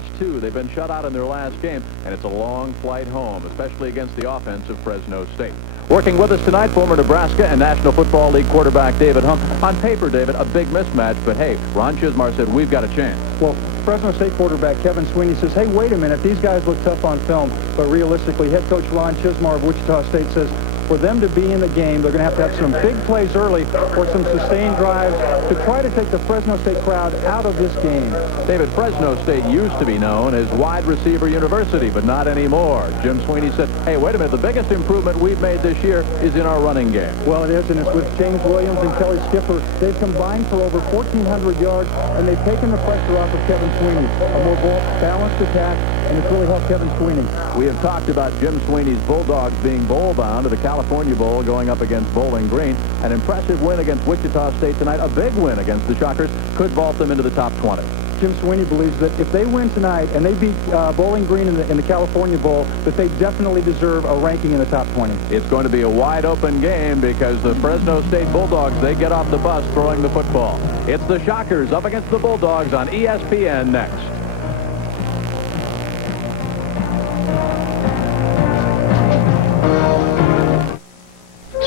last two. They've been shut out in their last game, and it's a long flight home, especially against the offense of Fresno State. Working with us tonight, former Nebraska and National Football League quarterback David Hump. On paper, David, a big mismatch, but hey, Ron Chismar said we've got a chance. Well, Fresno State quarterback Kevin Sweeney says, hey, wait a minute, these guys look tough on film, but realistically, head coach Ron Chismar of Wichita State says for them to be in the game, they're going to have some big plays early or some sustained drives to try to take the Fresno State crowd out of this game. David, Fresno State used to be known as wide receiver university, but not anymore. Jim Sweeney said, hey, wait a minute, the biggest improvement we've made this year is in our running game. Well, it is, and it's with James Williams and Kelly Skipper. They've combined for over 1,400 yards, and they've taken the pressure off of Kevin Sweeney. A more balanced attack, and it's really helped Kevin Sweeney. We have talked about Jim Sweeney's Bulldogs being bowl-bound to the California Bowl, going up against Bowling Green. An impressive win against Wichita State tonight, a big win against the Shockers, could vault them into the top 20. Jim Sweeney believes that if they win tonight and they beat Bowling Green in the California Bowl, that they definitely deserve a ranking in the top 20. It's going to be a wide-open game because the Fresno State Bulldogs, they get off the bus throwing the football. It's the Shockers up against the Bulldogs on ESPN next.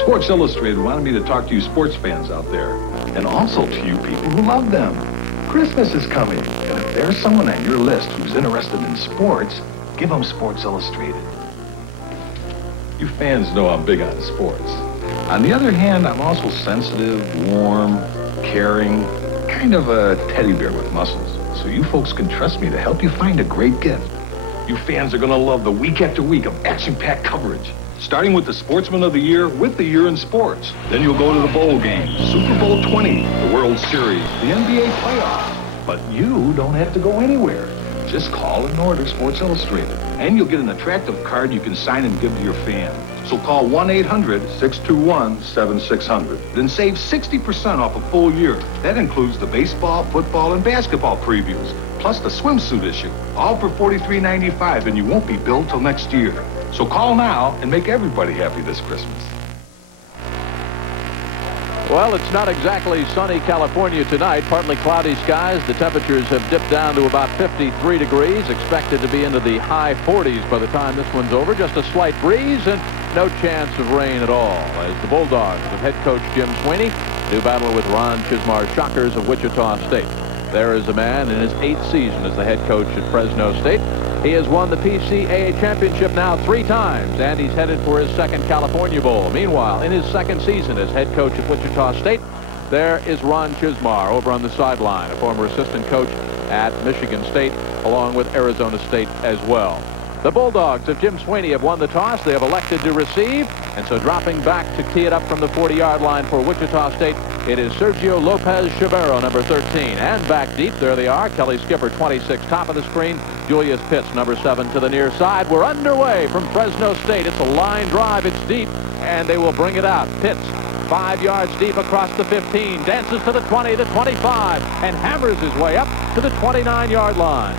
Sports Illustrated wanted me to talk to you sports fans out there, and also to you people who love them. Christmas is coming, and if there's someone on your list who's interested in sports, give them Sports Illustrated. You fans know I'm big on sports. On the other hand, I'm also sensitive, warm, caring, kind of a teddy bear with muscles. So you folks can trust me to help you find a great gift. You fans are going to love the week after week of action-packed coverage. Starting with the Sportsman of the Year with the Year in Sports. Then you'll go to the bowl games, Super Bowl 20, the World Series, the NBA playoffs. But you don't have to go anywhere. Just call and order Sports Illustrated. And you'll get an attractive card you can sign and give to your fan. So call 1-800-621-7600. Then save 60% off a full year. That includes the baseball, football, and basketball previews, plus the swimsuit issue. All for $43.95, and you won't be billed till next year. So call now and make everybody happy this Christmas. Well, it's not exactly sunny California tonight. Partly cloudy skies. The temperatures have dipped down to about 53 degrees. Expected to be into the high 40s by the time this one's over. Just a slight breeze and no chance of rain at all as the Bulldogs of head coach Jim Sweeney do battle with Ron Chismar's Shockers of Wichita State. There is a man in his 8th season as the head coach at Fresno State. He has won the PCAA championship now 3 times, and he's headed for his 2nd California Bowl. Meanwhile, in his 2nd season as head coach at Wichita State, there is Ron Chismar over on the sideline, a former assistant coach at Michigan State, along with Arizona State as well. The Bulldogs of Jim Sweeney have won the toss. They have elected to receive, and so dropping back to tee it up from the 40-yard line for Wichita State, it is Sergio Lopez-Chavero, number 13. And back deep, there they are. Kelly Skipper, 26, top of the screen. Julius Pitts, number 7, to the near side. We're underway from Fresno State. It's a line drive. It's deep, and they will bring it out. Pitts, 5 yards deep across the 15, dances to the 20, the 25, and hammers his way up to the 29-yard line.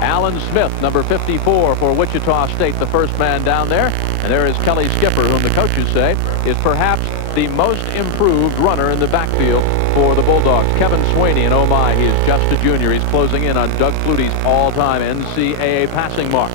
Alan Smith, number 54 for Wichita State, the first man down there. And there is Kelly Skipper, whom the coaches say is perhaps the most improved runner in the backfield for the Bulldogs. Kevin Sweeney, and oh my, he is just a junior. He's closing in on Doug Flutie's all-time NCAA passing mark.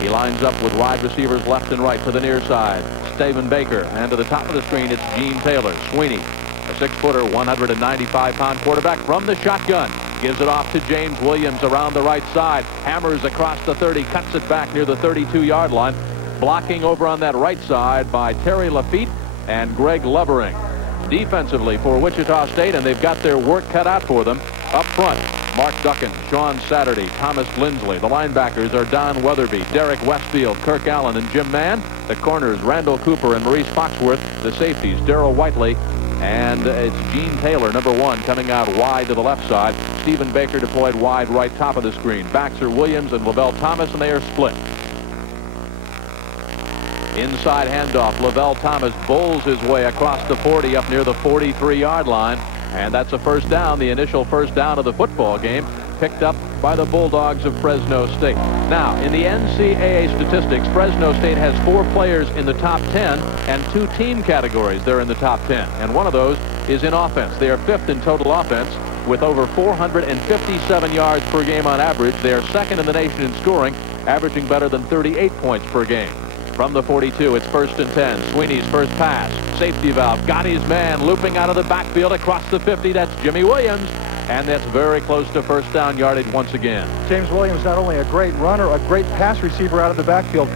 He lines up with wide receivers left and right to the near side. Stephen Baker, and to the top of the screen, it's Gene Taylor. Sweeney, a 6-footer, 195-pound quarterback from the shotgun. Gives it off to James Williams around the right side. Hammers across the 30, cuts it back near the 32-yard line. Blocking over on that right side by Terry Lafitte and Greg Levering. Defensively for Wichita State, and they've got their work cut out for them. Up front, Mark Duckin, Sean Saturday, Thomas Lindsley. The linebackers are Don Weatherby, Derek Westfield, Kirk Allen, and Jim Mann. The corners, Randall Cooper and Maurice Foxworth. The safeties, Darrell Whiteley. And it's Gene Taylor, number 1, coming out wide to the left side. Stephen Baker deployed wide right top of the screen. Backs are Williams and Lavelle Thomas, and they are split. Inside handoff, Lavelle Thomas bowls his way across the 40 up near the 43-yard line. And that's a first down, the initial first down of the football game, picked up by the Bulldogs of Fresno State. Now, in the NCAA statistics, Fresno State has 4 players in the top 10 and 2 team categories. They're in the top 10, and one of those is in offense. They are 5th in total offense. with over 457 yards per game on average. They are second in the nation in scoring, averaging better than 38 points per game. From the 42, it's 1st and 10. Sweeney's first pass. Safety valve. Got his man looping out of the backfield across the 50. That's Jimmy Williams. And that's very close to first down yardage once again. James Williams, not only a great runner, a great pass receiver out of the backfield.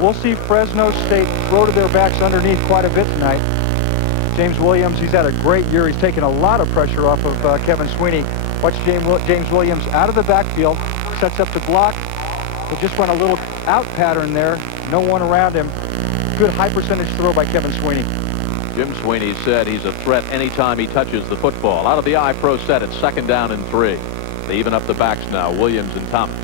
We'll see Fresno State throw to their backs underneath quite a bit tonight. James Williams, he's had a great year. He's taken a lot of pressure off of Kevin Sweeney. Watch James Williams out of the backfield. Sets up the block. He just went a little out pattern there. No one around him. Good high percentage throw by Kevin Sweeney. Jim Sweeney said he's a threat anytime he touches the football. Out of the I-Pro set, it's 2nd down and 3. They even up the backs now, Williams and Thomas.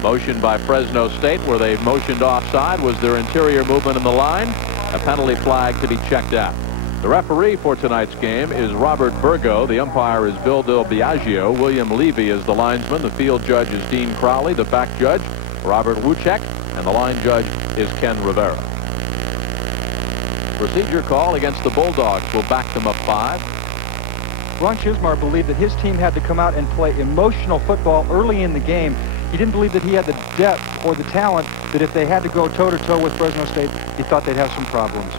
Motion by Fresno State, where they motioned offside, was their interior movement in the line. A penalty flag to be checked out. The referee for tonight's game is Robert Burgo. The umpire is Bill Del Biagio. William Levy is the linesman. The field judge is Dean Crowley. The back judge, Robert Wuchek. And the line judge is Ken Rivera. Procedure call against the Bulldogs will back them up 5. Ron Chismar believed that his team had to come out and play emotional football early in the game. He didn't believe that he had the depth or the talent that if they had to go toe-to-toe with Fresno State, he thought they'd have some problems.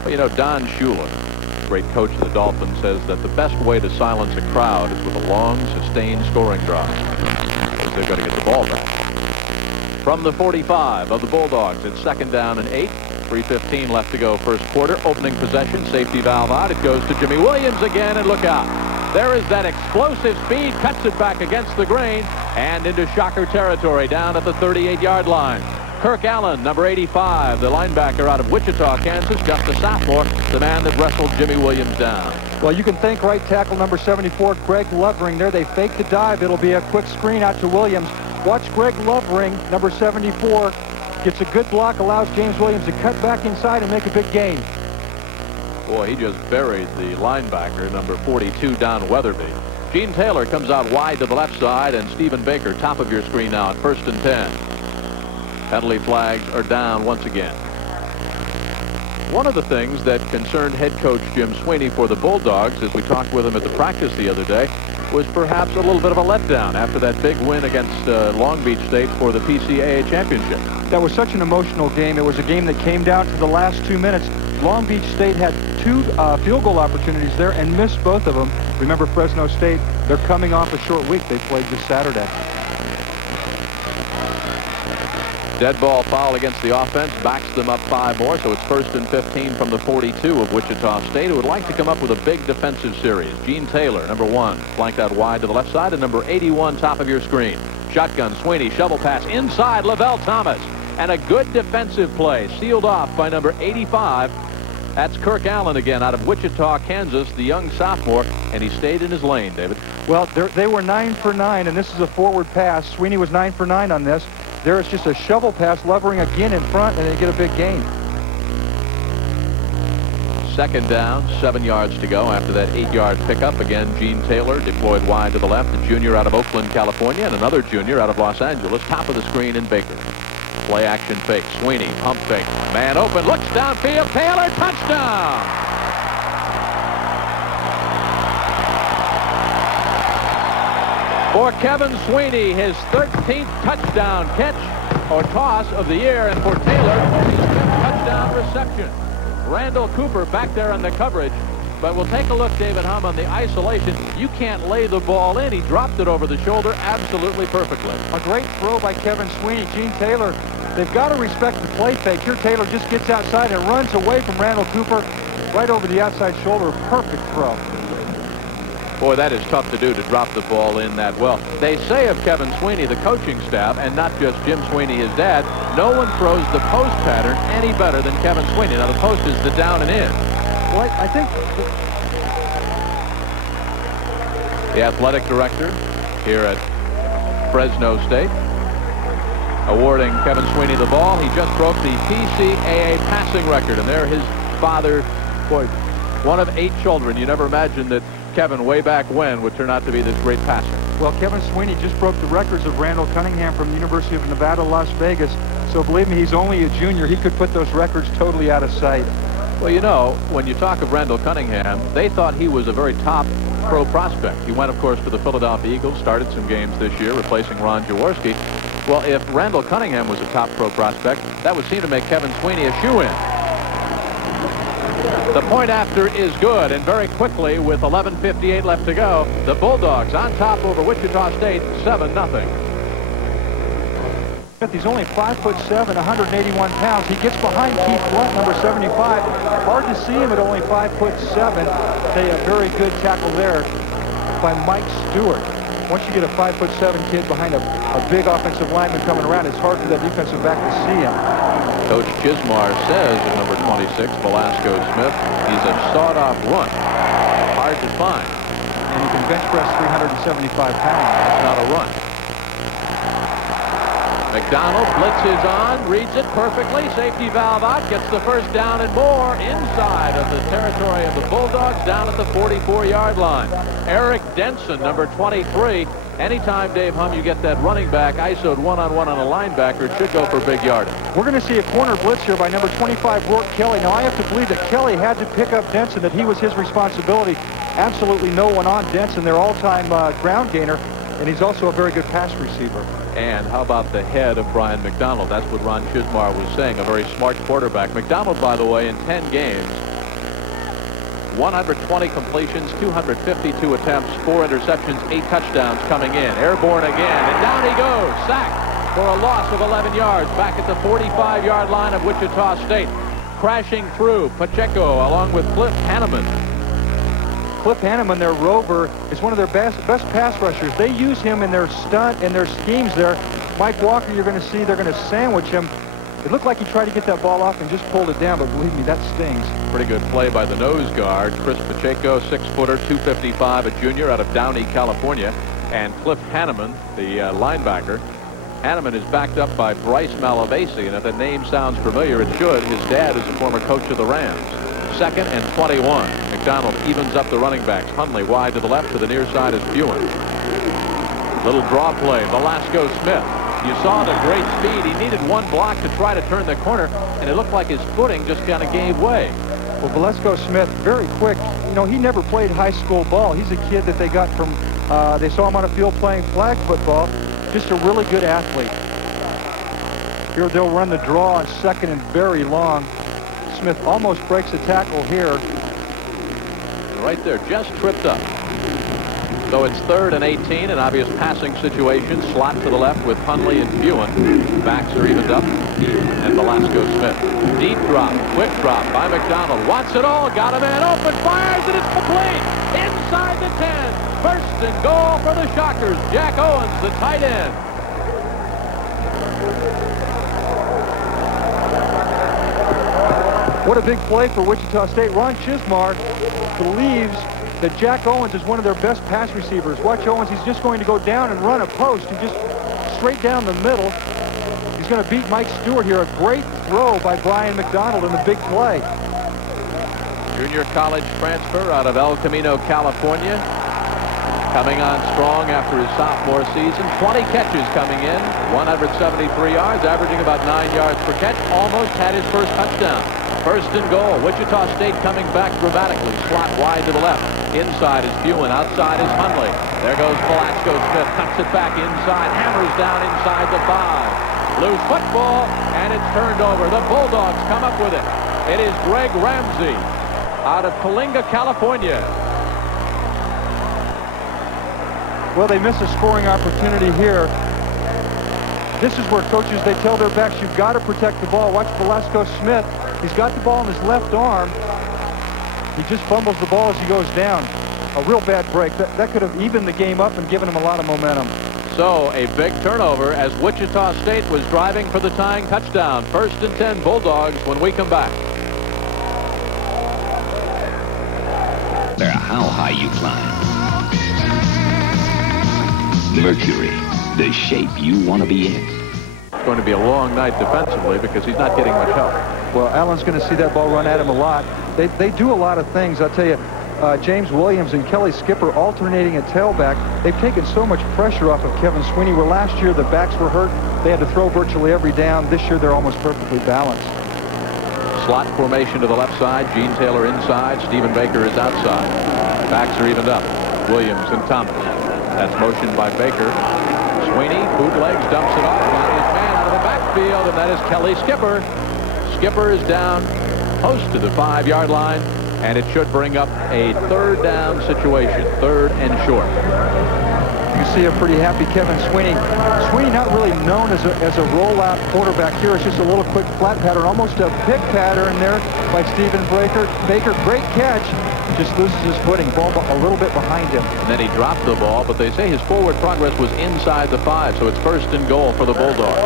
Well, you know, Don Shula, great coach of the Dolphins, says that the best way to silence a crowd is with a long, sustained scoring drive. Because they're going to get the ball back. From the 45 of the Bulldogs, it's 2nd down and 8. 3:15 left to go first quarter. Opening possession, safety valve out. It goes to Jimmy Williams again, and look out. There is that explosive speed, cuts it back against the grain, and into Shocker territory down at the 38-yard line. Kirk Allen, number 85, the linebacker out of Wichita, Kansas, just a sophomore, the man that wrestled Jimmy Williams down. Well, you can thank right tackle number 74, Greg Lovering there. They fake the dive. It'll be a quick screen out to Williams. Watch Greg Lovering, number 74, gets a good block, allows James Williams to cut back inside and make a big gain. Boy, he just buried the linebacker, number 42, Don Weatherby. Gene Taylor comes out wide to the left side, and Stephen Baker, top of your screen now at 1st and 10. Penalty flags are down once again. One of the things that concerned head coach Jim Sweeney for the Bulldogs, as we talked with him at the practice the other day, was perhaps a little bit of a letdown after that big win against Long Beach State for the PCAA championship. That was such an emotional game. It was a game that came down to the last 2 minutes. Long Beach State had 2 field goal opportunities there and missed both of them. Remember, Fresno State, they're coming off a short week. They played this Saturday. Dead ball foul against the offense, backs them up 5 more, so it's 1st and 15 from the 42 of Wichita State, who would like to come up with a big defensive series. Gene Taylor, number 1, flanked out wide to the left side, and number 81, top of your screen. Shotgun, Sweeney, shovel pass inside, Lavelle Thomas, and a good defensive play, sealed off by number 85. That's Kirk Allen again out of Wichita, Kansas, the young sophomore, and he stayed in his lane, David. Well, they were 9 for 9, and this is a forward pass. Sweeney was 9 for 9 on this. There is just a shovel pass, Lovering again in front, and they get a big gain. 2nd down, 7 yards to go after that 8-yard pickup. Again, Gene Taylor deployed wide to the left, a junior out of Oakland, California, and another junior out of Los Angeles, top of the screen in Baker. Play action fake, Sweeney, pump fake, man open, looks downfield, Taylor, touchdown! For Kevin Sweeney, his 13th touchdown catch or toss of the year, and for Taylor, his 5th touchdown reception. Randall Cooper back there in the coverage, but we'll take a look, David Hum, on the isolation. You can't lay the ball in. He dropped it over the shoulder absolutely perfectly. A great throw by Kevin Sweeney. Gene Taylor, they've got to respect the play fake. Here Taylor just gets outside and runs away from Randall Cooper right over the outside shoulder. Perfect throw. Boy, that is tough to do, to drop the ball in that well. They say of Kevin Sweeney, the coaching staff, and not just Jim Sweeney, his dad, no one throws the post pattern any better than Kevin Sweeney. Now, the post is the down and in. Well, I think the athletic director here at Fresno State awarding Kevin Sweeney the ball. He just broke the PCAA passing record, and there his father, boy, one of 8 children. You never imagined that Kevin, way back when, would turn out to be this great passer. Well, Kevin Sweeney just broke the records of Randall Cunningham from the University of Nevada, Las Vegas. So believe me, he's only a junior. He could put those records totally out of sight. Well, you know, when you talk of Randall Cunningham, they thought he was a very top pro prospect. He went, of course, to the Philadelphia Eagles, started some games this year, replacing Ron Jaworski. Well, if Randall Cunningham was a top pro prospect, that would seem to make Kevin Sweeney a shoo-in. The point after is good, and very quickly, with 11:58 left to go, the Bulldogs on top over Wichita State, 7-0. He's only 5'7", 181 pounds. He gets behind Keith Blunt, number 75. Hard to see him at only 5'7". They a very good tackle there by Mike Stewart. Once you get a 5'7" kid behind a big offensive lineman coming around, it's hard for that defensive back to see him. Coach Chismar says at number 26, Velasco Smith, he's a sawed-off runt. Hard to find. And he can bench press 375 pounds. That's not a run. McDonald blitzes on, reads it perfectly, safety valve out, gets the first down and more inside of the territory of the Bulldogs down at the 44-yard line. Eric Denson, number 23. Anytime, Dave Hum, you get that running back ISO'd one-on-one on a linebacker, it should go for big yardage. We're going to see a corner blitz here by number 25, Rourke Kelly. Now, I have to believe that Kelly had to pick up Denson, that he was his responsibility. Absolutely no one on Denson, their all-time ground gainer, and he's also a very good pass receiver. And how about the head of Brian McDonald? That's what Ron Chismar was saying, a very smart quarterback. McDonald, by the way, in 10 games, 120 completions, 252 attempts, 4 interceptions, 8 touchdowns coming in. Airborne again, and down he goes, sacked for a loss of 11 yards back at the 45-yard line of Wichita State. Crashing through, Pacheco along with Cliff Hanneman. Cliff Hanneman, their rover, is one of their best pass rushers. They use him in their stunt and their schemes there. Mike Walker, you're going to see, they're going to sandwich him. It looked like he tried to get that ball off and just pulled it down, but believe me, that stings. Pretty good play by the nose guard, Chris Pacheco, 6-footer, 255, a junior out of Downey, California. And Cliff Hanneman, the linebacker. Hanneman is backed up by Bryce Malavasi, and if the name sounds familiar, it should. His dad is a former coach of the Rams. 2nd and 21. McDonald evens up the running backs. Hundley wide to the left, to the near side is Buin. Little draw play, Velasco Smith. You saw the great speed. He needed one block to try to turn the corner, and it looked like his footing just kind of gave way. Well, Velasco Smith, very quick. You know, he never played high school ball. He's a kid that they got from, they saw him on a field playing flag football. Just a really good athlete. Here they'll run the draw on 2nd and very long. Smith almost breaks a tackle here. Right there, just tripped up. So it's 3rd and 18, an obvious passing situation. Slot to the left with Hundley and Buin. Backs are evened up. And Velasco Smith. Deep drop, quick drop by McDonald. Wants it all, got a man open, fires, and it's complete. Inside the 10. 1st and goal for the Shockers. Jack Owens, the tight end. What a big play for Wichita State. Ron Chismar believes that Jack Owens is one of their best pass receivers. Watch Owens, he's just going to go down and run a post. He just straight down the middle. He's going to beat Mike Stewart here. A great throw by Brian McDonald in the big play. Junior college transfer out of El Camino, California. Coming on strong after his sophomore season. 20 catches coming in. 173 yards, averaging about 9 yards per catch. Almost had his first touchdown. 1st and goal. Wichita State coming back dramatically. Slot wide to the left. Inside is Buin. Outside is Hundley. There goes Velasco Smith. Cuts it back inside. Hammers down inside the 5. Loose football, and it's turned over. The Bulldogs come up with it. It is Greg Ramsey out of Coalinga, California. Well, they miss a scoring opportunity here. This is where coaches, they tell their backs, you've got to protect the ball. Watch Velasco Smith. He's got the ball in his left arm. He just fumbles the ball as he goes down. A real bad break. That could have evened the game up and given him a lot of momentum. So a big turnover as Wichita State was driving for the tying touchdown. 1st and 10 Bulldogs when we come back. No matter how high you climb. Mercury, the shape you want to be in. It's going to be a long night defensively because he's not getting much help. Well, Allen's going to see that ball run at him a lot. They do a lot of things. I'll tell you, James Williams and Kelly Skipper alternating at tailback. They've taken so much pressure off of Kevin Sweeney, where last year the backs were hurt. They had to throw virtually every down. This year they're almost perfectly balanced. Slot formation to the left side. Gene Taylor inside. Stephen Baker is outside. Backs are evened up. Williams and Thomas. That's motion by Baker. Sweeney bootlegs, dumps it off. Got his man out of the backfield, and that is Kelly Skipper. Skipper is down close to the 5-yard line, and it should bring up a 3rd down situation, 3rd and short. You see a pretty happy Kevin Sweeney. Sweeney not really known as a rollout quarterback here. It's just a little quick flat pattern, almost a pick pattern there by Stephen Baker. Great catch. Just loses his footing. Ball a little bit behind him. And then he dropped the ball, but they say his forward progress was inside the 5, so it's 1st and goal for the Bulldogs.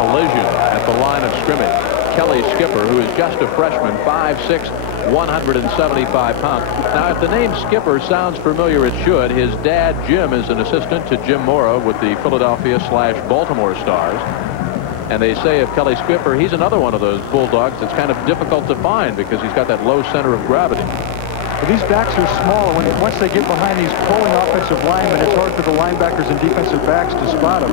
Collision at the line of scrimmage. Kelly Skipper, who is just a freshman, 5'6", 175 pounds. Now, if the name Skipper sounds familiar, it should. His dad, Jim, is an assistant to Jim Mora with the Philadelphia/Baltimore Stars. And they say of Kelly Skipper, he's another one of those Bulldogs that's kind of difficult to find because he's got that low center of gravity. But these backs are small, and once they get behind these pulling offensive linemen, it's hard for the linebackers and defensive backs to spot them.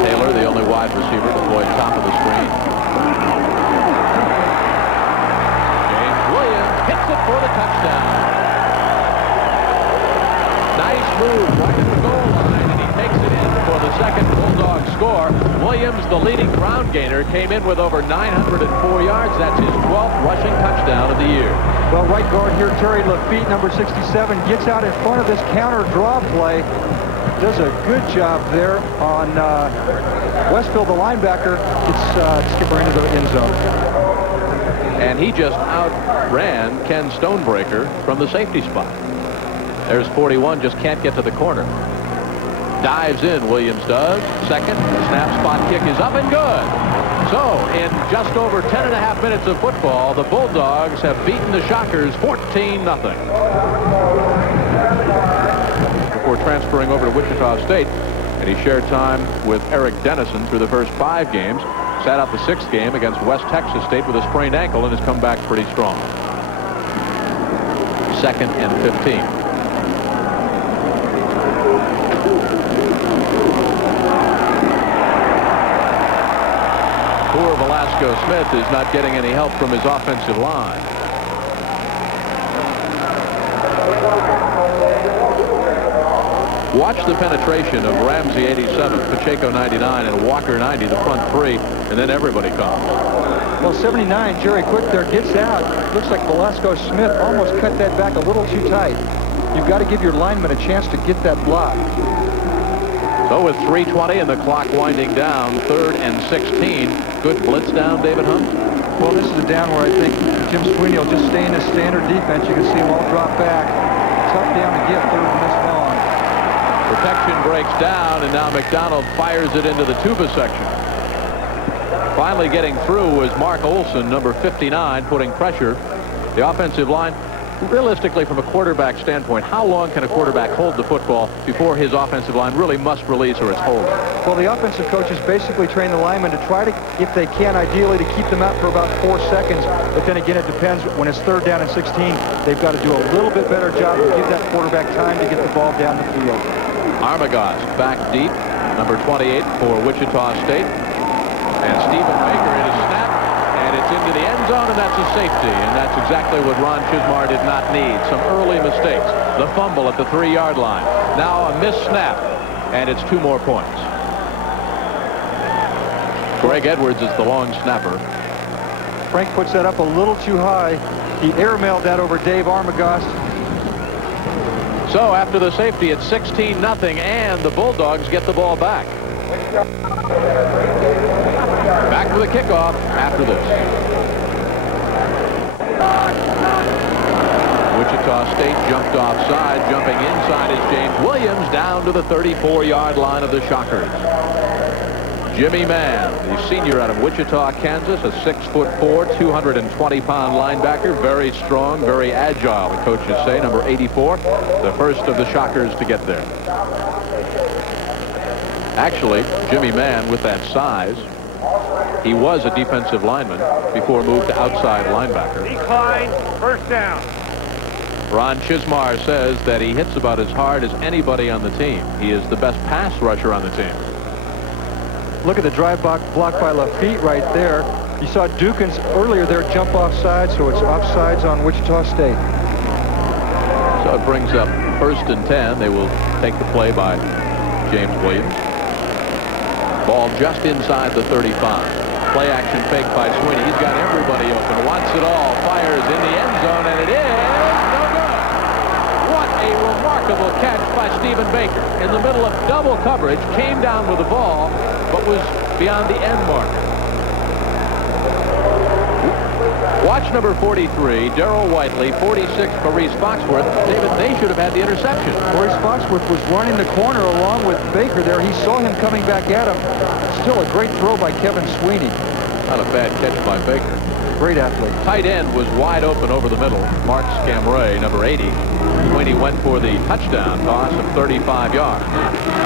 Taylor, the only wide receiver, deployed top of the screen. James Williams hits it for the touchdown. Nice move right at the goal line, and he takes it in for the 2nd Bulldog score. Williams, the leading ground gainer, came in with over 904 yards. That's his 12th rushing touchdown of the year. Well, right guard here, Terry Lafitte, number 67, gets out in front of this counter draw play. Does a good job there on Westfield, the linebacker. Gets Skipper into the end zone. And he just outran Ken Stonebreaker from the safety spot. There's 41, just can't get to the corner. Dives in, Williams does. 2nd, snap, spot kick is up and good. So, in just over 10.5 minutes of football, the Bulldogs have beaten the Shockers 14-0. Before transferring over to Wichita State, and he shared time with Eric Dennison through the first 5 games. Sat out the 6th game against West Texas State with a sprained ankle and has come back pretty strong. 2nd and 15. Poor Velasco Smith is not getting any help from his offensive line. Watch the penetration of Ramsey 87, Pacheco 99, and Walker 90, the front 3, and then everybody comes. Well, 79, Jerry Quick there gets out. Looks like Velasco Smith almost cut that back a little too tight. You've got to give your lineman a chance to get that block. So with 3:20 and the clock winding down, 3rd and 16. Good blitz down, David Hunt? Well, this is a down where I think Jim Sweeney will just stay in his standard defense. You can see them all drop back. Tough down to get 3rd and this long. Protection breaks down, and now McDonald fires it into the tuba section. Finally getting through was Mark Olson, number 59, putting pressure. The offensive line, realistically from a quarterback standpoint, how long can a quarterback hold the football before his offensive line really must release or it's holding? Well, the offensive coaches basically train the linemen to try to, if they can, ideally to keep them out for about 4 seconds. But then again, it depends. When it's 3rd down and 16, they've got to do a little bit better job to give that quarterback time to get the ball down the field. Armagos back deep, number 28 for Wichita State. And Stephen Baker in a snap, and it's into the end zone, and that's a safety. And that's exactly what Ron Chismar did not need. Some early mistakes. The fumble at the 3-yard line. Now a missed snap, and it's 2 more points. Greg Edwards is the long snapper. Frank puts that up a little too high. He airmailed that over Dave Armagos. So after the safety, it's 16-0, and the Bulldogs get the ball back. Back to the kickoff after this. Wichita State jumped offside. Jumping inside is James Williams down to the 34-yard line of the Shockers. Jimmy Mann, the senior out of Wichita, Kansas, a 6'4", 220-pound linebacker. Very strong, very agile, the coaches say. Number 84, the first of the Shockers to get there. Actually, Jimmy Mann, with that size, he was a defensive lineman before moved to outside linebacker. Decline, 1st down. Ron Chismar says that he hits about as hard as anybody on the team. He is the best pass rusher on the team. Look at the drive block by Lafitte right there. You saw Dukins earlier there jump offside, so it's offsides on Wichita State. So it brings up 1st and 10. They will take the play by James Williams. Ball just inside the 35. Play action fake by Sweeney. He's got everybody open. Wants it all. Fires in the end zone, and it is no good. What a remarkable catch by Stephen Baker. In the middle of double coverage, came down with the ball, but was beyond the end marker. Watch number 43, Darrell Whiteley, 46, Maurice Foxworth. David, they should have had the interception. Maurice Foxworth was running the corner along with Baker there. He saw him coming back at him. Still a great throw by Kevin Sweeney. Not a bad catch by Baker. Great athlete. Tight end was wide open over the middle. Mark Scamray, number 80. Sweeney went for the touchdown toss of 35 yards.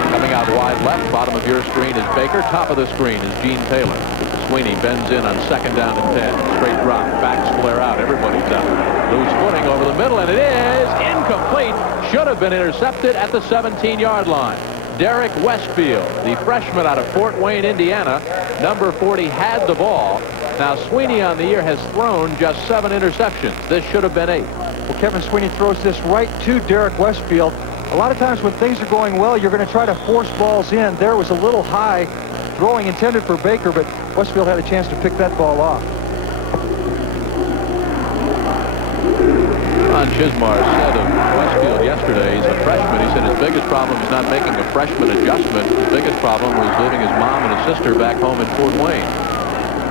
Coming out wide left, bottom of your screen is Baker. Top of the screen is Gene Taylor. Sweeney bends in on 2nd down and 10. Straight drop. Backs flare out. Everybody's out. Loose footing over the middle, and it is incomplete. Should have been intercepted at the 17-yard line. Derek Westfield, the freshman out of Fort Wayne, Indiana. Number 40 had the ball. Now Sweeney on the year has thrown just 7 interceptions. This should have been 8. Well, Kevin Sweeney throws this right to Derek Westfield. A lot of times when things are going well, you're going to try to force balls in. There was a little high throwing intended for Baker, but Westfield had a chance to pick that ball off. Ron Chismar said of Westfield yesterday, he's a freshman. He said his biggest problem is not making a freshman adjustment. His biggest problem was leaving his mom and his sister back home in Fort Wayne.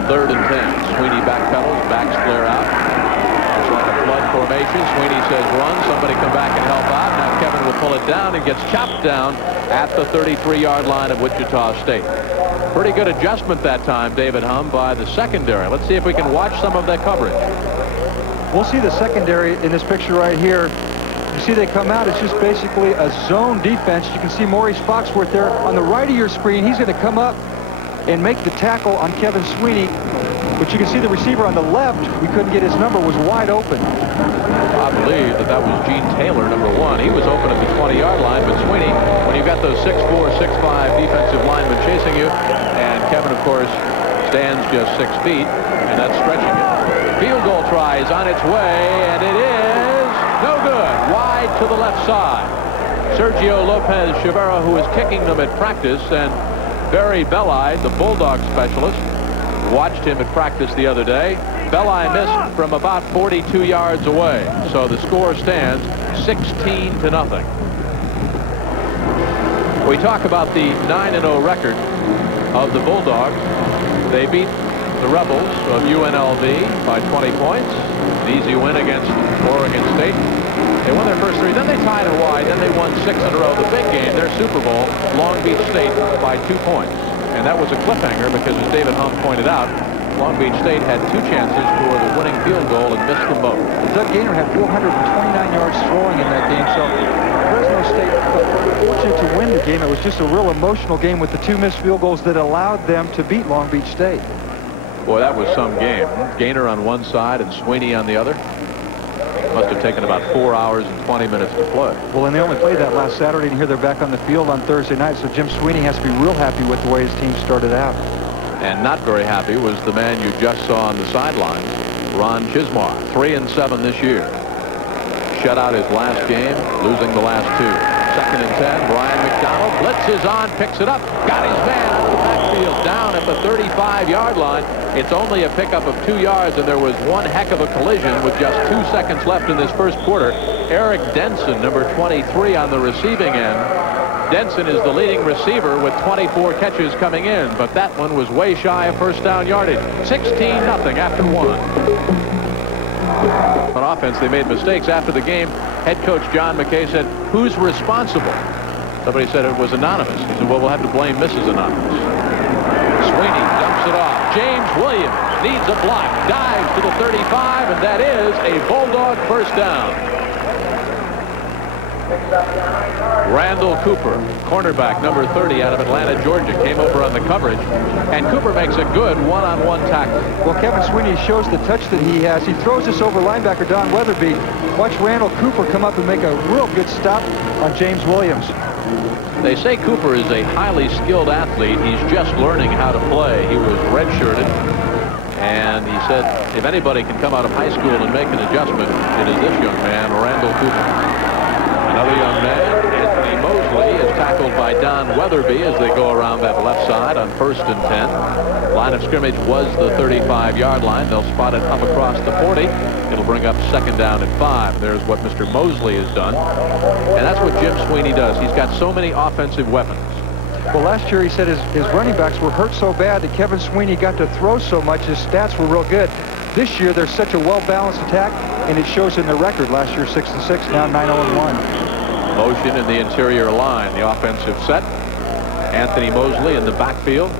3rd and 10. Sweeney backpedals, backs flare out. It's like a flood formation. Sweeney says run. Somebody come back and help out. Now Kevin will pull it down and gets chopped down at the 33-yard line of Wichita State. Pretty good adjustment that time, David Hum, by the secondary. Let's see if we can watch some of that coverage. We'll see the secondary in this picture right here. You see they come out. It's just basically a zone defense. You can see Maurice Foxworth there on the right of your screen. He's going to come up and make the tackle on Kevin Sweeney. But you can see the receiver on the left, we couldn't get his number, was wide open. I believe that was Gene Taylor, number 1. He was open at the 20-yard line, but Sweeney, when you've got those 6'4", 6'5" defensive linemen chasing you, and Kevin, of course, stands just 6 feet, and that's stretching it. Field goal try is on its way, and it is no good. Wide to the left side. Sergio Lopez Chavera, who was kicking them at practice, and Barry Belli, the Bulldogs specialist, watched him at practice the other day. Belli missed from about 42 yards away. So the score stands 16-0. We talk about the 9-0 record of the Bulldogs. They beat the Rebels of UNLV by 20 points. An easy win against Oregon State. They won their first 3, then they tied Hawaii, then they won 6 in a row. The big game, their Super Bowl, Long Beach State by 2 points. And that was a cliffhanger because, as David Hum pointed out, Long Beach State had 2 chances for the winning field goal and missed them both. Doug Gaynor had 429 yards throwing in that game, so Fresno State was fortunate to win the game. It was just a real emotional game with the 2 missed field goals that allowed them to beat Long Beach State. Boy, that was some game. Gaynor on one side and Sweeney on the other. Must have taken about 4 hours and 20 minutes to play. Well, and they only played that last Saturday, and here they're back on the field on Thursday night, so Jim Sweeney has to be real happy with the way his team started out. And not very happy was the man you just saw on the sideline, Ron Chismar. 3-7 this year. Shut out his last game, losing the last 2. 2nd and 10, Brian McDonald blitzes on, picks it up, got his man out of the backfield, down at the 35-yard line. It's only a pickup of 2 yards, and there was one heck of a collision with just 2 seconds left in this first quarter. Eric Denson, number 23 on the receiving end. Denson is the leading receiver with 24 catches coming in, but that one was way shy of first down yardage. 16-0 after 1. On offense, they made mistakes. After the game, head coach John McKay said, "Who's responsible?" Somebody said it was anonymous. He said, "Well, we'll have to blame Mrs. Anonymous." Sweeney dumps it off. James Williams needs a block, dives to the 35, and that is a Bulldog first down. Randall Cooper, cornerback, number 30 out of Atlanta, Georgia, came over on the coverage, and Cooper makes a good one-on-one tackle. Well, Kevin Sweeney shows the touch that he has. He throws this over linebacker Don Weatherby. Watch Randall Cooper come up and make a real good stop on James Williams. They say Cooper is a highly skilled athlete. He's just learning how to play. He was redshirted, and he said if anybody can come out of high school and make an adjustment, it is this young man, Randall Cooper. Another young man, Anthony Mosley, is tackled by Don Weatherby as they go around that left side on 1st and 10. Line of scrimmage was the 35-yard line. They'll spot it up across the 40. It'll bring up 2nd down and 5. There's what Mr. Mosley has done. And that's what Jim Sweeney does. He's got so many offensive weapons. Well, last year he said his running backs were hurt so bad that Kevin Sweeney got to throw so much. His stats were real good. This year there's such a well-balanced attack, and it shows in their record. Last year 6-6, now 9-0-1. Motion in the interior line, the offensive set. Anthony Mosley in the backfield.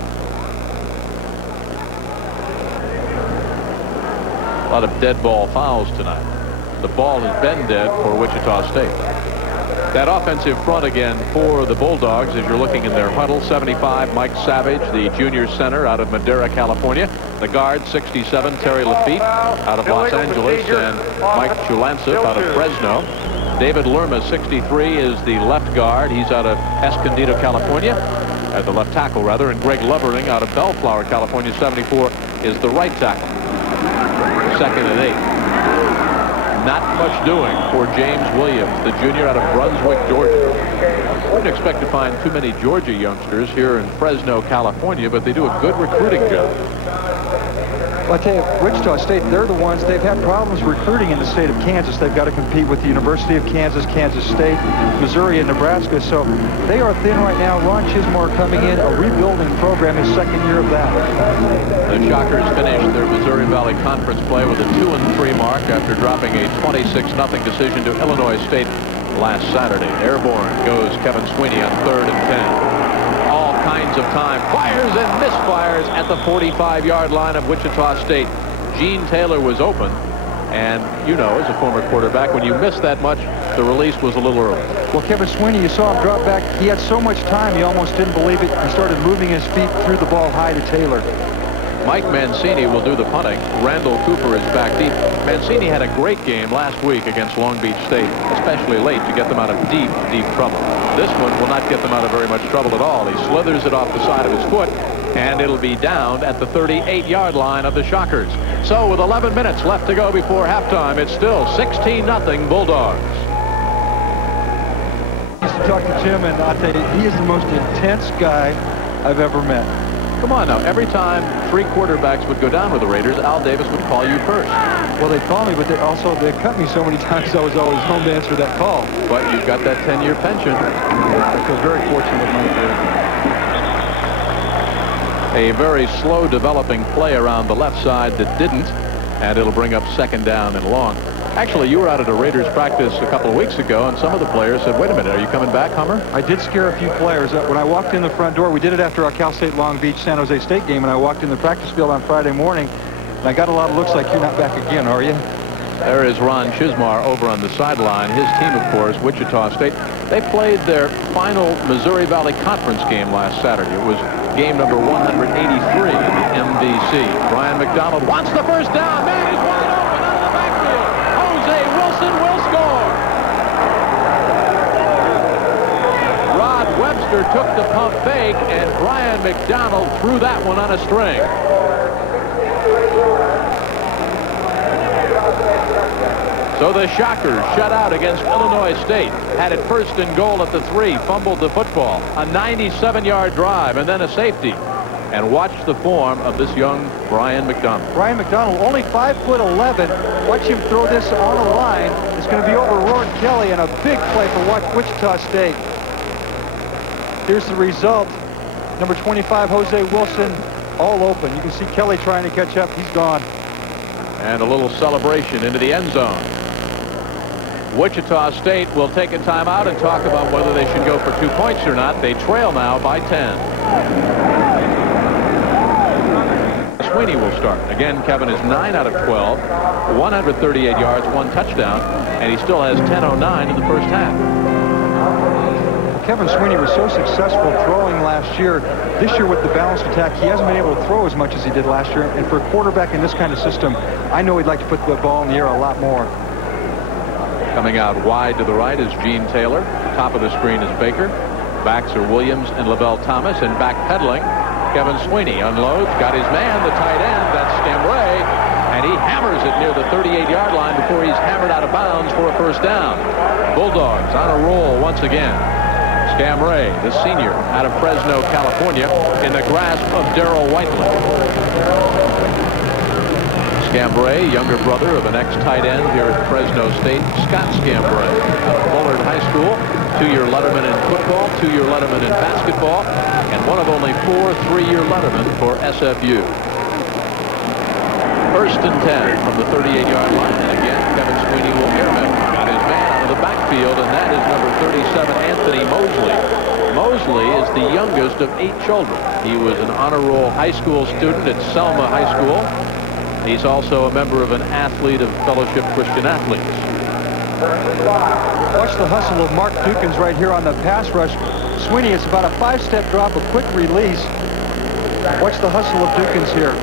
A lot of dead ball fouls tonight. The ball has been dead for Wichita State. That offensive front again for the Bulldogs as you're looking in their huddle. 75, Mike Savage, the junior center out of Madera, California. The guard, 67, Terry Lafitte out of Los Angeles, and Mike Chulansif out of Fresno. David Lerma, 63, is the left guard. He's out of Escondido, California. The left tackle, rather. And Greg Lovering out of Bellflower, California, 74, is the right tackle. 2nd and 8. Not much doing for James Williams, the junior out of Brunswick, Georgia. Wouldn't expect to find too many Georgia youngsters here in Fresno, California, but they do a good recruiting job. Well, I tell you, Wichita State, they're the ones, they've had problems recruiting in the state of Kansas. They've got to compete with the University of Kansas, Kansas State, Missouri, and Nebraska. So they are thin right now. Ron Chismar coming in, a rebuilding program, his 2nd year of that. The Shockers finished their Missouri Valley Conference play with a 2-3 mark after dropping a 26-0 decision to Illinois State last Saturday. Airborne goes Kevin Sweeney on 3rd and 10. Kinds of time, fires and misfires at the 45-yard line of Wichita State. Gene Taylor was open, and you know, as a former quarterback, when you miss that much, the release was a little early. Well, Kevin Sweeney, you saw him drop back. He had so much time, he almost didn't believe it. He started moving his feet, threw the ball high to Taylor. Mike Mancini will do the punting. Randall Cooper is back deep. Mancini had a great game last week against Long Beach State, especially late to get them out of deep, deep trouble. This one will not get them out of very much trouble at all. He slithers it off the side of his foot, and it'll be down at the 38-yard line of the Shockers. So with 11 minutes left to go before halftime, it's still 16-0 Bulldogs. I used to talk to Jim, and I'll tell you, he is the most intense guy I've ever met. Come on now, every time 3 quarterbacks would go down with the Raiders, Al Davis would call you first. Well, they'd call me, but they cut me so many times I was always home to answer that call. But you've got that 10-year pension. I feel very fortunate with my career. A very slow developing play around the left side that didn't, and it'll bring up 2nd down and long. Actually, you were out at a Raiders practice a couple of weeks ago, and some of the players said, wait a minute, are you coming back, Hummer? I did scare a few players. When I walked in the front door, we did it after our Cal State Long Beach San Jose State game, and I walked in the practice field on Friday morning, and I got a lot of looks like, you're not back again, are you? There is Ron Chismar over on the sideline. His team, of course, Wichita State. They played their final Missouri Valley Conference game last Saturday. It was game number 183 in the MVC. Brian McDonald wants the first down. Man, he's wide open out of the backfield. Jose Wilson will score. Rod Webster took the pump fake, and Brian McDonald threw that one on a string. So the Shockers shut out against Illinois State. Had it 1st and goal at the 3. Fumbled the football. A 97-yard drive and then a safety. And watch the form of this young Brian McDonald. Brian McDonald, only 5'11". Watch him throw this on the line. It's going to be over Rourke Kelly, and a big play for Wichita State. Here's the result. Number 25, Jose Wilson, all open. You can see Kelly trying to catch up. He's gone. And a little celebration into the end zone. Wichita State will take a timeout and talk about whether they should go for 2 points or not. They trail now by 10. Sweeney will start. Again, Kevin is 9 out of 12, 138 yards, 1 touchdown, and he still has 10:09 in the first half. Kevin Sweeney was so successful throwing last year. This year with the balanced attack, he hasn't been able to throw as much as he did last year. And for a quarterback in this kind of system, I know he'd like to put the ball in the air a lot more. Coming out wide to the right is Gene Taylor. Top of the screen is Baker. Backs are Williams and Lavelle Thomas. And backpedaling, Kevin Sweeney unloads. Got his man, the tight end. That's Scambray. And he hammers it near the 38-yard line before he's hammered out of bounds for a first down. Bulldogs on a roll once again. Scambray, the senior out of Fresno, California, in the grasp of Darrell Whiteley. Scambray, younger brother of an ex-tight end here at Fresno State, Scott Scambray, out of Bullard High School, 2-year letterman in football, 2-year letterman in basketball, and one of only 4 3-year lettermen for SFU. First and 10 from the 38-yard line, and again, Kevin Sweeney will airman. Got his man out of the backfield, and that is number 37, Anthony Mosley. Mosley is the youngest of 8 children. He was an honor roll high school student at Selma High School. He's also a member of an athlete of Fellowship Christian Athletes. Watch the hustle of Mark Dukins right here on the pass rush. Sweeney, it's about a 5-step drop, a quick release. Watch the hustle of Dukins here.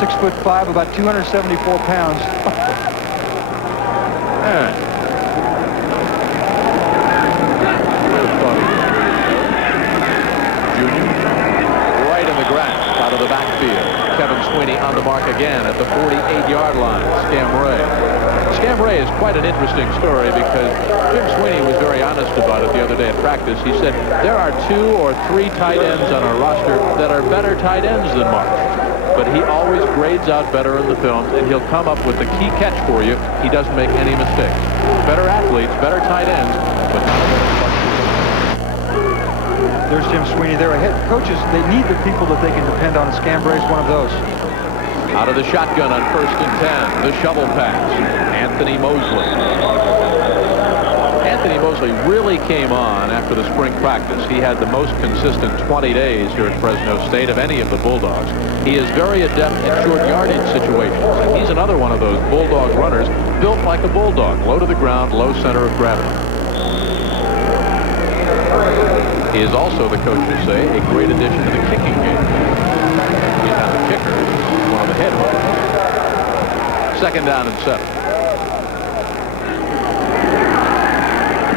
6'5", about 274 pounds. Junior, right in the grasp out of the backfield. Kevin Sweeney on the mark again at the 48-yard line. Scambray is quite an interesting story because Jim Sweeney was very honest about it the other day at practice. He said there are 2 or 3 tight ends on our roster that are better tight ends than Mark. But he always grades out better in the films, and he'll come up with the key catch for you. He doesn't make any mistakes. Better athletes, better tight ends, but not a better. There's Jim Sweeney there ahead. Coaches, they need the people that they can depend on. Scambray is one of those. Out of the shotgun on first and 10, the shovel pass. Anthony Mosley. Anthony Mosley really came on after the spring practice. He had the most consistent 20 days here at Fresno State of any of the Bulldogs. He is very adept at short yardage situations. And he's another one of those Bulldog runners built like a Bulldog. Low to the ground, low center of gravity. He is also, the coaches say, a great addition to the kicking game. He's not the kicker, he's one of the head hookers. Second down and 7.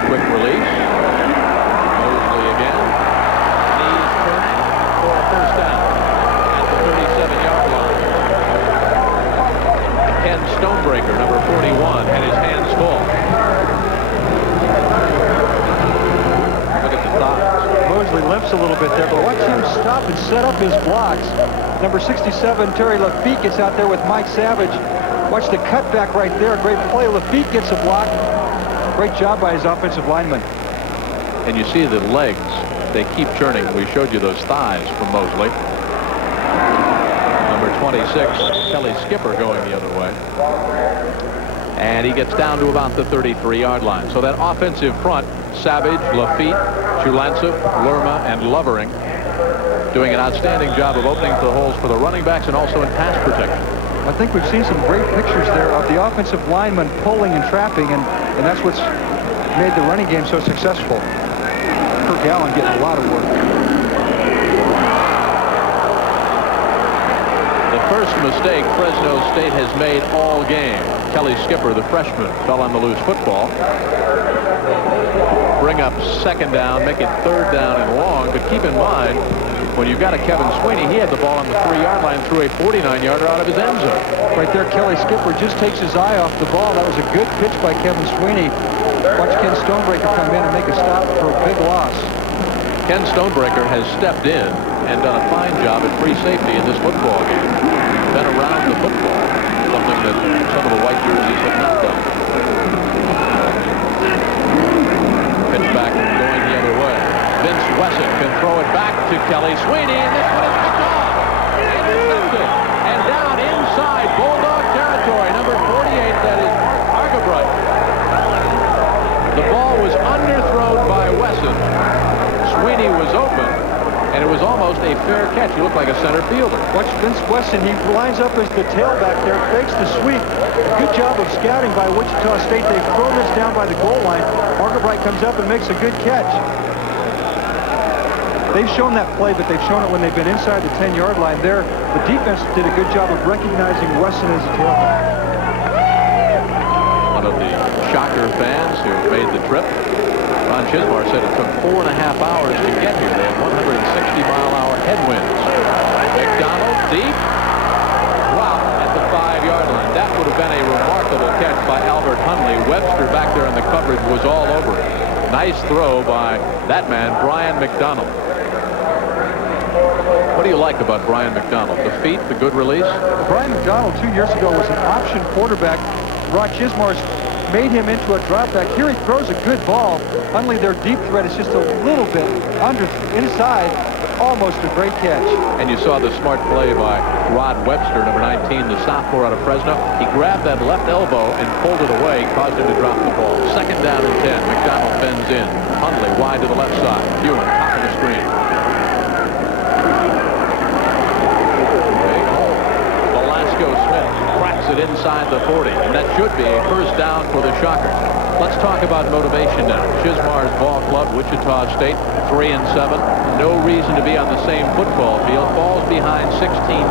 Quick release. Mosley again. Knees turning for a first down at the 37-yard line. Ken Stonebreaker, number 41, had his hands full. Look at the thighs. Mosley limps a little bit there, but watch him stop and set up his blocks. Number 67, Terry Lafitte, gets out there with Mike Savage. Watch the cutback right there. Great play. Lafitte gets a block. Great job by his offensive lineman. And you see the legs, they keep churning. We showed you those thighs from Mosley. Number 26, Kelly Skipper, going the other way. And he gets down to about the 33-yard line. So that offensive front, Savage, Lafitte, Chulantsev, Lerma, and Lovering, doing an outstanding job of opening the holes for the running backs and also in pass protection. I think we've seen some great pictures there of the offensive linemen pulling and trapping, and that's what's made the running game so successful. Kirk Allen getting a lot of work. The first mistake Fresno State has made all game. Kelly Skipper, the freshman, fell on the loose football. Bring up second down, make it third down and long, but keep in mind, when you've got a Kevin Sweeney, he had the ball on the 3-yard line, threw a 49-yarder out of his end zone. Right there, Kelly Skipper just takes his eye off the ball. That was a good pitch by Kevin Sweeney. Watch Ken Stonebreaker come in and make a stop for a big loss. Ken Stonebreaker has stepped in and done a fine job at free safety in this football game. Been around the football, something that some of the white jerseys have not done. Pitch back going the other way. Vince Wesson can throw it back to Kelly Sweeney, and this one is picked off. Intercepted. And down inside Bulldog territory, number 48, that is Argabright. The ball was underthrown by Wesson. Sweeney was open, and it it was almost a fair catch. He looked like a center fielder. Watch Vince Weston. He lines up as the tailback there, fakes the sweep. Good job of scouting by Wichita State. They've thrown this down by the goal line. Argabright comes up and makes a good catch. They've shown that play, but they've shown it when they've been inside the 10-yard line there. The defense did a good job of recognizing Weston as a tailback. One of the Shocker fans who made the trip, Ron Chismar, said it took 4.5 hours to get here. They had 160-mile-hour headwinds. McDonald deep. Wow, at the 5-yard line. That would have been a remarkable catch by Albert Hunley. Webster back there in the coverage was all over it. Nice throw by that man, Brian McDonald. What do you like about Brian McDonald? The feet, the good release? Brian McDonald 2 years ago was an option quarterback. Ron Chismar's made him into a drop back. Here he throws a good ball. Hunley, their deep threat is just a little bit inside. Almost a great catch. And you saw the smart play by Rod Webster, number 19, the sophomore out of Fresno. He grabbed that left elbow and pulled it away, caused him to drop the ball. Second down and 10. McDonald bends in. Hunley wide to the left side. Ewan, top of the screen. Velasco Smith cracks it inside the 40, and that should be a first down for the Shockers. Let's talk about motivation now. Chismar's ball club, Wichita State, 3-7. No reason to be on the same football field. Falls behind 16-0.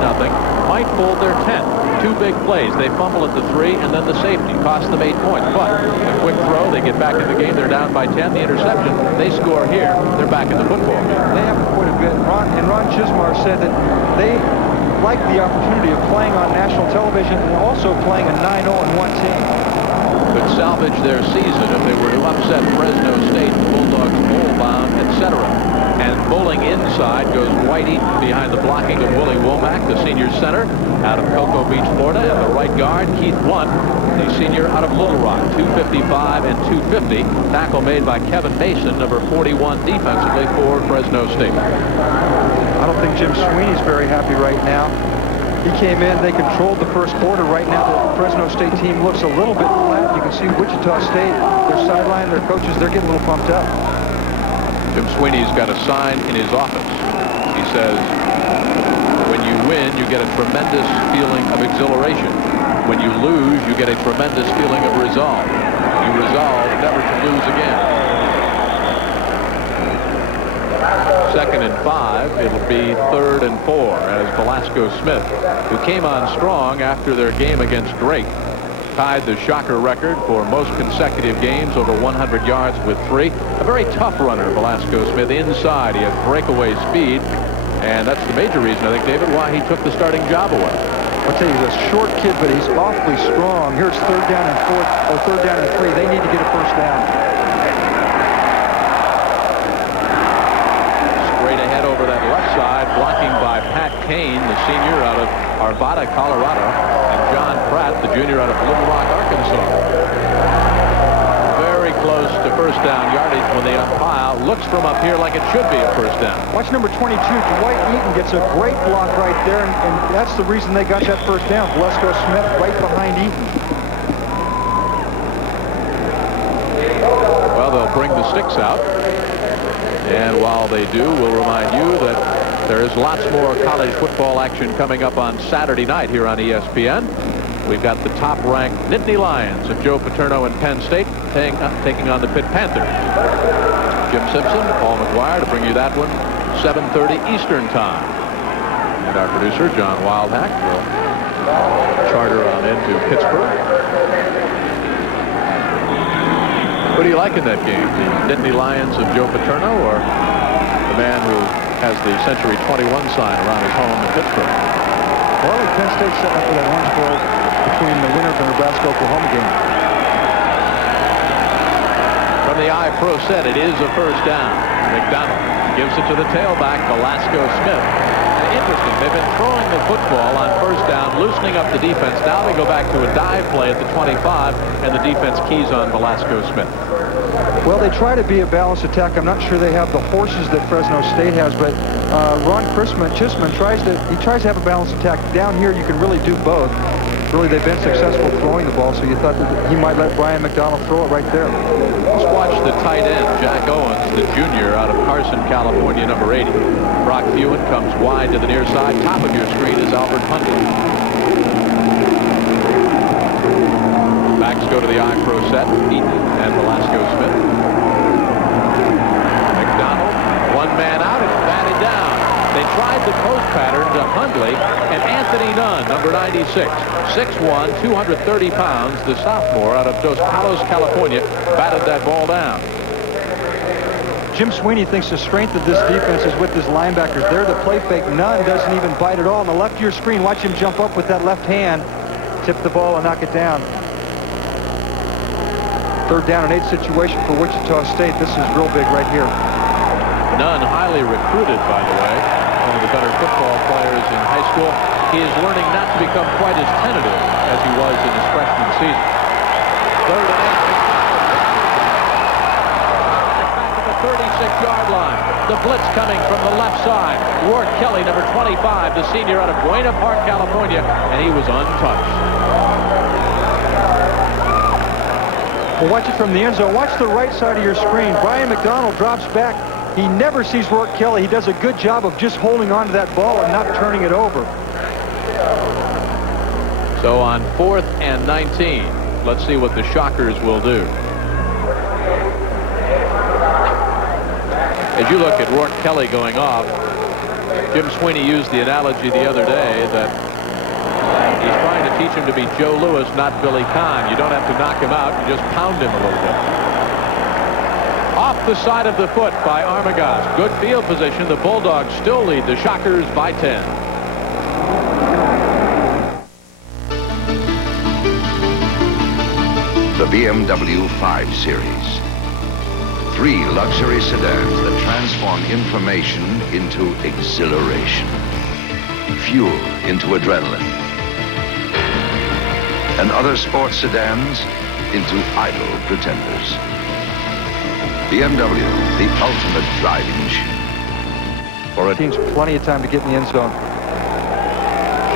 Might fold their 10th. Two big plays. They fumble at the 3, and then the safety cost them 8 points. But a quick throw, they get back in the game. They're down by 10. The interception, they score here. They're back in the football game. They have quite a bit. Ron Chismar said that they like the opportunity of playing on national television and also playing a 9-0-1 team. Could salvage their season if they were to upset Fresno State, the Bulldogs bowl-bound, etc. And bowling inside goes Dwight Eaton behind the blocking of Willie Womack, the senior center out of Cocoa Beach, Florida, and the right guard, Keith Blunt, the senior out of Little Rock, 255 and 250. Tackle made by Kevin Mason, number 41 defensively for Fresno State. I don't think Jim Sweeney's very happy right now. He came in, they controlled the first quarter. Right now, the Fresno State team looks a little bit flat. You can see Wichita State, their sideline, their coaches, they're getting a little pumped up. Jim Sweeney's got a sign in his office. He says, when you win, you get a tremendous feeling of exhilaration. When you lose, you get a tremendous feeling of resolve. You resolve never to lose again. 2nd and 5. It'll be 3rd and 4 as Velasco Smith, who came on strong after their game against Drake, tied the Shocker record for most consecutive games over 100 yards with 3. A very tough runner, Velasco Smith. Inside, he had breakaway speed, and that's the major reason, I think, David, why he took the starting job away. I'll tell you, he's a short kid, but he's awfully strong. Here's 3rd down and 3. They need to get a first down. Straight ahead over that left side, blocking by Pat Kane, the senior out of Arvada, Colorado, and John Pratt, the junior out of Little Rock, Arkansas. Very close to first down yardage when they umpire. Looks from up here like it should be a first down. Watch number 22. Dwight Eaton gets a great block right there, and that's the reason they got that first down. Velasco Smith right behind Eaton. Well, they'll bring the sticks out. And while they do, we'll remind you that there is lots more college football action coming up on Saturday night here on ESPN. We've got the top-ranked Nittany Lions of Joe Paterno and Penn State taking on the Pitt Panthers. Jim Simpson, Paul McGuire to bring you that one, 7:30 Eastern Time. And our producer, John Wildhack, will charter on into Pittsburgh. Who do you like in that game? The Nittany Lions of Joe Paterno or the man who has the Century 21 sign around his home in Pittsburgh? Well, Penn State set up for that Orange Bowl between the winner of the Nebraska-Oklahoma game. From the I-Pro set, it is a first down. McDonald gives it to the tailback, Velasco Smith. And interesting, they've been throwing the football on first down, loosening up the defense. Now they go back to a dive play at the 25, and the defense keys on Velasco Smith. Well, they try to be a balanced attack. I'm not sure they have the horses that Fresno State has, but Ron Chisman tries to have a balanced attack. Down here, you can really do both. really they've been successful throwing the ball, so you thought that he might let Brian McDonald throw it right there. Let's watch the tight end, Jack Owens, the junior out of Carson, California, number 80. Brock Hewen comes wide to the near side. Top of your screen is Albert Hundley. Backs go to the I-Pro set. Eaton and Velasco Smith. McDonald, one man out and batted down. They tried the post pattern to Hundley and Anthony Nunn, number 96. 6'1", 230 pounds, the sophomore out of Dos Palos, California, batted that ball down. Jim Sweeney thinks the strength of this defense is with his linebackers. They're the play fake. Nunn doesn't even bite at all. On the left of your screen, watch him jump up with that left hand, tip the ball and knock it down. 3rd down and 8 situation for Wichita State. This is real big right here. Nunn, highly recruited, by the way, one of the better football players in high school. He is learning not to become quite as tentative as he was in his freshman season. 3rd and 8. Back to the 36-yard line. The blitz coming from the left side. Ward Kelly, number 25, the senior out of Buena Park, California, and he was untouched. Well, watch it from the end zone. Watch the right side of your screen. Brian McDonald drops back. He never sees Rourke Kelly. He does a good job of just holding on to that ball and not turning it over. So on 4th and 19, let's see what the Shockers will do. As you look at Rourke Kelly going off, Jim Sweeney used the analogy the other day that he's trying to teach him to be Joe Louis, not Billy Kahn. You don't have to knock him out, you just pound him a little bit. Off the side of the foot by Armagost. Good field position. The Bulldogs still lead the Shockers by 10. The BMW 5 Series. 3 luxury sedans that transform information into exhilaration. Fuel into adrenaline. And other sports sedans into idle pretenders. BMW, the ultimate driving machine. For a team's plenty of time to get in the end zone.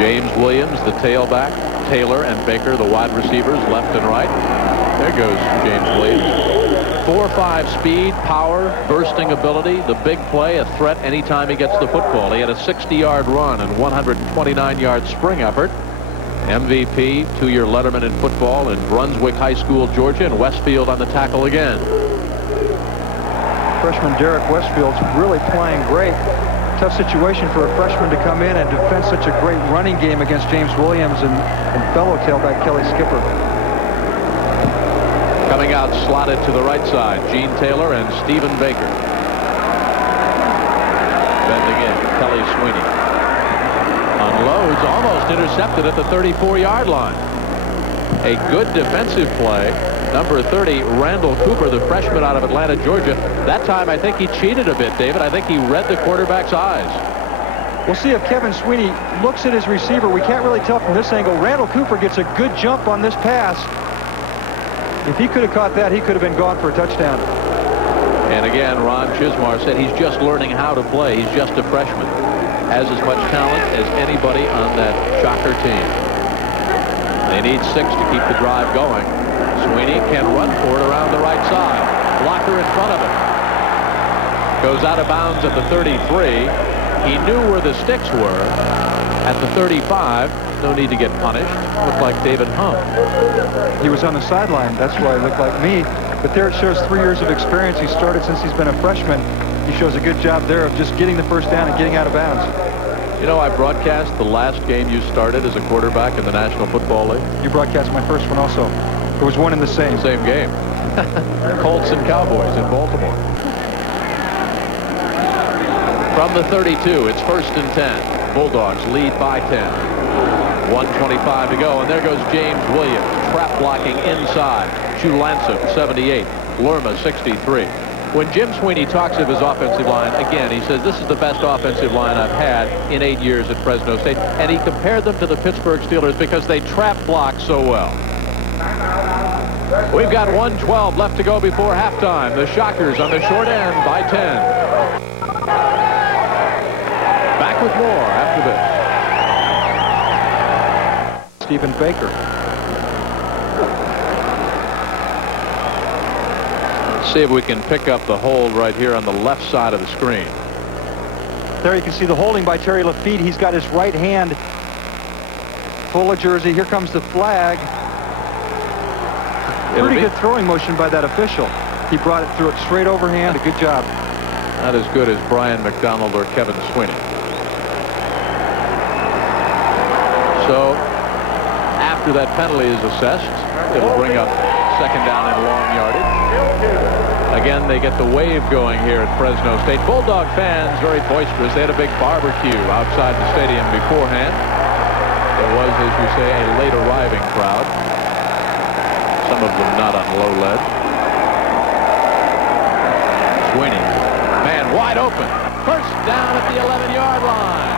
James Williams, the tailback. Taylor and Baker, the wide receivers, left and right. There goes James Williams. 4.5 speed, power, bursting ability. The big play, a threat anytime he gets the football. He had a 60-yard run and 129-yard spring effort. MVP, 2-year letterman in football in Brunswick High School, Georgia, and Westfield on the tackle again. Freshman Derek Westfield's really playing great. Tough situation for a freshman to come in and defend such a great running game against James Williams and fellow tailback Kelly Skipper. Coming out slotted to the right side, Gene Taylor and Stephen Baker. Bending in, Kelly Sweeney. Unloads, almost intercepted at the 34-yard line. A good defensive play. Number 30, Randall Cooper, the freshman out of Atlanta, Georgia. That time, I think he cheated a bit, David. I think he read the quarterback's eyes. We'll see if Kevin Sweeney looks at his receiver. We can't really tell from this angle. Randall Cooper gets a good jump on this pass. If he could have caught that, he could have been gone for a touchdown. And again, Ron Chismar said he's just learning how to play. He's just a freshman. Has as much talent as anybody on that Shocker team. They need 6 to keep the drive going. Sweeney can run for it around the right side. Blocker in front of him. Goes out of bounds at the 33. He knew where the sticks were. At the 35, no need to get punished. Looked like David Humm. He was on the sideline. That's why he looked like me. But there it shows 3 years of experience. He started since he's been a freshman. He shows a good job there of just getting the first down and getting out of bounds. You know, I broadcast the last game you started as a quarterback in the National Football League. You broadcast my first one also. It was one in the same. Same game. Colts and Cowboys in Baltimore. From the 32, it's 1st and 10. Bulldogs lead by 10. 1:25 to go, and there goes James Williams. Trap blocking inside. Chulansa, 78. Lerma, 63. When Jim Sweeney talks of his offensive line, again, he says, this is the best offensive line I've had in 8 years at Fresno State. And he compared them to the Pittsburgh Steelers because they trap block so well. We've got 1:12 left to go before halftime. The Shockers on the short end by 10. Back with more after this. Stephen Baker. Let's see if we can pick up the hold right here on the left side of the screen. There you can see the holding by Terry Lafitte. He's got his right hand full of jersey. Here comes the flag. Pretty good throwing motion by that official. He brought it through it straight overhand. A good job. Not as good as Brian McDonald or Kevin Sweeney. So after that penalty is assessed, it'll bring up second down and long yardage. Again, they get the wave going here at Fresno State. Bulldog fans very boisterous. They had a big barbecue outside the stadium beforehand. There was, as you say, a late arriving crowd. Some of them not on low lead. Sweeney, man wide open. First down at the 11-yard line.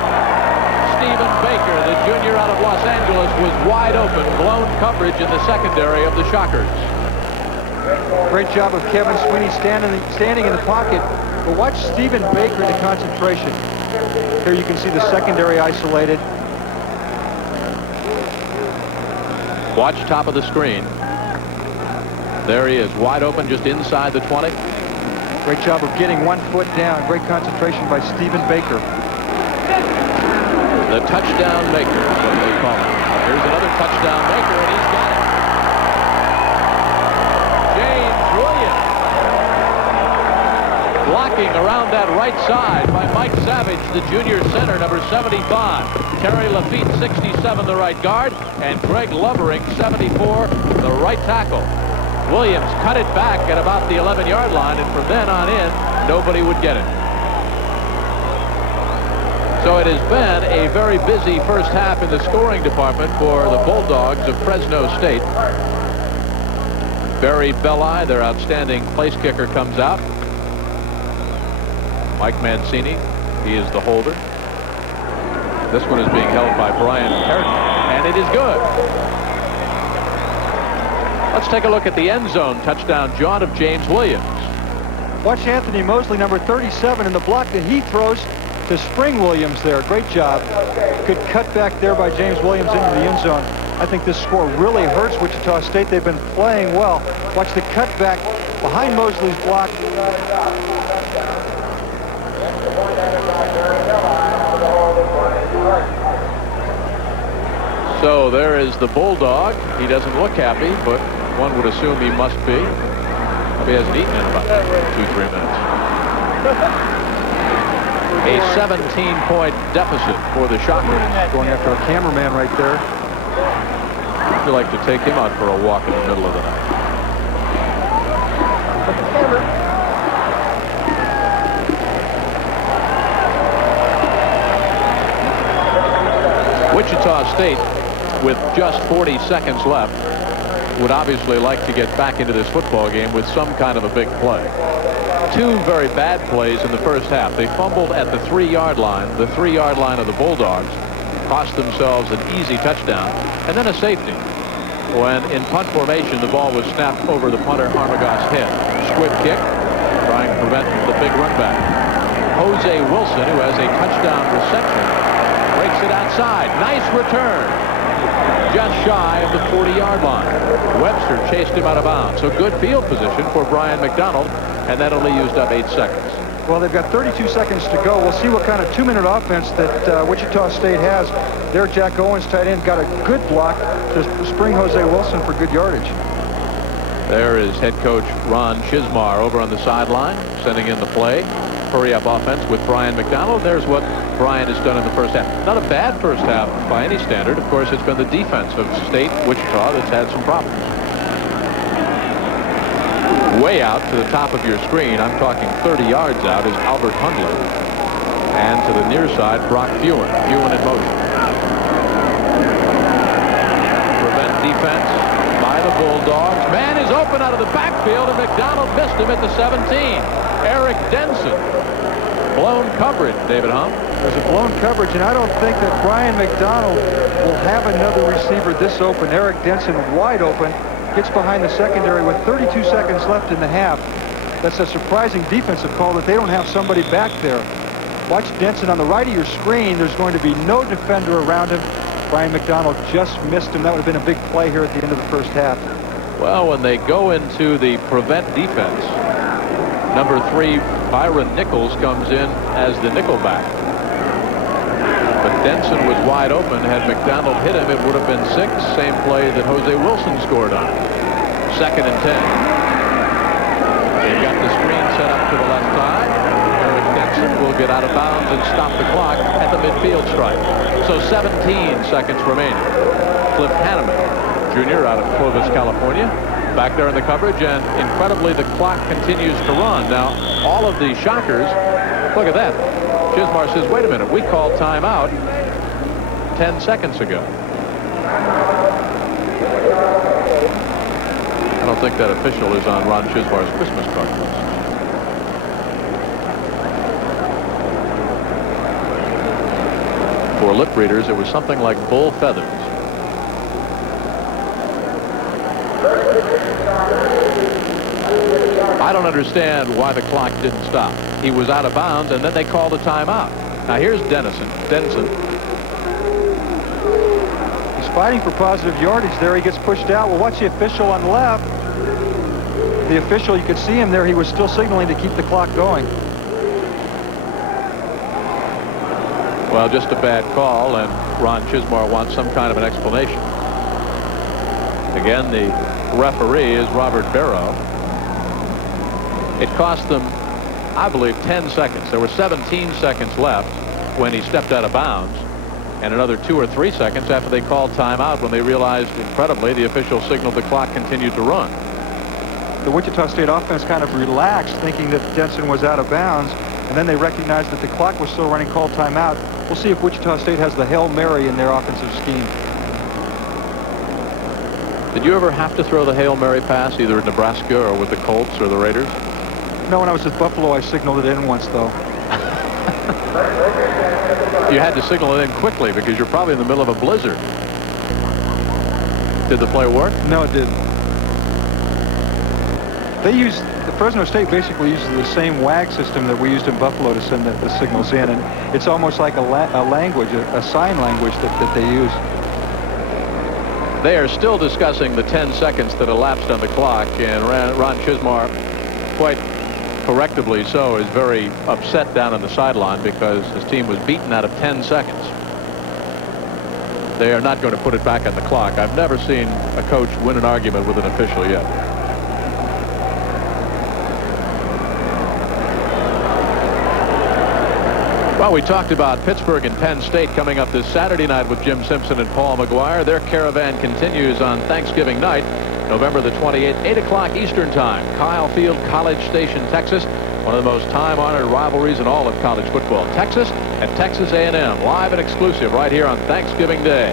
Stephen Baker, the junior out of Los Angeles, was wide open. Blown coverage in the secondary of the Shockers. Great job of Kevin Sweeney standing in the pocket. But watch Stephen Baker in the concentration. Here you can see the secondary isolated. Watch top of the screen. There he is, wide open, just inside the 20. Great job of getting 1 foot down. Great concentration by Stephen Baker. The touchdown maker is what they call him. Here's another touchdown maker, and he's got it. James Williams. Blocking around that right side by Mike Savage, the junior center, number 75. Terry Lafitte, 67, the right guard, and Greg Lovering, 74, the right tackle. Williams cut it back at about the 11-yard line, and from then on in, nobody would get it. So it has been a very busy first half in the scoring department for the Bulldogs of Fresno State. Barry Belli, their outstanding place kicker, comes out. Mike Mancini, he is the holder. This one is being held by Brian Perton, and it is good. Let's take a look at the end zone touchdown jaunt of James Williams. Watch Anthony Mosley, number 37, in the block that he throws to Spring Williams there. Great job. Good cut back there by James Williams into the end zone. I think this score really hurts Wichita State. They've been playing well. Watch the cut back behind Mosley's block. So there is the Bulldog. He doesn't look happy, but one would assume he must be. He hasn't eaten in about 2-3 minutes. A 17-point deficit for the Shockers. Going after a cameraman right there. I'd like to take him out for a walk in the middle of the night. Wichita State, with just 40 seconds left, would obviously like to get back into this football game with some kind of a big play. Two very bad plays in the first half. They fumbled at the 3-yard line, the 3-yard line of the Bulldogs, cost themselves an easy touchdown, and then a safety. When in punt formation, the ball was snapped over the punter Armagos' head. Squib kick, trying to prevent the big run back. Jose Wilson, who has a touchdown reception, breaks it outside. Nice return. Just shy of the 40-yard line. Webster chased him out of bounds. So good field position for Brian McDonald, and that only used up 8 seconds. Well, they've got 32 seconds to go. We'll see what kind of 2-minute offense that Wichita State has. There, Jack Owens, tight end, got a good block to spring Jose Wilson for good yardage. There is head coach Ron Chismar over on the sideline, sending in the play. Hurry-up offense with Brian McDonald. There's what Brian has done in the first half. Not a bad first half by any standard. Of course, it's been the defense of State Wichita that's had some problems. Way out to the top of your screen, I'm talking 30 yards out, is Albert Hundley. And to the near side, Brock Fewen. Fewen in motion. Prevent defense by the Bulldogs. Man is open out of the backfield, and McDonald missed him at the 17. Eric Denson. Blown coverage, David Hum. There's a blown coverage, and I don't think that Brian McDonald will have another receiver this open. Eric Denson wide open. Gets behind the secondary with 32 seconds left in the half. That's a surprising defensive call that they don't have somebody back there. Watch Denson on the right of your screen. There's going to be no defender around him. Brian McDonald just missed him. That would have been a big play here at the end of the first half. Well, when they go into the prevent defense, number 3, Byron Nichols, comes in as the nickelback. But Denson was wide open. Had McDonald hit him, it would have been 6. Same play that Jose Wilson scored on. 2nd and 10. They've got the screen set up to the left side. Eric Denson will get out of bounds and stop the clock at the midfield stripe. So 17 seconds remaining. Cliff Hanneman, Jr. out of Clovis, California, back there in the coverage, and incredibly the clock continues to run. Now all of the shockers, look at that. Chismar says, wait a minute, we called timeout 10 seconds ago. I don't think that official is on Ron Chismar's Christmas card list. For lip readers, it was something like bull feathers. I don't understand why the clock didn't stop. He was out of bounds, and then they called a timeout. Now here's Denson. He's fighting for positive yardage there. He gets pushed out. Well, watch the official on the left. The official, you could see him there. He was still signaling to keep the clock going. Well, just a bad call, and Ron Chismar wants some kind of an explanation. Again, the referee is Robert Barrow. It cost them, I believe, 10 seconds. There were 17 seconds left when he stepped out of bounds, and another 2 or 3 seconds after they called timeout when they realized, incredibly, the official signaled the clock continued to run. The Wichita State offense kind of relaxed, thinking that Denson was out of bounds, and then they recognized that the clock was still running, called timeout. We'll see if Wichita State has the Hail Mary in their offensive scheme. Did you ever have to throw the Hail Mary pass either in Nebraska or with the Colts or the Raiders? No, when I was at Buffalo, I signaled it in once, though. You had to signal it in quickly because you're probably in the middle of a blizzard. Did the play work? No, it didn't. The Fresno State basically uses the same WAG system that we used in Buffalo to send the signals in, and it's almost like a language, a sign language that they use. They are still discussing the 10 seconds that elapsed on the clock, and Ron Chismar, quite correctably so, is very upset down on the sideline because his team was beaten out of 10 seconds. They are not going to put it back on the clock. I've never seen a coach win an argument with an official yet. Well, we talked about Pittsburgh and Penn State coming up this Saturday night with Jim Simpson and Paul McGuire. Their caravan continues on Thanksgiving night, November the 28th, 8 o'clock Eastern Time. Kyle Field, College Station, Texas. One of the most time-honored rivalries in all of college football. Texas and Texas A&M, live and exclusive right here on Thanksgiving Day.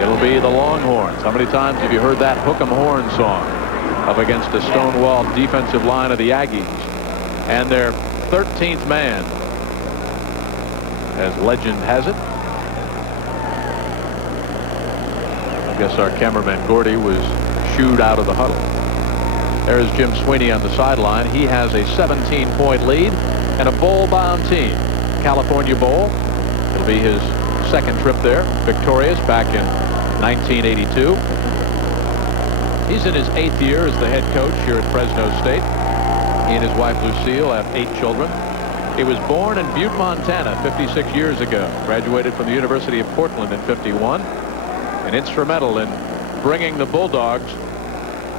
It'll be the Longhorns. How many times have you heard that Hook 'em Horn song up against a stonewall defensive line of the Aggies and their 13th man, as legend has it? I guess our cameraman Gordy was shooed out of the huddle. There's Jim Sweeney on the sideline. He has a 17-point lead and a bowl-bound team. California Bowl. It'll be his second trip there. Victorious back in 1982. He's in his 8th year as the head coach here at Fresno State. He and his wife Lucille have 8 children. He was born in Butte, Montana 56 years ago. Graduated from the University of Portland in 51. And instrumental in bringing the Bulldogs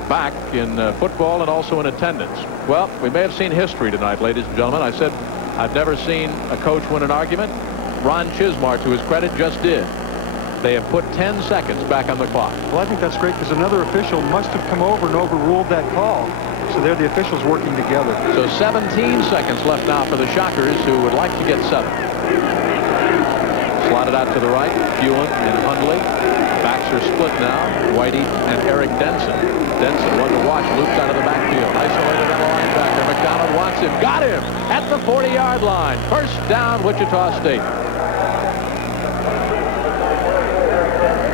back in football and also in attendance. Well, we may have seen history tonight, ladies and gentlemen. I said I've never seen a coach win an argument. Ron Chismar, to his credit, just did. They have put 10 seconds back on the clock. Well, I think that's great because another official must have come over and overruled that call. So they're the officials working together. So 17 seconds left now for the Shockers, who would like to get 7. Slotted out to the right, Hewlett and Hundley. Backs are split now. Whitey and Eric Denson. Denson, one to watch, loops out of the backfield. Isolated on the linebacker. McDonald wants him. Got him at the 40-yard line. First down, Wichita State.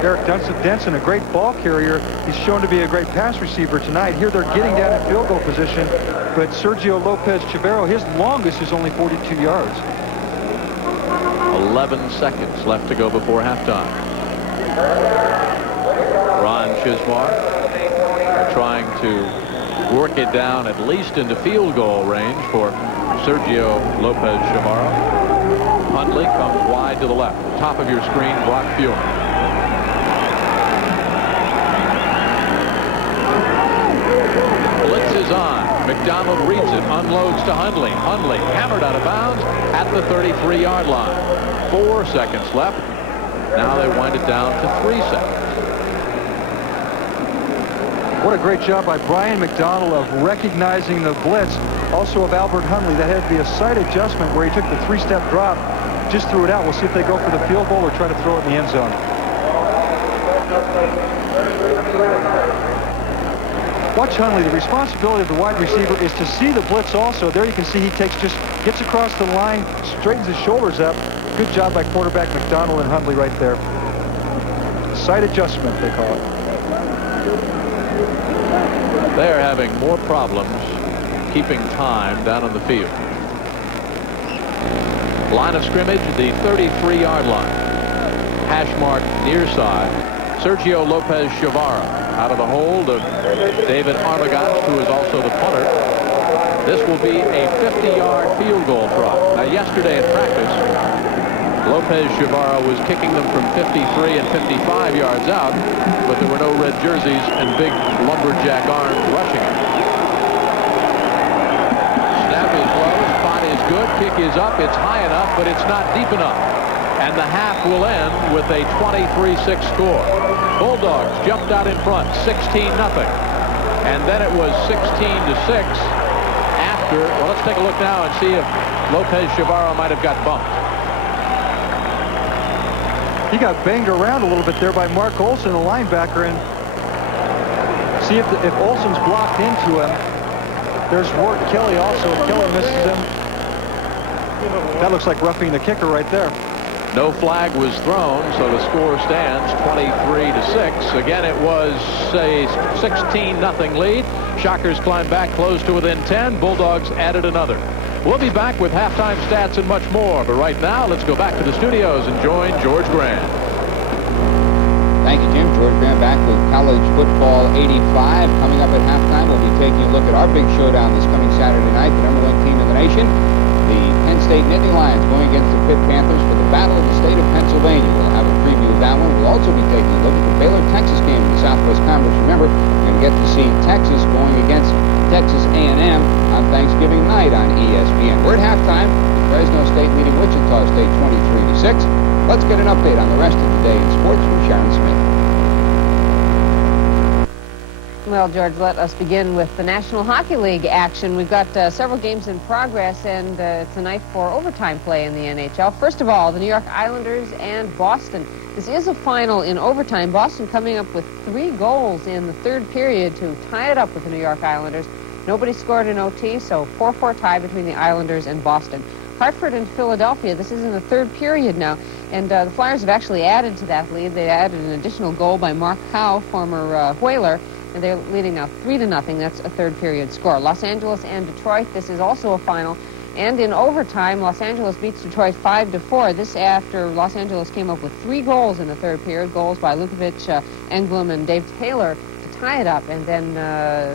Eric Denson, a great ball carrier. He's shown to be a great pass receiver tonight. Here they're getting down in field goal position, but Sergio Lopez Chavero, his longest is only 42 yards. 11 seconds left to go before halftime. Ron Chismar trying to work it down at least into field goal range for Sergio Lopez Chavarro. Hundley comes wide to the left. Top of your screen, Brock Fuhr. Blitz is on. McDonald reads it, unloads to Hundley. Hundley hammered out of bounds at the 33-yard line. 4 seconds left. Now they wind it down to 3 seconds. What a great job by Brian McDonald of recognizing the blitz. Also of Albert Hundley. That had to be a side adjustment where he took the 3-step drop, just threw it out. We'll see if they go for the field goal or try to throw it in the end zone. Watch Hundley. The responsibility of the wide receiver is to see the blitz also. There you can see he gets across the line, straightens his shoulders up. Good job by quarterback McDonald and Hundley right there. Side adjustment, they call it. They're having more problems keeping time down on the field. Line of scrimmage, the 33-yard line. Hash mark near side. Sergio Lopez Chavarro out of the hold of David Armagast, who is also the punter. This will be a 50-yard field goal try. Now, yesterday at practice, Lopez Chavarro was kicking them from 53 and 55 yards out, but there were no red jerseys and big lumberjack arms rushing him. Snap is low, spot is good, kick is up, it's high enough, but it's not deep enough. And the half will end with a 23-6 score. Bulldogs jumped out in front, 16-0. And then it was 16-6 after. Well, let's take a look now and see if Lopez Chavarro might have got bumped. He got banged around a little bit there by Mark Olson, the linebacker, and see if Olson's blocked into him. There's Ward Kelly also. Kelly misses him. That looks like roughing the kicker right there. No flag was thrown, so the score stands 23-6. Again, it was a 16-0 lead. Shockers climbed back close to within 10. Bulldogs added another. We'll be back with halftime stats and much more. But right now, let's go back to the studios and join George Graham. Thank you, Jim. George Graham back with College Football 85. Coming up at halftime, we'll be taking a look at our big showdown this coming Saturday night. The #1 team in the nation, the Penn State Nittany Lions, going against the Pitt Panthers for the Battle of the State of Pennsylvania. We'll have a preview of that one. We'll also be taking a look at the Baylor-Texas game in the Southwest Conference. Remember, you're going to get to see Texas going against Texas A&M on Thanksgiving night on ESPN. We're at halftime with Fresno State leading Wichita State 23-6. Let's get an update on the rest of the day in sports from Sharon Smith. Well, George, let us begin with the National Hockey League action. We've got several games in progress, and it's a night for overtime play in the NHL. First of all, the New York Islanders and Boston. This is a final in overtime. Boston coming up with 3 goals in the third period to tie it up with the New York Islanders. Nobody scored in OT, so 4-4 tie between the Islanders and Boston. Hartford and Philadelphia, this is in the third period now, and the Flyers have actually added to that lead. They added an additional goal by Mark Howe, former Whaler, and they're leading now 3-0. That's a third period score. Los Angeles and Detroit, this is also a final. And in overtime, Los Angeles beats Detroit 5-4. This after Los Angeles came up with 3 goals in the third period. Goals by Lukovic, Engblom, and Dave Taylor to tie it up, and then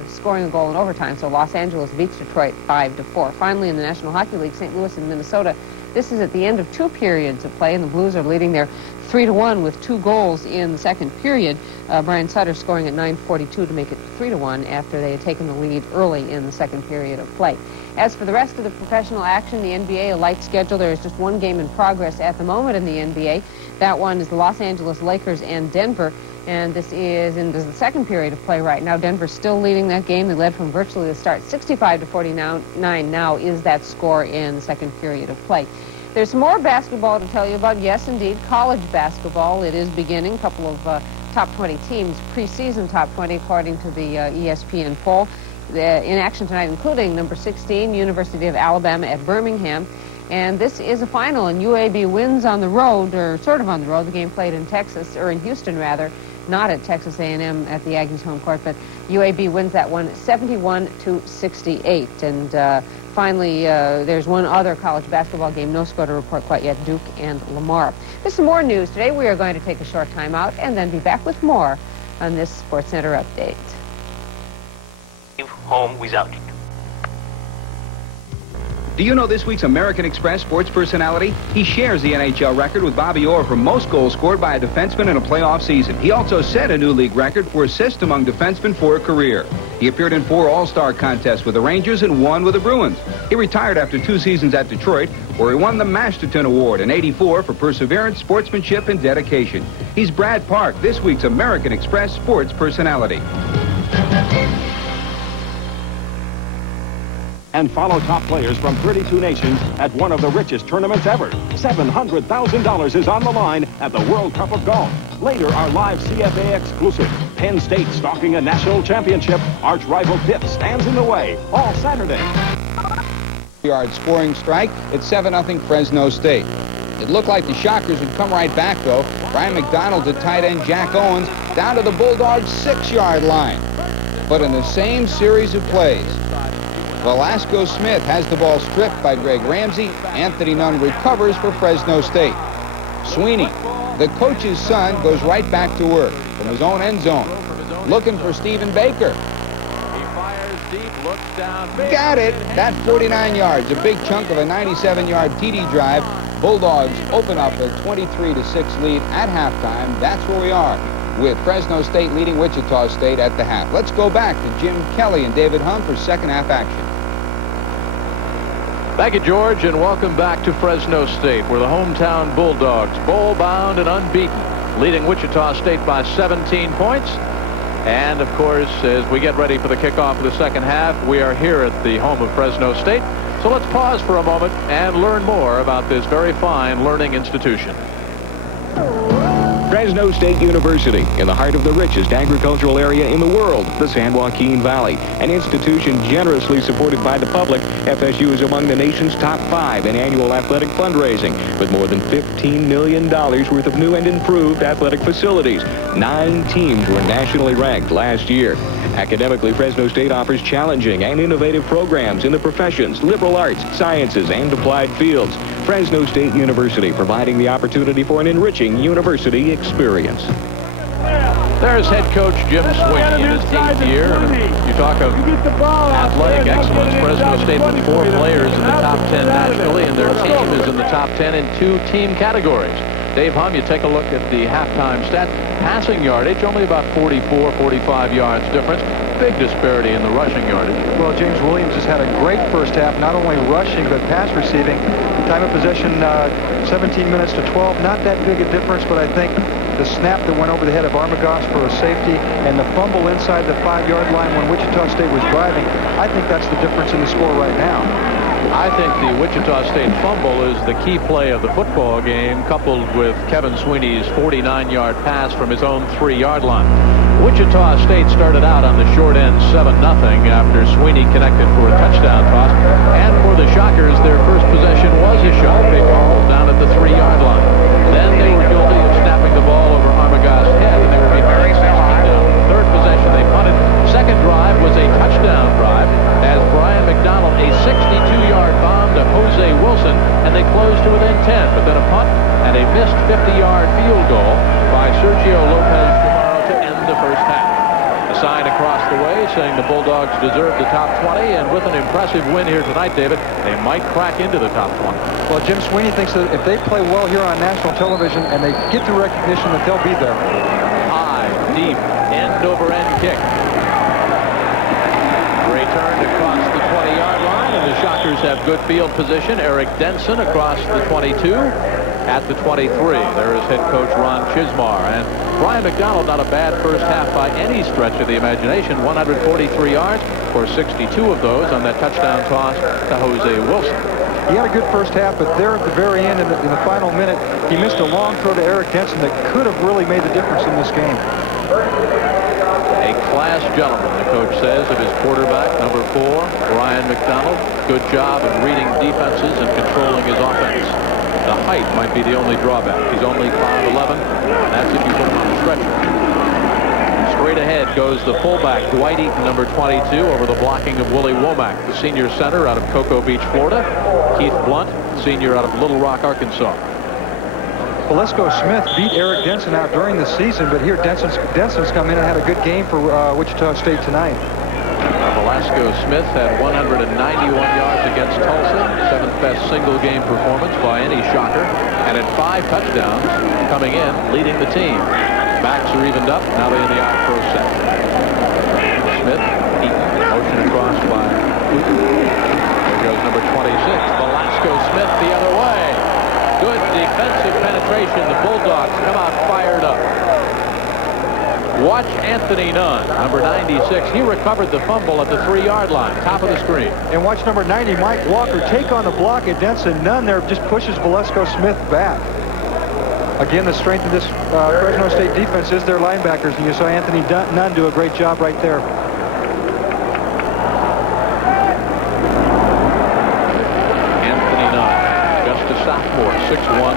scoring a goal in overtime. So Los Angeles beats Detroit 5-4. Finally, in the National Hockey League, St. Louis and Minnesota. This is at the end of 2 periods of play, and the Blues are leading there 3-1 with 2 goals in the second period. Brian Sutter scoring at 9:42 to make it 3-1 after they had taken the lead early in the second period of play. As for the rest of the professional action, the NBA, a light schedule. There is just 1 game in progress at the moment in the NBA. That one is the Los Angeles Lakers and Denver. And this is in the second period of play right now. Denver's still leading that game. They led from virtually the start, 65-49 now is that score in the second period of play. There's some more basketball to tell you about. Yes, indeed, college basketball. It is beginning. A couple of top 20 teams, preseason top 20, according to the ESPN poll. In action tonight, including number 16, University of Alabama at Birmingham. And this is a final, and UAB wins on the road, or sort of on the road. The game played in Texas, or in Houston, rather. Not at Texas A&M at the Aggies home court, but UAB wins that one 71-68. And finally, there's one other college basketball game. No score to report quite yet, Duke and Lamar. There's some more news today. We are going to take a short time out and then be back with more on this SportsCenter update. Home without it. Do you know this week's American Express sports personality? He shares the NHL record with Bobby Orr for most goals scored by a defenseman in a playoff season. He also set a new league record for assists among defensemen for a career. He appeared in 4 All-Star contests with the Rangers and 1 with the Bruins. He retired after 2 seasons at Detroit, where he won the Masterton Award in '84 for perseverance, sportsmanship, and dedication. He's Brad Park, this week's American Express sports personality. And follow top players from 32 nations at one of the richest tournaments ever. $700,000 is on the line at the World Cup of Golf. Later, our live CFA exclusive. Penn State stalking a national championship. Arch rival Pitt stands in the way. All Saturday. Yard scoring strike. It's 7-0 Fresno State. It looked like the Shockers would come right back, though. Brian McDonald to tight end Jack Owens down to the Bulldogs' 6-yard line. But in the same series of plays, Velasco Smith has the ball stripped by Greg Ramsey. Anthony Nunn recovers for Fresno State. Sweeney, the coach's son, goes right back to work from his own end zone, looking for Stephen Baker. Got it. That 49 yards, a big chunk of a 97-yard TD drive. Bulldogs open up a 23-6 lead at halftime. That's where we are, with Fresno State leading Wichita State at the half. Let's go back to Jim Kelly and David Hunt for second half action. Thank you, George, and welcome back to Fresno State, where the hometown Bulldogs, bowl-bound and unbeaten, leading Wichita State by 17 points. And, of course, as we get ready for the kickoff of the second half, we are here at the home of Fresno State. So let's pause for a moment and learn more about this very fine learning institution. Fresno State University, in the heart of the richest agricultural area in the world, the San Joaquin Valley. An institution generously supported by the public, FSU is among the nation's top 5 in annual athletic fundraising, with more than $15 million worth of new and improved athletic facilities. 9 teams were nationally ranked last year. Academically, Fresno State offers challenging and innovative programs in the professions, liberal arts, sciences, and applied fields. Fresno State University, providing the opportunity for an enriching university experience. There's head coach Jim Sweeney in his 8th year. You talk of athletic excellence. Fresno State with 4 players in the top 10 nationally, and their team is in the top 10 in 2 team categories. Dave Hum, you take a look at the halftime stat. Passing yardage, only about 44, 45 yards difference. Big disparity in the rushing yardage. Well, James Williams has had a great first half, not only rushing but pass receiving. Time of possession, 17 minutes to 12. Not that big a difference, but I think the snap that went over the head of Armagos for a safety and the fumble inside the 5-yard line when Wichita State was driving, I think that's the difference in the score right now. I think the Wichita State fumble is the key play of the football game, coupled with Kevin Sweeney's 49-yard pass from his own 3-yard line. Wichita State started out on the short end 7-0 after Sweeney connected for a touchdown toss. And for the Shockers, their first possession was a shot. Big ball down at the 3-yard line. Then they were guilty of snapping the ball over Armagos' head, and they were behind 16 down. Third possession, they punted. Second drive was a touchdown drive as Brian McDonald, a 62-yard bomb to Jose Wilson, and they closed to within 10. But then a punt and a missed 50-yard field goal by Sergio Lopez to end the first half. A sign across the way saying the Bulldogs deserve the top 20, and with an impressive win here tonight, David, they might crack into the top 20. Well, Jim Sweeney thinks that if they play well here on national television and they get the recognition, that they'll be there. High, deep, end-over-end kick. Returned across the 20-yard line, and the Shockers have good field position. Eric Denson across the 22. At the 23, there is head coach Ron Chismar. And Brian McDonald, not a bad first half by any stretch of the imagination. 143 yards for 62 of those on that touchdown toss to Jose Wilson. He had a good first half, but there at the very end, in the final minute, he missed a long throw to Eric Denson that could have really made the difference in this game. A class gentleman, the coach says, of his quarterback, number 4, Brian McDonald. Good job of reading defenses and controlling his offense. The height might be the only drawback. He's only 5'11", and that's if you put him on the stretcher. Straight Straight ahead goes the fullback, Dwight Eaton, number 22, over the blocking of Willie Womack, the senior center out of Cocoa Beach, Florida. Keith Blunt, senior out of Little Rock, Arkansas. Velasco Smith beat Eric Denson out during the season, but here Denson's come in and had a good game for Wichita State tonight. Velasco Smith had 191 yards against Tulsa, 7th best single game performance by any shocker, and had 5 touchdowns coming in, leading the team. Backs are evened up. Now they're in the out-pro set. Smith, Eaton, motion across by Luton. There goes number 26. Velasco Smith the other way. Good defensive penetration. The Bulldogs come out fired up. Watch Anthony Nunn, number 96. He recovered the fumble at the 3-yard line, top of the screen. And watch number 90, Mike Walker, take on the block at Denson. Nunn there just pushes Velasco Smith back. Again, the strength of this Fresno State defense is their linebackers, and you saw Anthony Nunn do a great job right there. Anthony Nunn, just a sophomore, 6'1",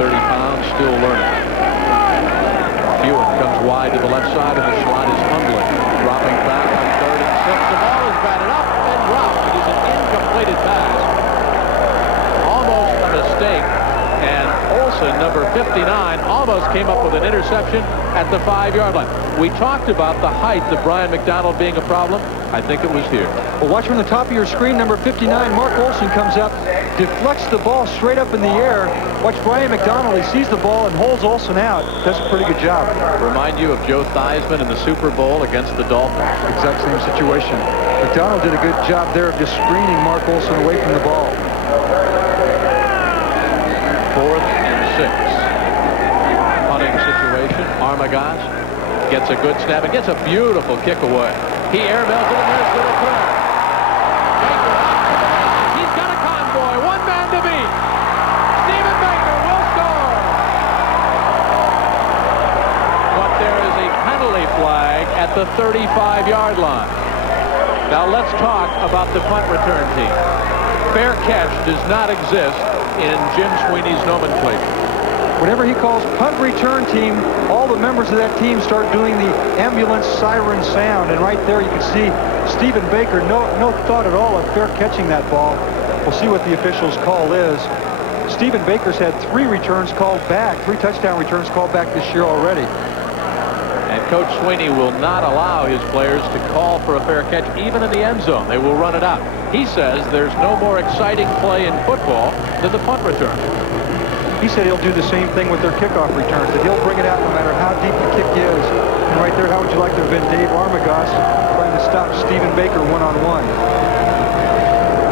230 pounds, still learning. Hewitt comes wide to the left side, and the slot is humbling. Dropping back on 3rd and 6. The ball is batted up and dropped. It is an incompleted pass. Almost a mistake. And Olsen, number 59, almost came up with an interception at the 5-yard line. We talked about the height of Brian McDonald being a problem. I think it was here. Well, watch from the top of your screen, number 59, Mark Olsen comes up, deflects the ball straight up in the air. Watch Brian McDonald. He sees the ball and holds Olsen out. That's a pretty good job. Remind you of Joe Theismann in the Super Bowl against the Dolphins. Exact same situation. McDonald did a good job there of just screening Mark Olsen away from the ball. 4th and 6. Punting situation. Armagas gets a good snap and gets a beautiful kick away. He airmails it, and there's the return. Baker out to the line. He's got a convoy. One man to beat. Stephen Baker will score. But there is a penalty flag at the 35-yard line. Now let's talk about the punt return team. Fair catch does not exist in Jim Sweeney's nomenclature. Whenever he calls punt return team, all the members of that team start doing the ambulance siren sound. And right there you can see Stephen Baker, no thought at all of fair catching that ball. We'll see what the official's call is. Stephen Baker's had 3 returns called back, 3 touchdown returns called back this year already. And Coach Sweeney will not allow his players to call for a fair catch even in the end zone. They will run it out. He says there's no more exciting play in football than the punt return. He said he'll do the same thing with their kickoff returns, that he'll bring it out no matter how deep the kick is. And right there, how would you like to have been Dave Armagas trying to stop Stephen Baker one-on-one?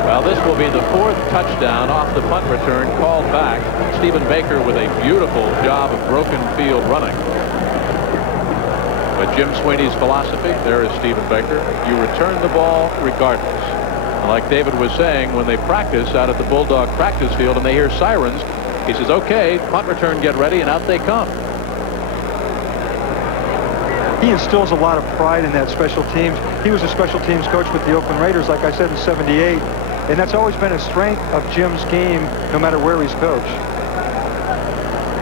Well, this will be the 4th touchdown off the punt return called back. Stephen Baker with a beautiful job of broken field running. But Jim Sweeney's philosophy, there is Stephen Baker, you return the ball regardless. And like David was saying, when they practice out at the Bulldog practice field and they hear sirens, he says, okay, punt return, get ready, and out they come. He instills a lot of pride in that special teams. He was a special teams coach with the Oakland Raiders, like I said, in '78. And that's always been a strength of Jim's game, no matter where he's coached.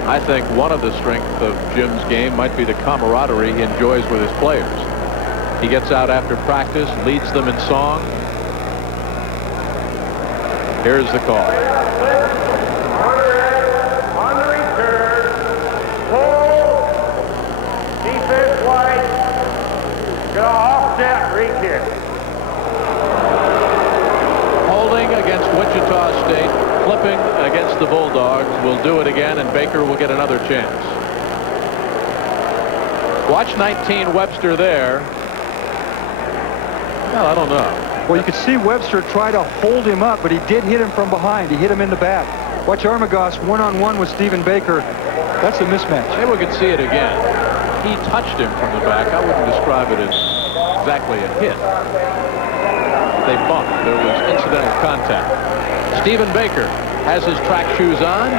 I think one of the strengths of Jim's game might be the camaraderie he enjoys with his players. He gets out after practice, leads them in song. Here's the call. On the return, hold, defense wide, gonna offset re-kick. Holding against Wichita State, flipping against the Bulldogs. Will do it again, and Baker will get another chance. Watch 19 Webster there. Well, I don't know. Well, you could see Webster try to hold him up, but he did hit him from behind. He hit him in the back. Watch Armagas one-on-one with Stephen Baker. That's a mismatch. Maybe we could see it again. He touched him from the back. I wouldn't describe it as exactly a hit. They bumped. There was incidental contact. Stephen Baker has his track shoes on,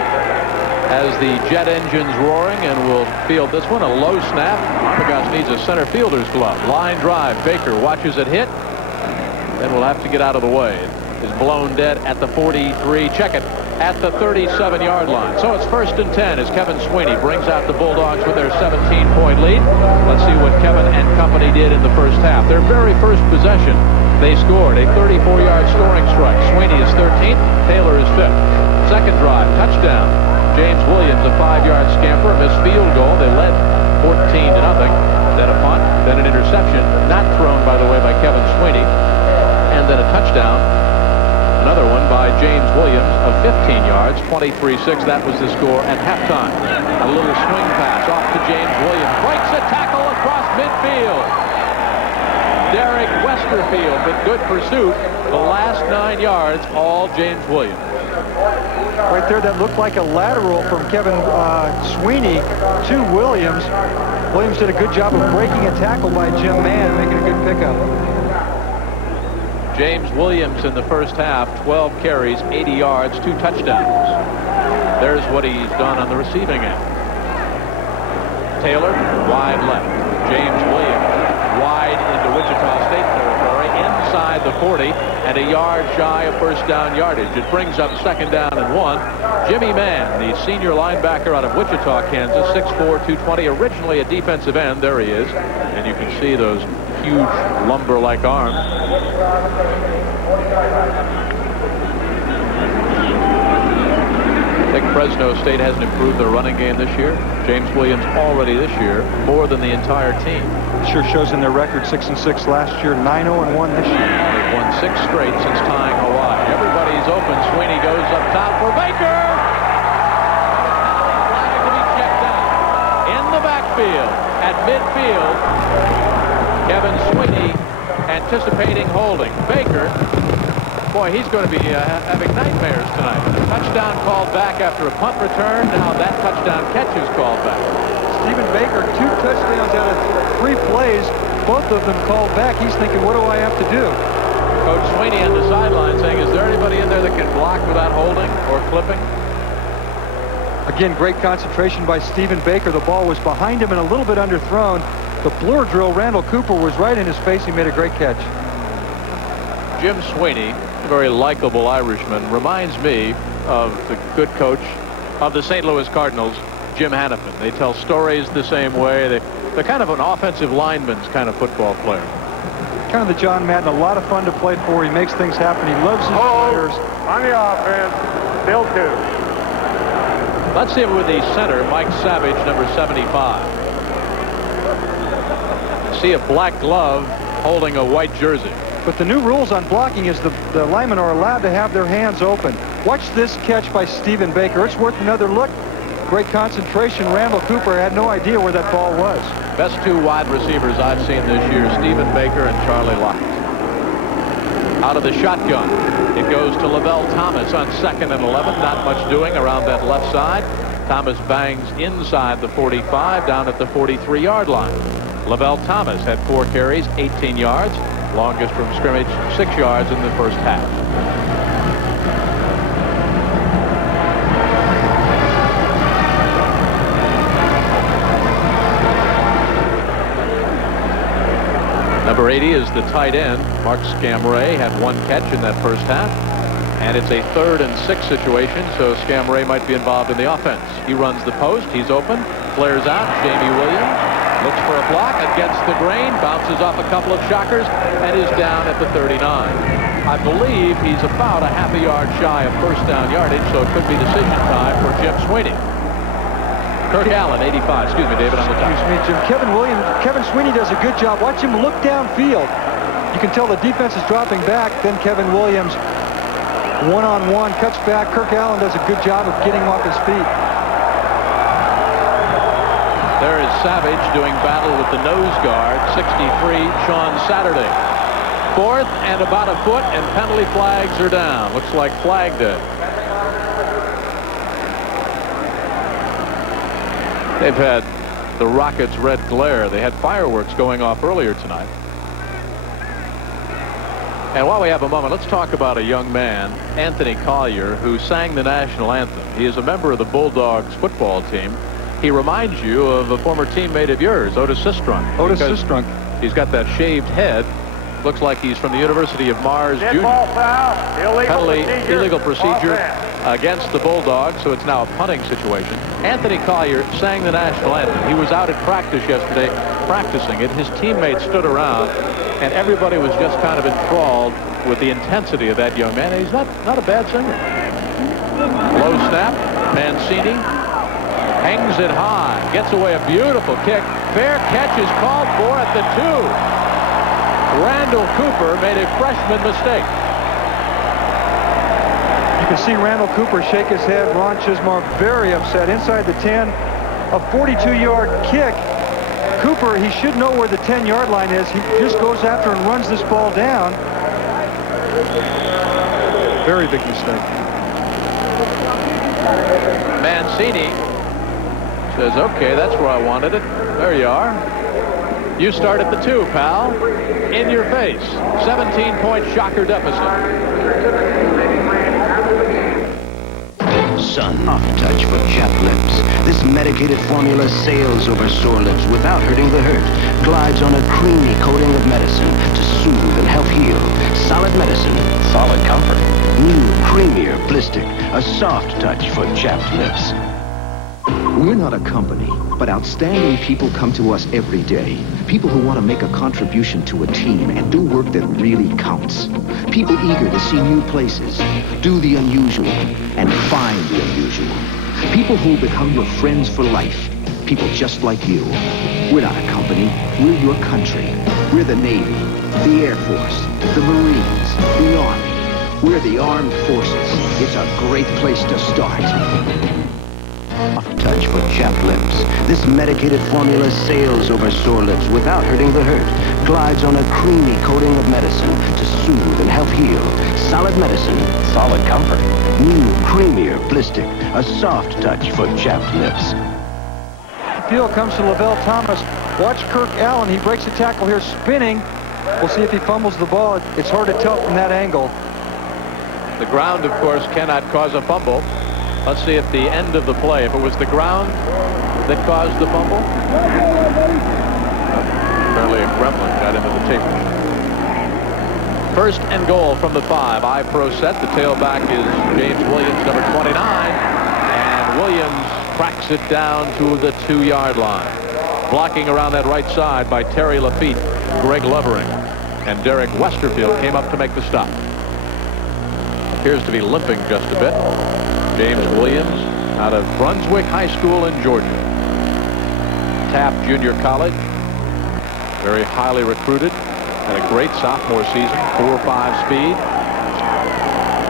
has the jet engines roaring, and will field this one. A low snap. Armagas needs a center fielder's glove. Line drive. Baker watches it hit. Then we'll have to get out of the way. is blown dead at the 43. Check it, at the 37-yard line. So it's 1st and 10 as Kevin Sweeney brings out the Bulldogs with their 17-point lead. Let's see what Kevin and company did in the first half. Their very first possession, they scored a 34-yard scoring strike. Sweeney is 13th. Taylor is 5th. Second drive, touchdown. James Williams, a 5-yard scamper, missed field goal. They led 14-0. Then a punt, then an interception, not thrown, by the way, by Kevin Sweeney. And then a touchdown. Another one by James Williams of 15 yards, 23-6. That was the score at halftime. A little swing pass off to James Williams. Breaks a tackle across midfield. Derek Westerfield with good pursuit. The last 9 yards, all James Williams. Right there, that looked like a lateral from Kevin Sweeney to Williams. Williams did a good job of breaking a tackle by Jim Mann, making a good pickup. James Williams in the first half, 12 carries, 80 yards, 2 touchdowns. There's what he's done on the receiving end. Taylor, wide left. James Williams, wide into Wichita State territory, inside the 40, and a yard shy of first down yardage. It brings up 2nd down and 1. Jimmy Mann, the senior linebacker out of Wichita, Kansas, 6'4", 220, originally a defensive end. There he is. And you can see those huge lumber-like arms. I think Fresno State hasn't improved their running game this year. James Williams already this year more than the entire team. Sure shows in their record, 6-6 last year, 9-0-1 this year. They've won 6 straight since tying Hawaii. Everybody's open. Sweeney goes up top for Baker. Flag to be checked out. In the backfield, at midfield, Kevin Sweeney anticipating holding. Baker, boy, he's going to be having nightmares tonight. Touchdown called back after a punt return. Now that touchdown catch is called back. Stephen Baker, 2 touchdowns out of 3 plays, both of them called back. He's thinking, what do I have to do? Coach Sweeney on the sideline saying, is there anybody in there that can block without holding or clipping? Again, great concentration by Stephen Baker. The ball was behind him and a little bit underthrown. The blur drill, Randall Cooper, was right in his face. He made a great catch. Jim Sweeney, a very likable Irishman, reminds me of the good coach of the St. Louis Cardinals, Jim Hannafin. They tell stories the same way. They're kind of an offensive lineman's kind of football player. Kind of the John Madden, a lot of fun to play for. He makes things happen. He loves his players. On the offense, still 2. Let's see it with the center, Mike Savage, number 75. See a black glove holding a white jersey. But the new rules on blocking is the linemen are allowed to have their hands open. Watch this catch by Stephen Baker. It's worth another look. Great concentration. Randall Cooper had no idea where that ball was. Best 2 wide receivers I've seen this year, Stephen Baker and Charlie Lockett. Out of the shotgun, it goes to Lavelle Thomas on 2nd and 11. Not much doing around that left side. Thomas bangs inside the 45, down at the 43-yard line. Lavelle Thomas had 4 carries, 18 yards. Longest from scrimmage, 6 yards in the first half. Number 80 is the tight end. Mark Scamray had 1 catch in that first half. And it's a 3rd and 6 situation, so Scamray might be involved in the offense. He runs the post. He's open. Flares out. Jamie Williams looks for a block against the grain. Bounces off a couple of shockers and is down at the 39. I believe he's about a half a yard shy of first down yardage, so it could be decision time for Jim Sweeney. Kirk Allen, 85. Excuse me, David, on the top. Excuse me, Jim. Kevin Sweeney does a good job. Watch him look downfield. You can tell the defense is dropping back. Then Kevin Williams, one-on-one, cuts back. Kirk Allen does a good job of getting him off his feet. There is Savage doing battle with the nose guard, 63, Sean Saturday. 4th and about a foot, and penalty flags are down. Looks like Flag Day. They've had the Rockets' red glare. They had fireworks going off earlier tonight. And while we have a moment, let's talk about a young man, Anthony Collier, who sang the national anthem. He is a member of the Bulldogs football team. He reminds you of a former teammate of yours, Otis Sistrunk. Otis Sistrunk. He's got that shaved head, Looks like he's from the University of Mars Dead Junior. ball foul. Illegal procedure Offense. against the Bulldogs, so it's now a punting situation. Anthony Collier sang the national anthem. He was out at practice yesterday practicing it. His teammates stood around, and everybody was just kind of enthralled with the intensity of that young man. And he's not a bad singer. Low snap. Mancini hangs it high. Gets away a beautiful kick. Fair catch is called for at the 2. Randall Cooper made a freshman mistake. You can see Randall Cooper shake his head. Ron Chismar very upset. Inside the 10, a 42-yard kick. Cooper, he should know where the 10-yard line is. He just goes after and runs this ball down. Very big mistake. Mancini says, okay, that's where I wanted it. There you are. You start at the 2, pal. In your face. 17-point shocker deficit. Sun off touch for chapped lips. This medicated formula sails over sore lips without hurting the hurt. Glides on a creamy coating of medicine to soothe and help heal. Solid medicine. Solid comfort. New, creamier Blistic. A soft touch for chapped lips. We're not a company, but outstanding people come to us every day. People who want to make a contribution to a team and do work that really counts. People eager to see new places, do the unusual, and find the unusual. People who become your friends for life. People just like you. We're not a company. We're your country. We're the Navy, the Air Force, the Marines, the Army. We're the armed forces. It's a great place to start. Touch for chapped lips. This medicated formula sails over sore lips without hurting the hurt. Glides on a creamy coating of medicine to soothe and help heal. Solid medicine. Solid comfort. New, creamier Blistic. A soft touch for chapped lips. Field comes to Lavelle Thomas. Watch Kirk Allen. He breaks the tackle here, spinning. We'll see if he fumbles the ball. It's hard to tell from that angle. The ground, of course, cannot cause a fumble. Let's see at the end of the play. If it was the ground that caused the fumble. Apparently a gremlin got into the tape. First and goal from the 5. I-pro set. The tailback is James Williams, number 29. And Williams cracks it down to the 2-yard line. Blocking around that right side by Terry Lafitte, Greg Lovering, and Derek Westerfield came up to make the stop. Appears to be limping just a bit. James Williams out of Brunswick High School in Georgia. Taft Junior College. Very highly recruited. Had a great sophomore season. 4.5 speed.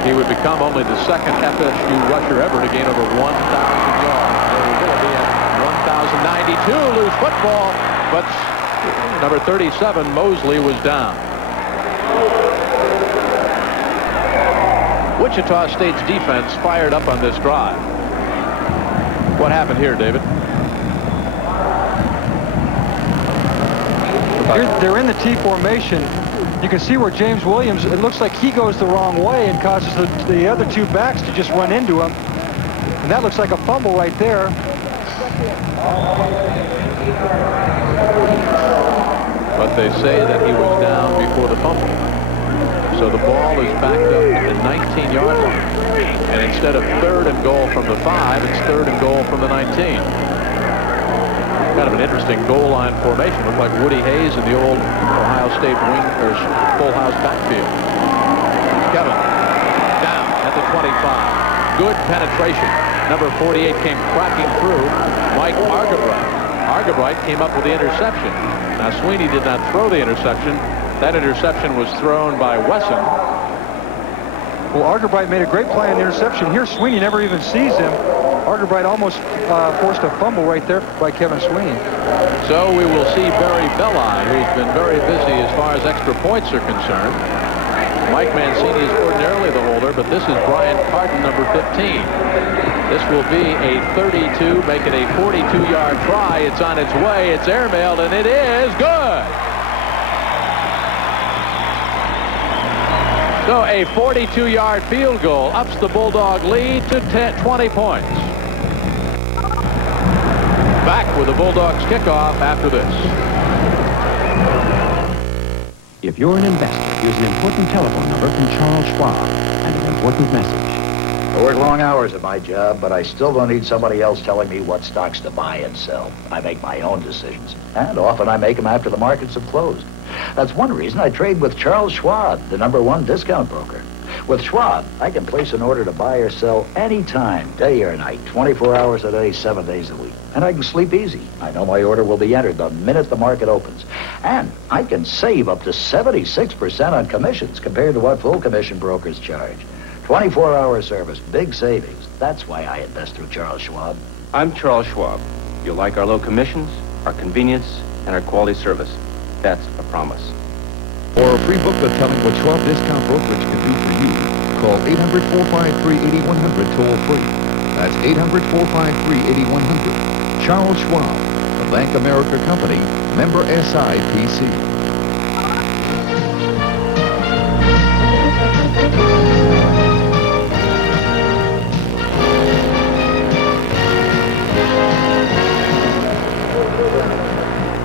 He would become only the second FSU rusher ever to gain over 1,000 yards. There will be at 1,092. Loose football. But number 37, Mosley, was down. Wichita State's defense fired up on this drive. What happened here, David? They're in the T formation. You can see where James Williams, it looks like he goes the wrong way and causes the other 2 backs to just run into him. And that looks like a fumble right there. But they say that he was down before the fumble. So the ball is backed up at the 19-yard line. And instead of 3rd and goal from the 5, it's 3rd and goal from the 19. Kind of an interesting goal line formation. Looked like Woody Hayes in the old Ohio State wing or full house backfield. Kevin down at the 25. Good penetration. Number 48 came cracking through. Mike Argabright. Argabright came up with the interception. Now Sweeney did not throw the interception. That interception was thrown by Wesson. Well, Argabright made a great play on the interception. Here, Sweeney never even sees him. Argabright almost forced a fumble right there by Kevin Sweeney. So we will see Barry Belli, who's been very busy as far as extra points are concerned. Mike Mancini is ordinarily the holder, but this is Brian Carton, number 15. This will be a 32, make it a 42-yard try. It's on its way. It's airmailed, and it is good. So a 42-yard field goal ups the Bulldog lead to 20 points. Back with the Bulldogs kickoff after this. If you're an investor, here's an important telephone number from Charles Schwab and an important message. I work long hours at my job, but I still don't need somebody else telling me what stocks to buy and sell. I make my own decisions, and often I make them after the markets have closed. That's one reason I trade with Charles Schwab, the #1 discount broker. With Schwab, I can place an order to buy or sell anytime, day or night, 24 hours a day, 7 days a week. And I can sleep easy. I know my order will be entered the minute the market opens. And I can save up to 76% on commissions compared to what full commission brokers charge. 24-hour service, big savings. That's why I invest through Charles Schwab. I'm Charles Schwab. You'll like our low commissions, our convenience, and our quality service. That's a promise. For a free booklet telling what Schwab Discount Brokerage can do for you, call 800-453-8100 toll-free. That's 800-453-8100. Charles Schwab, the Bank America Company, member SIPC.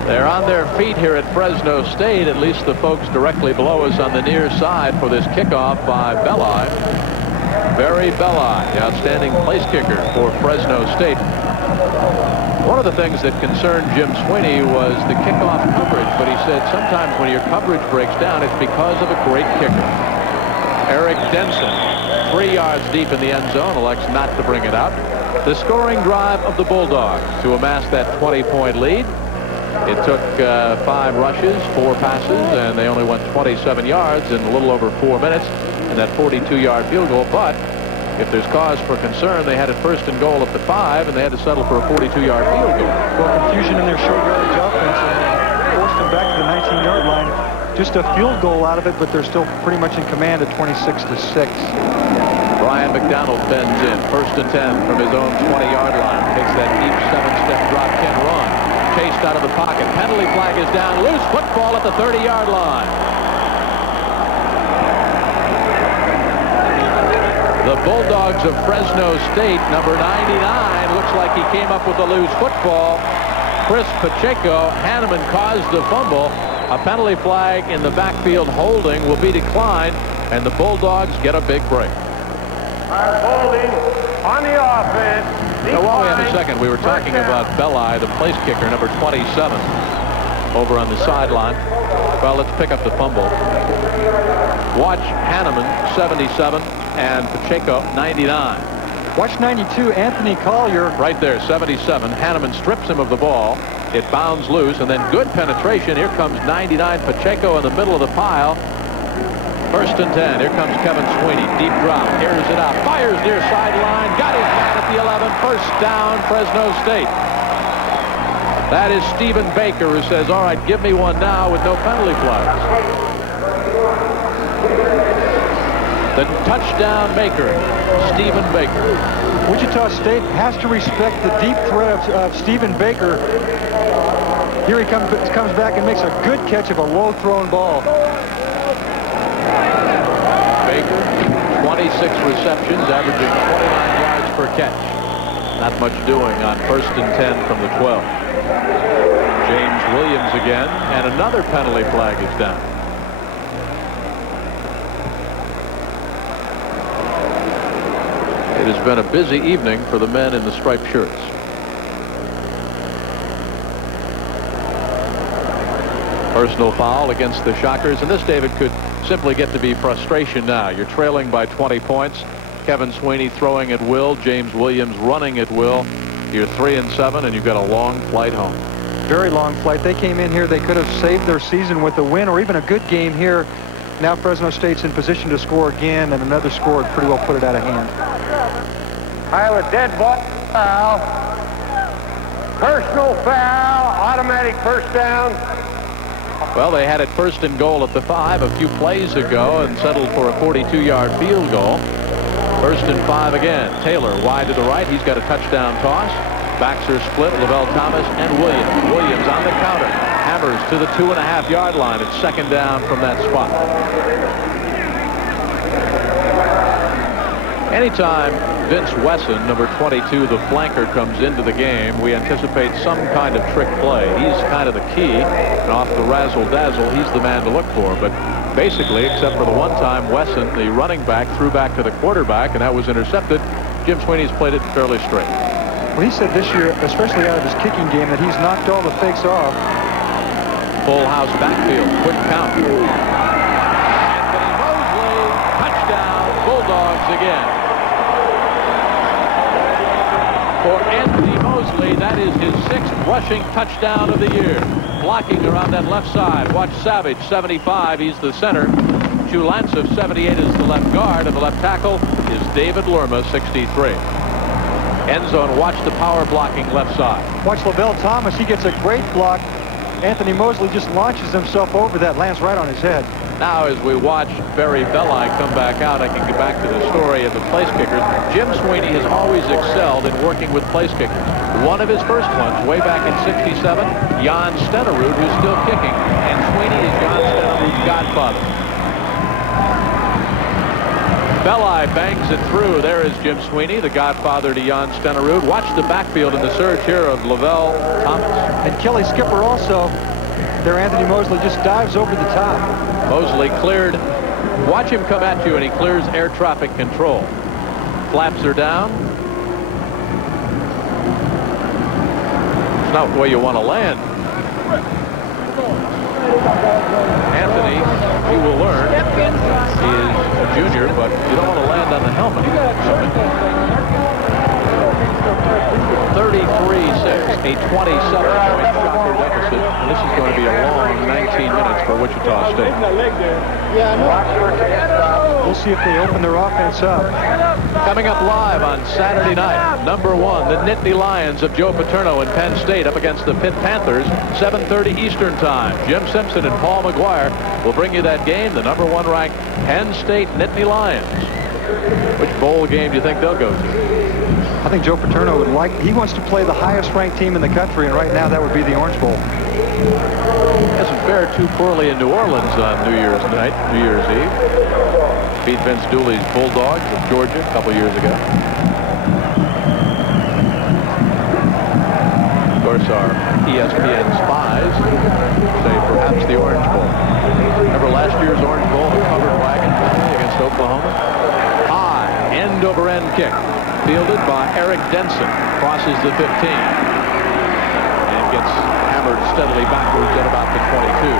They're on their feet here at Fresno State, at least the folks directly below us on the near side for this kickoff by Belli. Barry Belli, the outstanding place kicker for Fresno State. One of the things that concerned Jim Sweeney was the kickoff coverage, but he said sometimes when your coverage breaks down, it's because of a great kicker. Eric Denson, 3 yards deep in the end zone, elects not to bring it out. The scoring drive of the Bulldogs to amass that 20-point lead. It took 5 rushes, 4 passes, and they only went 27 yards in a little over 4 minutes in that 42-yard field goal. But if there's cause for concern, they had it 1st and goal at the 5, and they had to settle for a 42-yard field goal. Well, confusion in their short yardage offense and forced them back to the 19-yard line. Just a field goal out of it, but they're still pretty much in command at 26-6. Brian McDonald bends in, 1st and 10 from his own 20-yard line. Takes that deep 7-step drop 10 run. Chased out of the pocket. Penalty flag is down. Loose football at the 30-yard line. The Bulldogs of Fresno State, number 99, looks like he came up with a loose football. Chris Pacheco, Hanneman caused the fumble. A penalty flag in the backfield holding will be declined, and the Bulldogs get a big break. Holding on the offense. Now, while we have a second, we were talking about Belli, the place kicker, number 27, over on the sideline. Well, let's pick up the fumble. Watch Hanneman, 77, and Pacheco, 99. Watch 92, Anthony Collier. Right there, 77. Hanneman strips him of the ball. It bounds loose, and then good penetration. Here comes 99, Pacheco in the middle of the pile. 1st and 10. Here comes Kevin Sweeney. Deep drop. Airs it out. Fires near sideline. Got his man at the 11. 1st down, Fresno State. That is Stephen Baker, who says, all right, give me one now with no penalty flags. The touchdown maker, Stephen Baker. Wichita State has to respect the deep threat of Stephen Baker. Here he comes back and makes a good catch of a low-thrown ball. Baker, 26 receptions, averaging 29 yards per catch. Not much doing on 1st and 10 from the 12. James Williams again, and another penalty flag is down. It has been a busy evening for the men in the striped shirts. Personal foul against the Shockers, and this, David, could simply get to be frustration now. You're trailing by 20 points. Kevin Sweeney throwing at will. James Williams running at will. You're 3-7, and you've got a long flight home. Very long flight. They came in here. They could have saved their season with a win or even a good game here. Now Fresno State's in position to score again, and another score would pretty well put it out of hand. I have a dead ball foul. Personal foul. Automatic 1st down. Well, they had it 1st and goal at the 5 a few plays ago and settled for a 42-yard field goal. 1st and 5 again. Taylor wide to the right. He's got a touchdown toss. Backs are split. Lavelle Thomas and Williams. Williams on the counter. Hammers to the 2.5-yard line. It's 2nd down from that spot. Anytime Vince Wesson, number 22, the flanker, comes into the game, we anticipate some kind of trick play. He's kind of the key, and off the razzle-dazzle, he's the man to look for. But basically, except for the one time Wesson, the running back, threw back to the quarterback, and that was intercepted, Jim Sweeney's played it fairly straight. Well, he said this year, especially out of his kicking game, that he's knocked all the fakes off. Full house backfield, quick count. Anthony Mosley, touchdown, Bulldogs again. For Anthony Mosley, that is his 6th rushing touchdown of the year. Blocking around that left side. Watch Savage, 75, he's the center. Chulansov, 78, is the left guard, and the left tackle is David Lerma, 63. End zone, watch the power blocking left side. Watch Lavelle Thomas, he gets a great block. Anthony Mosley just launches himself over that, lands right on his head. Now, as we watch Barry Belli come back out, I can get back to the story of the place kickers. Jim Sweeney has always excelled in working with place kickers. One of his first ones, way back in '67, Jan Stenerud, who's still kicking, and Sweeney is Jan Stenerud's godfather. Belli bangs it through. There is Jim Sweeney, the godfather to Jan Stenerud. Watch the backfield in the surge here of Lavelle Thomas. And Kelly Skipper also. There, Anthony Mosley just dives over the top. Mosley cleared. Watch him come at you, and he clears air traffic control. Flaps are down. It's not the way you want to land. Anthony, he will learn. He is a junior, but you don't want to land on the helmet. 33-6, a 27-point shocker deficit. And this is going to be a long 19 minutes for Wichita State. We'll see if they open their offense up. Coming up live on Saturday night, number 1, the Nittany Lions of Joe Paterno in Penn State up against the Pitt Panthers, 7:30 Eastern Time. Jim Simpson and Paul McGuire will bring you that game, the number 1 ranked Penn State Nittany Lions. Which bowl game do you think they'll go to? I think Joe Paterno would like, he wants to play the highest ranked team in the country, and right now that would be the Orange Bowl. Hasn't fared too poorly in New Orleans on New Year's night, New Year's Eve. Beat Vince Dooley's Bulldogs of Georgia a couple years ago. Of course, our ESPN spies say perhaps the Orange Bowl. Remember last year's Orange Bowl, the covered wagon against Oklahoma? High, end-over-end kick. Fielded by Eric Denson, crosses the 15 and gets hammered steadily backwards at about the 22.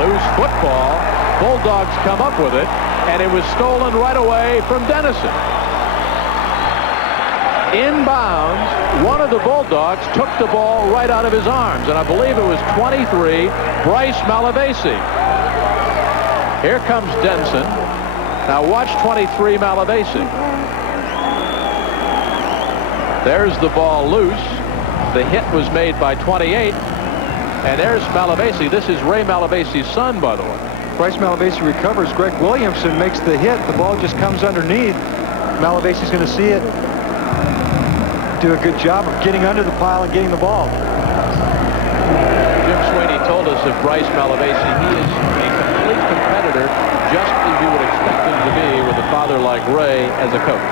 Loose football. Bulldogs come up with it, and it was stolen right away from Dennison. Inbounds, one of the Bulldogs took the ball right out of his arms, and I believe it was 23, Bryce Malavasi. Here comes Denson. Now watch 23 Malavasi. There's the ball loose. The hit was made by 28. And there's Malavasi. This is Ray Malavasi's son, by the way. Bryce Malavasi recovers. Greg Williamson makes the hit. The ball just comes underneath. Malavasi's going to see it. Do a good job of getting under the pile and getting the ball. Jim Sweeney told us of Bryce Malavasi, he is a complete competitor, just as you would expect him to be with a father like Ray as a coach.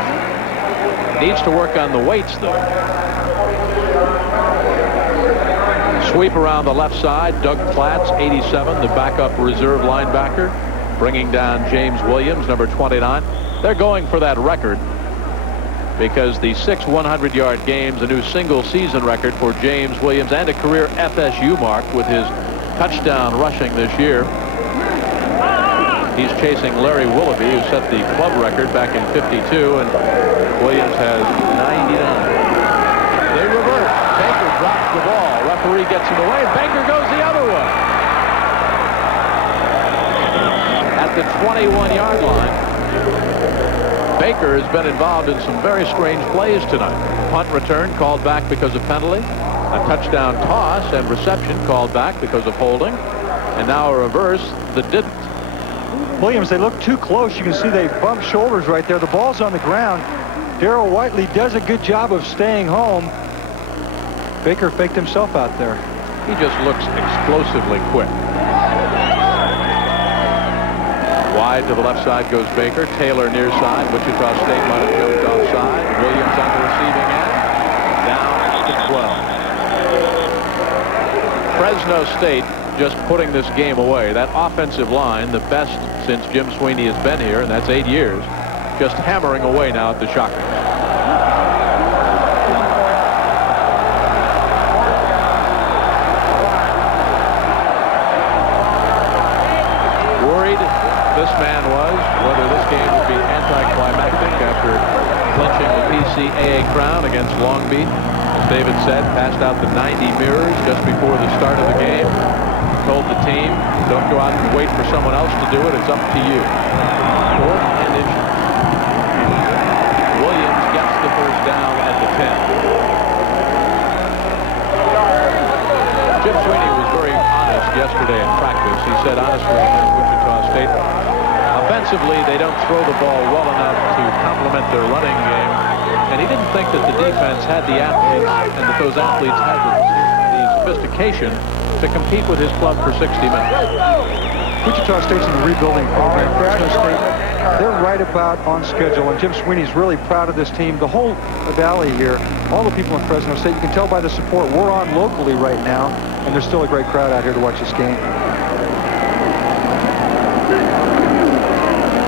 Needs to work on the weights, though. Sweep around the left side. Doug Platts, 87, the backup reserve linebacker, bringing down James Williams, number 29. They're going for that record because the 6 100-yard games, a new single-season record for James Williams and a career FSU mark with his touchdown rushing this year. He's chasing Larry Willoughby, who set the club record back in '52, and Williams has 99. They reverse. Baker drops the ball. Referee gets him away. Baker goes the other way. At the 21-yard line, Baker has been involved in some very strange plays tonight. Punt return called back because of penalty. A touchdown toss and reception called back because of holding. And now a reverse that didn't. Williams, they look too close. You can see they bump shoulders right there. The ball's on the ground. Darrell Whiteley does a good job of staying home. Baker faked himself out there. He just looks explosively quick. Wide to the left side goes Baker. Taylor near side. Wichita State might have jumped offside. Williams on the receiving end. Down to 12. Fresno State just putting this game away. That offensive line, the best since Jim Sweeney has been here, and that's 8 years, just hammering away now at the Shockers. Worried this man was whether this game would be anticlimactic after clinching the PCAA crown against Long Beach. As David said, passed out the 90 mirrors just before the start of the game. Told the team, don't go out and wait for someone else to do it. It's up to you. Fourth and inches. Williams gets the first down at the 10. Jim Sweeney was very honest yesterday in practice. He said, honestly, against Wichita State, offensively, they don't throw the ball well enough to complement their running game. And he didn't think that the defense had the athletes and that those athletes had the sophistication to compete with his club for 60 minutes. Wichita State's in the rebuilding program. Fresno State, they're right about on schedule, and Jim Sweeney's really proud of this team. The whole valley here, all the people in Fresno State, you can tell by the support we're on locally right now, and there's still a great crowd out here to watch this game.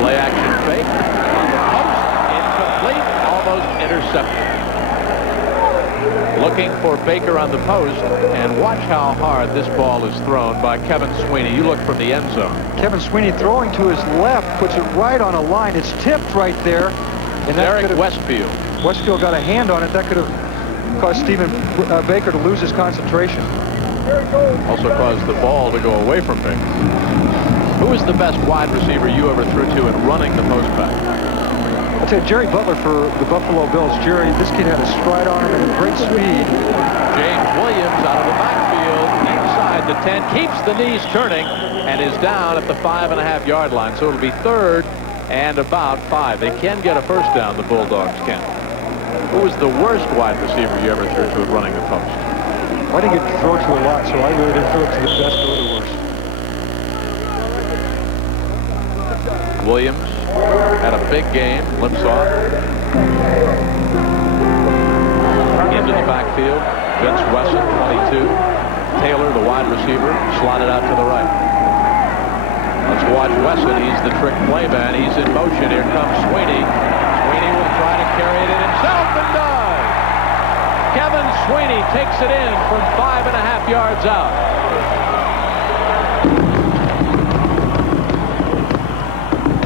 Play action fake on the post, incomplete, almost intercepted. Looking for Baker on the post, and watch how hard this ball is thrown by Kevin Sweeney. You look from the end zone. Kevin Sweeney throwing to his left, puts it right on a line. It's tipped right there. And Eric Westfield. Westfield got a hand on it. That could have caused Stephen Baker to lose his concentration. Also caused the ball to go away from Baker. Who is the best wide receiver you ever threw to in running the post back? I'll tell you, Jerry Butler for the Buffalo Bills. Jerry, this kid had a stride on him and great speed. James Williams out of the backfield, inside the 10, keeps the knees turning, and is down at the 5.5-yard line. So it'll be third and about 5. They can get a first down, the Bulldogs can. Who was the worst wide receiver you ever threw to at running the post? I didn't get to throw to a lot, so I really didn't throw it to the best or the worst. Williams had a big game, limps off. Into the backfield, Vince Wesson, 22. Taylor, the wide receiver, slotted out to the right. Let's watch Wesson. He's the trick play man. He's in motion. Here comes Sweeney. Sweeney will try to carry it in himself and does. Kevin Sweeney takes it in from 5.5 yards out.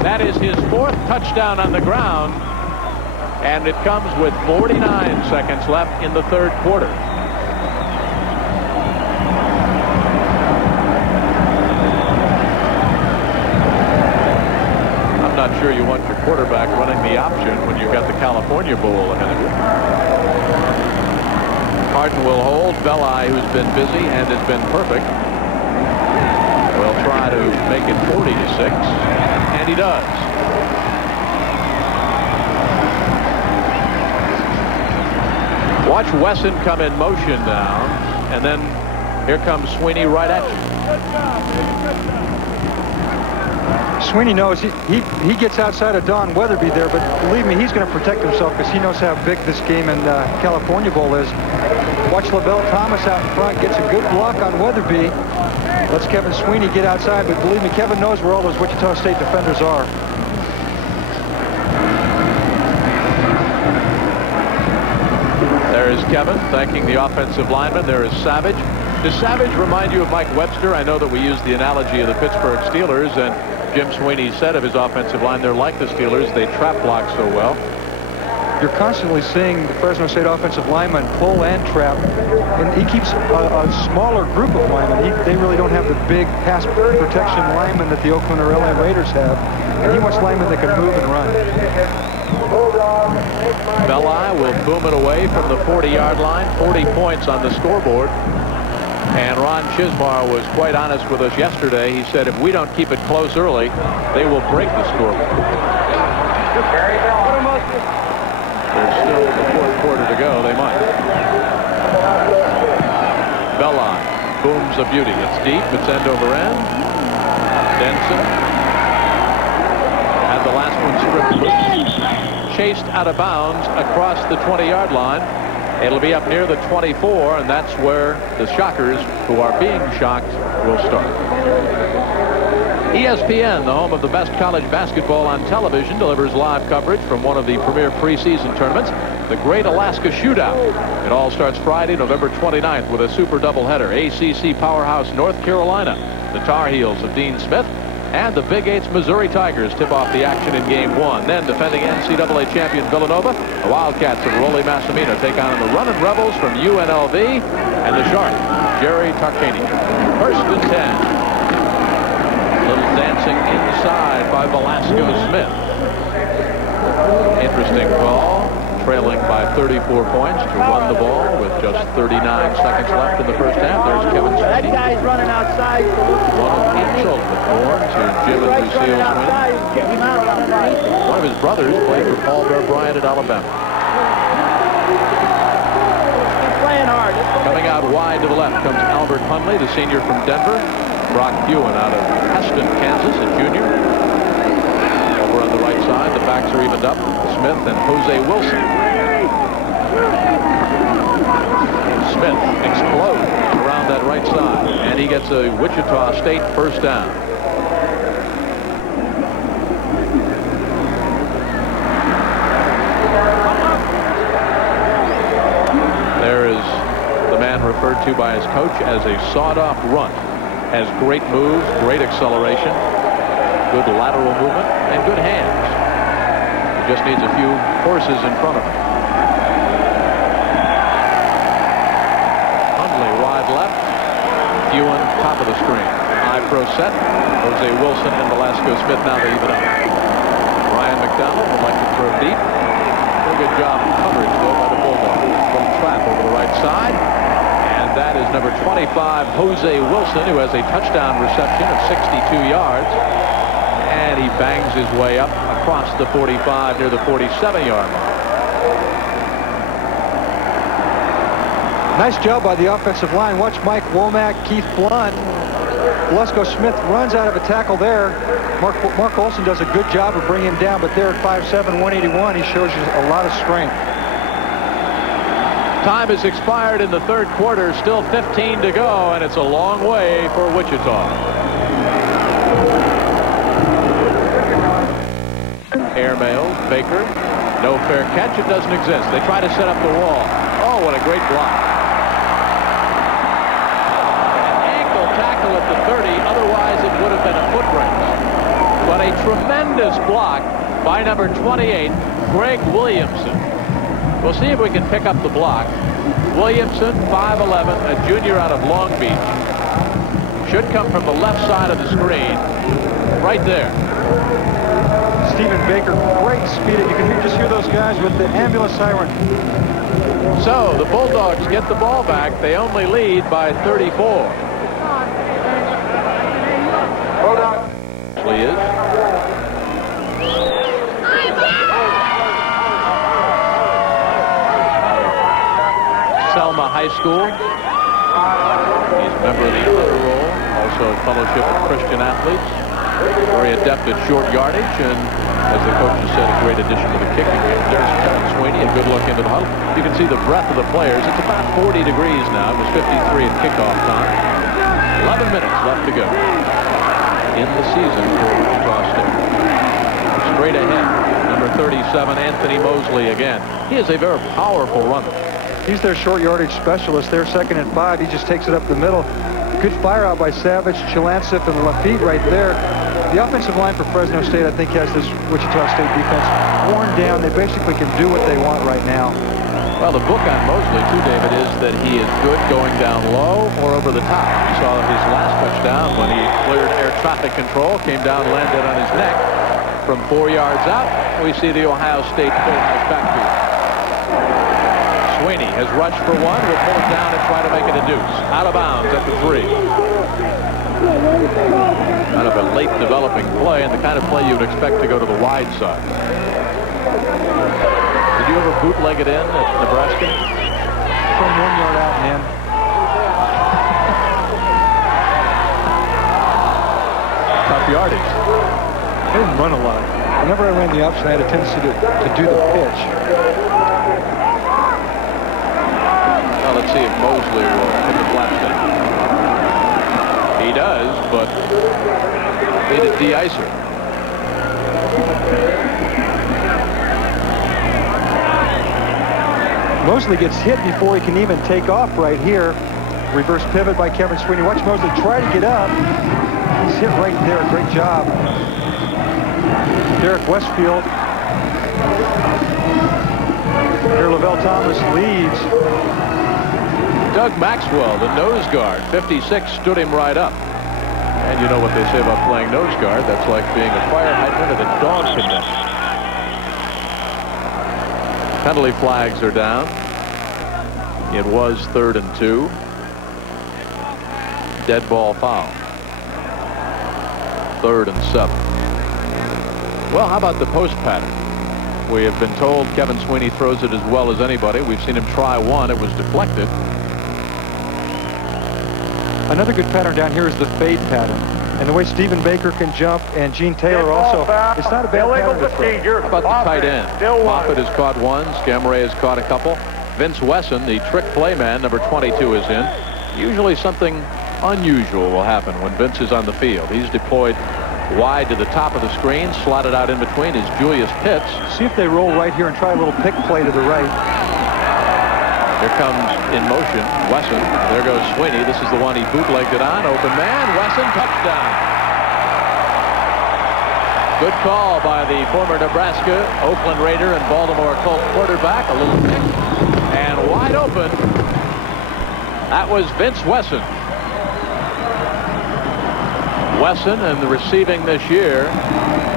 That is his 4th touchdown on the ground, and it comes with 49 seconds left in the 3rd quarter. I'm not sure you want your quarterback running the option when you've got the California Bowl ahead of you. Harden will hold. Belli, who's been busy and has been perfect, will try to make it 40-6. And he does. Watch Wesson come in motion now, and then here comes Sweeney right at you. Sweeney knows he gets outside of Don Weatherby there, but believe me, he's going to protect himself because he knows how big this game in California Bowl is. Watch LaBelle Thomas out in front, gets a good block on Weatherby. Let's Kevin Sweeney get outside, but believe me, Kevin knows where all those Wichita State defenders are. There is Kevin thanking the offensive lineman. There is Savage. Does Savage remind you of Mike Webster? I know that we use the analogy of the Pittsburgh Steelers, and Jim Sweeney said of his offensive line, they're like the Steelers. They trap block so well. You're constantly seeing the Fresno State offensive lineman pull and trap, and he keeps a smaller group of linemen. They really don't have the big pass protection linemen that the Oakland or LA Raiders have, and he wants linemen that can move and run. Belli will boom it away from the 40-yard line. 40 points on the scoreboard. And Ron Chismar was quite honest with us yesterday. He said if we don't keep it close early, they will break the scoreboard. There's still the 4th quarter to go. They might. Belli booms a beauty. It's deep. It's end over end. Denson. last one stripped loose. Chased out of bounds across the 20-yard line. It'll be up near the 24, and that's where the Shockers, who are being shocked, will start. ESPN, the home of the best college basketball on television, delivers live coverage from one of the premier preseason tournaments, the Great Alaska Shootout. It all starts Friday, November 29th, with a super doubleheader. ACC powerhouse North Carolina, the Tar Heels of Dean Smith, and the Big 8's Missouri Tigers tip off the action in Game 1. Then defending NCAA champion Villanova, the Wildcats of Rollie Massimino take on the Runnin' Rebels from UNLV, and the Shark, Jerry Tarkanian. First and 10. Little dancing inside by Velasco Smith. Interesting call. Trailing by 34 points to run the ball with just 39 seconds left in the first half. There's Kevin Sweeney. That guy's running outside. One of each children born to Jim and Lucille Sweeney. One of his brothers played for Paul Bear Bryant at Alabama. He's playing hard. Coming out wide to the left comes Albert Hunley, the senior from Denver. Brock Ewan out of Heston, Kansas, a junior. Over on the right side, the backs are evened up. Smith and Jose Wilson. Smith explodes around that right side, and he gets a Wichita State first down. There is the man referred to by his coach as a sawed-off runt. Has great moves, great acceleration, good lateral movement, and good hands. He just needs a few horses in front of him. Hundley wide left. Ewan top of the screen. High pro set. Jose Wilson and Velasco Smith now they even up. Ryan McDonald would like to throw deep. Pretty good job of coverage though by the Bulldogs. Little trap over the right side. And that is number 25, Jose Wilson, who has a touchdown reception of 62 yards. And he bangs his way up across the 45 near the 47-yard line. Nice job by the offensive line. Watch Mike Womack, Keith Blunt. Velasco Smith runs out of a tackle there. Mark Olson does a good job of bringing him down, but there at 5'7", 181, he shows you a lot of strength. Time has expired in the third quarter. Still 15 to go, and it's a long way for Wichita. Airmails, Baker, no fair catch. It doesn't exist. They try to set up the wall. Oh, what a great block. An ankle tackle at the 30. Otherwise, it would have been a foot race. But a tremendous block by number 28, Greg Williamson. We'll see if we can pick up the block. Williamson, 5'11", a junior out of Long Beach. Should come from the left side of the screen. Right there. Stephen Baker, great speed. You can just hear those guys with the ambulance siren. So the Bulldogs get the ball back. They only lead by 34. Actually is. Selma High School. He's a member of the honor roll, also a fellowship of Christian athletes. Very adept at short yardage, and as the coach has said, a great addition to the kicking game. There's Kevin Sweeney, a good look into the huddle. You can see the breadth of the players. It's about 40 degrees now. It was 53 at kickoff time. 11 minutes left to go in the season for Wichita State. Straight ahead, number 37, Anthony Mosley again. He is a very powerful runner. He's their short yardage specialist. They're 2nd and 5. He just takes it up the middle. Good fire out by Savage, Chalansif, and Lafitte right there. The offensive line for Fresno State, I think, has this Wichita State defense worn down. They basically can do what they want right now. Well, the book on Mosley, too, David, is that he is good going down low or over the top. You saw his last touchdown when he cleared air traffic control, came down, landed on his neck. From 4 yards out, we see the Ohio State full house backfield. Sweeney has rushed for one. Will pull it down and try to make it a deuce. Out of bounds at the 3. Kind of a late developing play, and the kind of play you would expect to go to the wide side. Did you ever bootleg it in at Nebraska? From 1 yard out, man. Tough yardage. They didn't run a lot. Whenever I ran the option, I had a tendency to do the pitch. Well, let's see if Mosley will put the flaps down. He does, but made it de-icer. Mosley gets hit before he can even take off right here. Reverse pivot by Kevin Sweeney. Watch Mosley try to get up. He's hit right there. Great job. Derek Westfield. Here Lavelle Thomas leads. Doug Maxwell, the nose guard, 56, stood him right up. And you know what they say about playing nose guard. That's like being a fire hydrant at a dog convention. Penalty flags are down. It was 3rd and 2. Dead ball foul. 3rd and 7. Well, how about the post pattern? We have been told Kevin Sweeney throws it as well as anybody. We've seen him try one. It was deflected. Another good pattern down here is the fade pattern. And the way Stephen Baker can jump and Gene Taylor also, it's not a bad pattern to throw. How about the tight end? Moffitt has caught one. Scamray has caught a couple. Vince Wesson, the trick play man, number 22, is in. Usually something unusual will happen when Vince is on the field. He's deployed wide to the top of the screen. Slotted out in between is Julius Pitts. See if they roll right here and try a little pick play to the right. Here comes in motion Wesson. There goes Sweeney. This is the one he bootlegged it on. Open man. Wesson, touchdown. Good call by the former Nebraska, Oakland Raider, and Baltimore Colts quarterback. A little pick and wide open. That was Vince Wesson. Wesson and the receiving this year.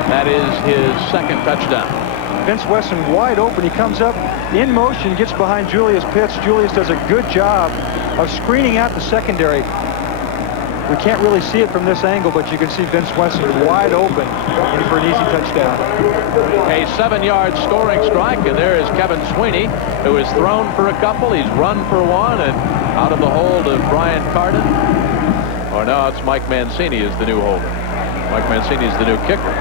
That is his 2nd touchdown. Vince Wesson wide open. He comes up in motion, gets behind Julius Pitts. Julius does a good job of screening out the secondary. We can't really see it from this angle, but you can see Vince Wesson wide open for an easy touchdown. A 7-yard scoring strike, and there is Kevin Sweeney, who has thrown for a couple. He's run for one, and out of the hold of Brian Carden. Or now it's Mike Mancini is the new holder. Mike Mancini is the new kicker.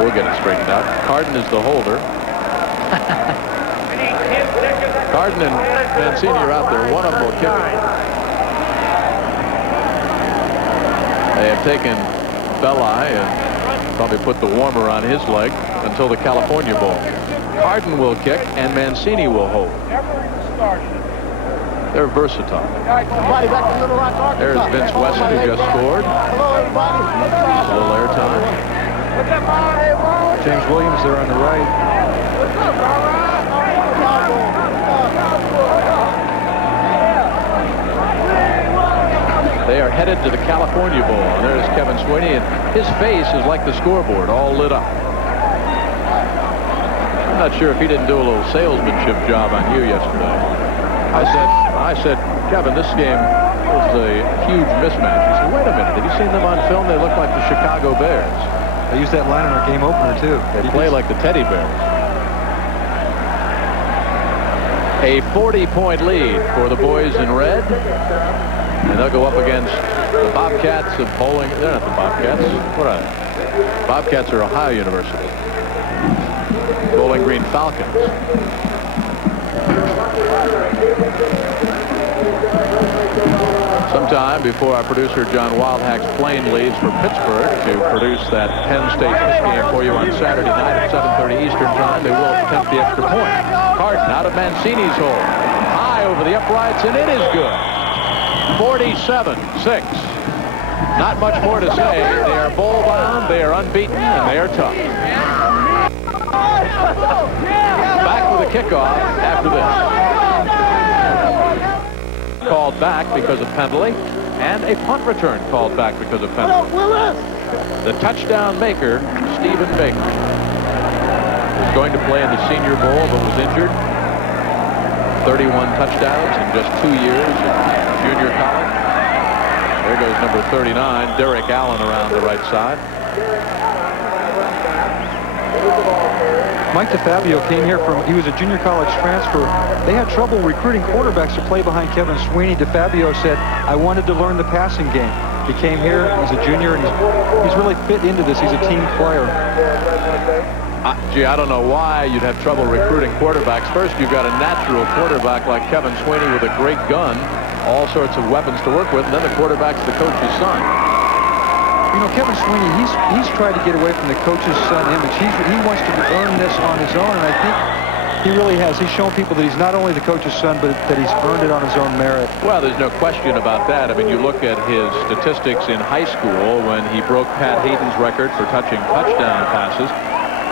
We'll get it straightened out. Carden is the holder. Carden and Mancini are out there. One of them will kick it. They have taken Belli and probably put the warmer on his leg until the California Bowl. Carden will kick and Mancini will hold. They're versatile. There's Vince Wesson, who just scored. A little airtime. James Williams there on the right. They are headed to the California Bowl, and there's Kevin Sweeney, and his face is like the scoreboard, all lit up. I'm not sure if he didn't do a little salesmanship job on you yesterday. I said, Kevin, this game is a huge mismatch. He said, wait a minute, have you seen them on film? They look like the Chicago Bears. They used that line in our game opener, too. They play like the Teddy Bears. A 40-point lead for the boys in red. And they'll go up against the Bobcats of Bowling. They're not the Bobcats. What are they? Bobcats are Ohio University. Bowling Green Falcons. Sometime before our producer John Wildhack's plane leaves for Pittsburgh to produce that Penn State game for you on Saturday night at 7:30 Eastern Time, they will attempt the extra point. Carden out of Mancini's hole. High over the uprights, and it is good. 47-6. Not much more to say. They are bowl bound, they are unbeaten, and they are tough. Back with a kickoff after this. Called back because of penalty, and a punt return called back because of penalty. The touchdown maker, Stephen Baker, is going to play in the Senior Bowl but was injured. 31 touchdowns in just 2 years in junior college. There goes number 39, Derek Allen, around the right side. Mike DeFabio came here he was a junior college transfer. They had trouble recruiting quarterbacks to play behind Kevin Sweeney. DeFabio said, I wanted to learn the passing game. He came here, he's a junior, and he's really fit into this. He's a team player. Gee, I don't know why you'd have trouble recruiting quarterbacks. First, you've got a natural quarterback like Kevin Sweeney with a great gun, all sorts of weapons to work with, and then the quarterback's the coach's son. You know, Kevin Sweeney, he's tried to get away from the coach's son image. He wants to earn this on his own, and I think he really has. He's shown people that he's not only the coach's son, but that he's earned it on his own merit. Well, there's no question about that. I mean, you look at his statistics in high school when he broke Pat Hayden's record for touching touchdown passes.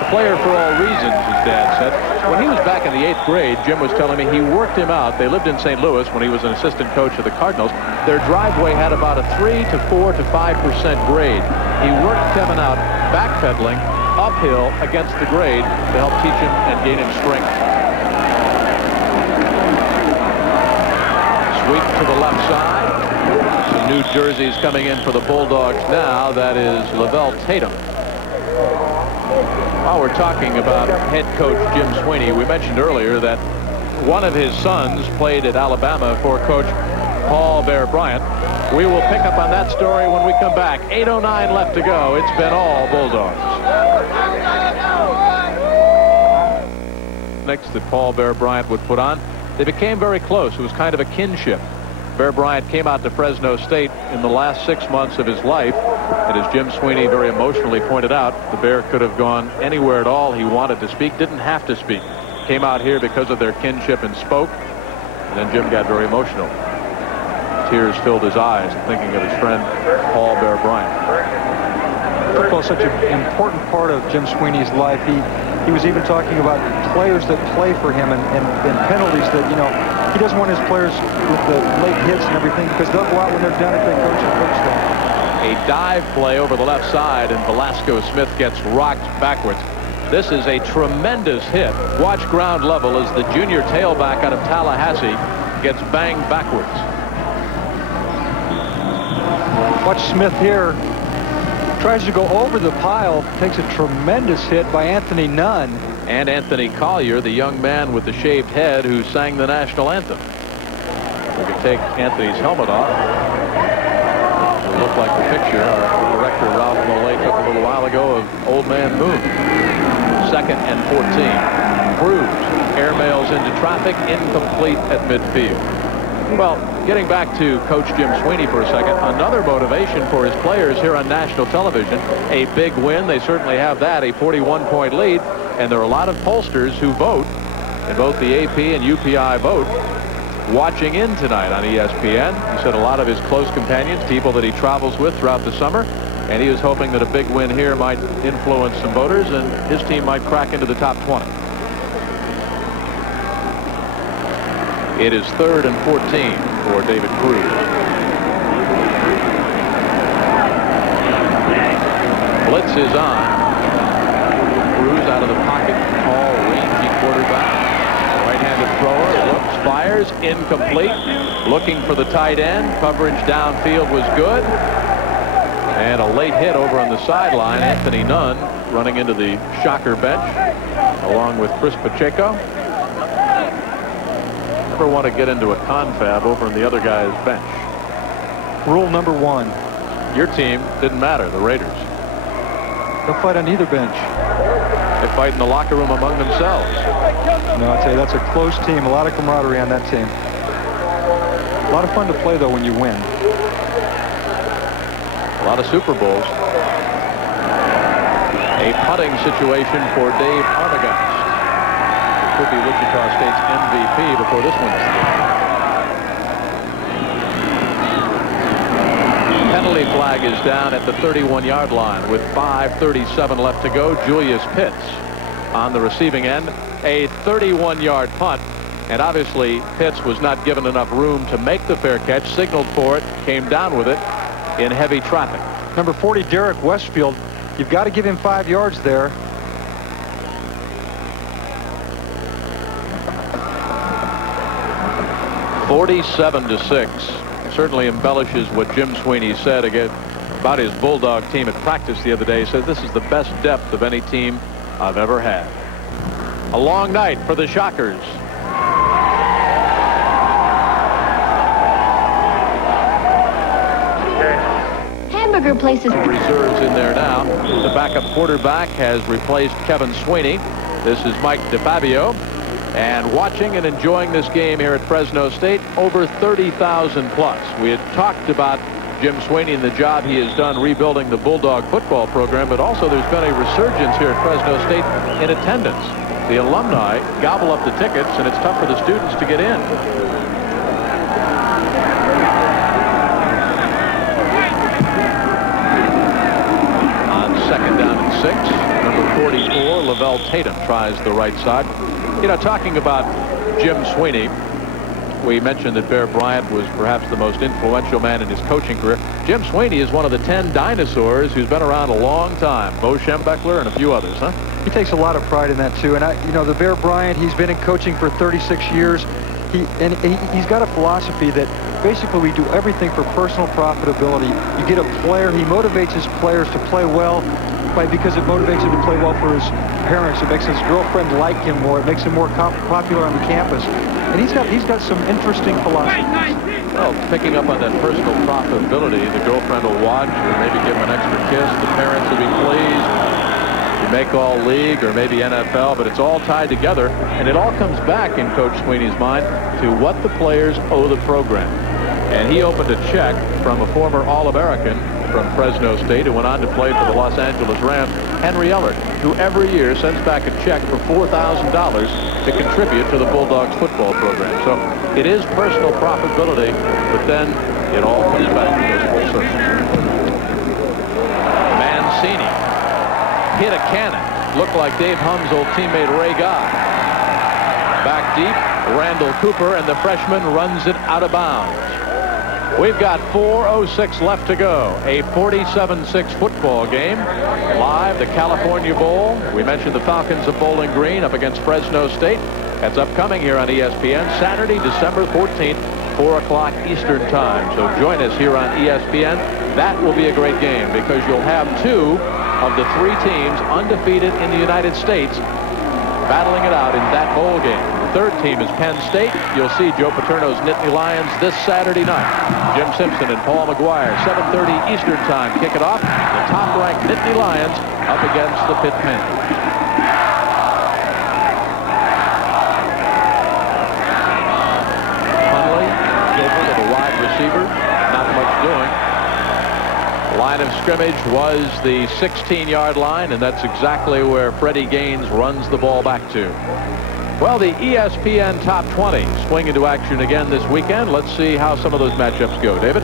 A player for all reasons, his dad said. When he was back in the 8th grade, Jim was telling me he worked him out. They lived in St. Louis when he was an assistant coach of the Cardinals. Their driveway had about a 3 to 4 to 5% grade. He worked Kevin out backpedaling uphill against the grade to help teach him and gain him strength. Sweep to the left side. Some new jerseys coming in for the Bulldogs now. That is Lavelle Tatum. While we're talking about head coach Jim Sweeney, we mentioned earlier that one of his sons played at Alabama for Coach Paul Bear Bryant. We will pick up on that story when we come back. 8:09 left to go. It's been all Bulldogs. Next that Paul Bear Bryant would put on. They became very close. It was kind of a kinship. Bear Bryant came out to Fresno State in the last 6 months of his life. And as Jim Sweeney very emotionally pointed out, the Bear could have gone anywhere at all he wanted to speak, didn't have to speak. Came out here because of their kinship and spoke. And then Jim got very emotional. Tears filled his eyes thinking of his friend Paul Bear Bryant. Football is such an important part of Jim Sweeney's life. He was even talking about players that play for him and penalties that, you know, he doesn't want his players with the late hits and everything because they'll go out when they're done if they coach them. A dive play over the left side, and Velasco Smith gets rocked backwards. This is a tremendous hit. Watch ground level as the junior tailback out of Tallahassee gets banged backwards. Watch Smith here. Tries to go over the pile. Takes a tremendous hit by Anthony Nunn. And Anthony Collier, the young man with the shaved head who sang the national anthem. We can take Anthony's helmet off. Look like the picture our director Ralph Molay took a little while ago of Old Man Moon. 2nd and 14. Cruz airmails into traffic, incomplete at midfield. Well, getting back to Coach Jim Sweeney for a second, another motivation for his players here on national television. A big win. They certainly have that, a 41-point lead. And there are a lot of pollsters who vote in both the AP and UPI vote watching in tonight on ESPN. He said a lot of his close companions, people that he travels with throughout the summer, and he was hoping that a big win here might influence some voters and his team might crack into the top 20. It is 3rd and 14 for David Cruz. Blitz is on. Cruz out of the pocket, tall, rangy quarterback. Right-handed thrower, looks, fires, incomplete. Looking for the tight end. Coverage downfield was good. And a late hit over on the sideline. Anthony Nunn running into the Shocker bench along with Chris Pacheco. Never want to get into a confab over on the other guy's bench. Rule number 1. Your team didn't matter, the Raiders. They'll fight on either bench. They fight in the locker room among themselves. No, I'll tell you, that's a close team. A lot of camaraderie on that team. A lot of fun to play, though, when you win. A lot of Super Bowls. A punting situation for Dave Arbogast. Could be Wichita State's MVP before this one. Penalty flag is down at the 31-yard line with 5:37 left to go. Julius Pitts on the receiving end. A 31-yard punt. And obviously, Pitts was not given enough room to make the fair catch. Signaled for it. Came down with it in heavy traffic. Number 40, Derek Westfield. You've got to give him 5 yards there. (47-6). Certainly embellishes what Jim Sweeney said again about his Bulldog team at practice the other day. He said this is the best depth of any team I've ever had. A long night for the Shockers. hamburger places. Reserves in there now. The backup quarterback has replaced Kevin Sweeney. This is Mike DeFabio. And watching and enjoying this game here at Fresno State, over 30,000 plus. We had talked about Jim Sweeney and the job he has done rebuilding the Bulldog football program, but also there's been a resurgence here at Fresno State in attendance. The alumni gobble up the tickets, and it's tough for the students to get in. On 2nd down and 6, number 44, Lavelle Tatum tries the right side. You know, talking about Jim Sweeney, we mentioned that Bear Bryant was perhaps the most influential man in his coaching career. Jim Sweeney is one of the 10 dinosaurs who's been around a long time. Bo Schembechler and a few others, huh? He takes a lot of pride in that, too. And, you know, the Bear Bryant, he's been in coaching for 36 years. He's got a philosophy that basically we do everything for personal profitability. You get a player, he motivates his players to play well because it motivates him to play well for his parents. It makes his girlfriend like him more. It makes him more popular on the campus. And he's got some interesting philosophies. Well, picking up on that personal profitability, the girlfriend will watch or maybe give him an extra kiss. The parents will be pleased. You make all league or maybe NFL, but it's all tied together. And it all comes back in Coach Sweeney's mind to what the players owe the program. And he opened a check from a former All-American from Fresno State who went on to play for the Los Angeles Rams, Henry Ellert, who every year sends back a check for $4,000 to contribute to the Bulldogs football program. So it is personal profitability, but then it all comes back to this full circle. Mancini hit a cannon. Looked like Dave Humm's old teammate Ray Guy. Back deep, Randall Cooper, and the freshman runs it out of bounds. We've got 4:06 left to go. A 47-6 football game. Live, the California Bowl. We mentioned the Falcons of Bowling Green up against Fresno State. That's upcoming here on ESPN Saturday, December 14th, 4 o'clock Eastern Time. So join us here on ESPN. That will be a great game because you'll have 2 of the 3 teams undefeated in the United States battling it out in that bowl game. The third team is Penn State. You'll see Joe Paterno's Nittany Lions this Saturday night. Jim Simpson and Paul McGuire, 7:30 Eastern Time. Kick it off. The top-ranked Nittany Lions up against the Pitt Panthers. Hunley, Gilbert with a wide receiver. Not much doing. Line of scrimmage was the 16-yard line, and that's exactly where Freddie Gaines runs the ball back to. Well, the ESPN Top 20 swing into action again this weekend. Let's see how some of those matchups go. David?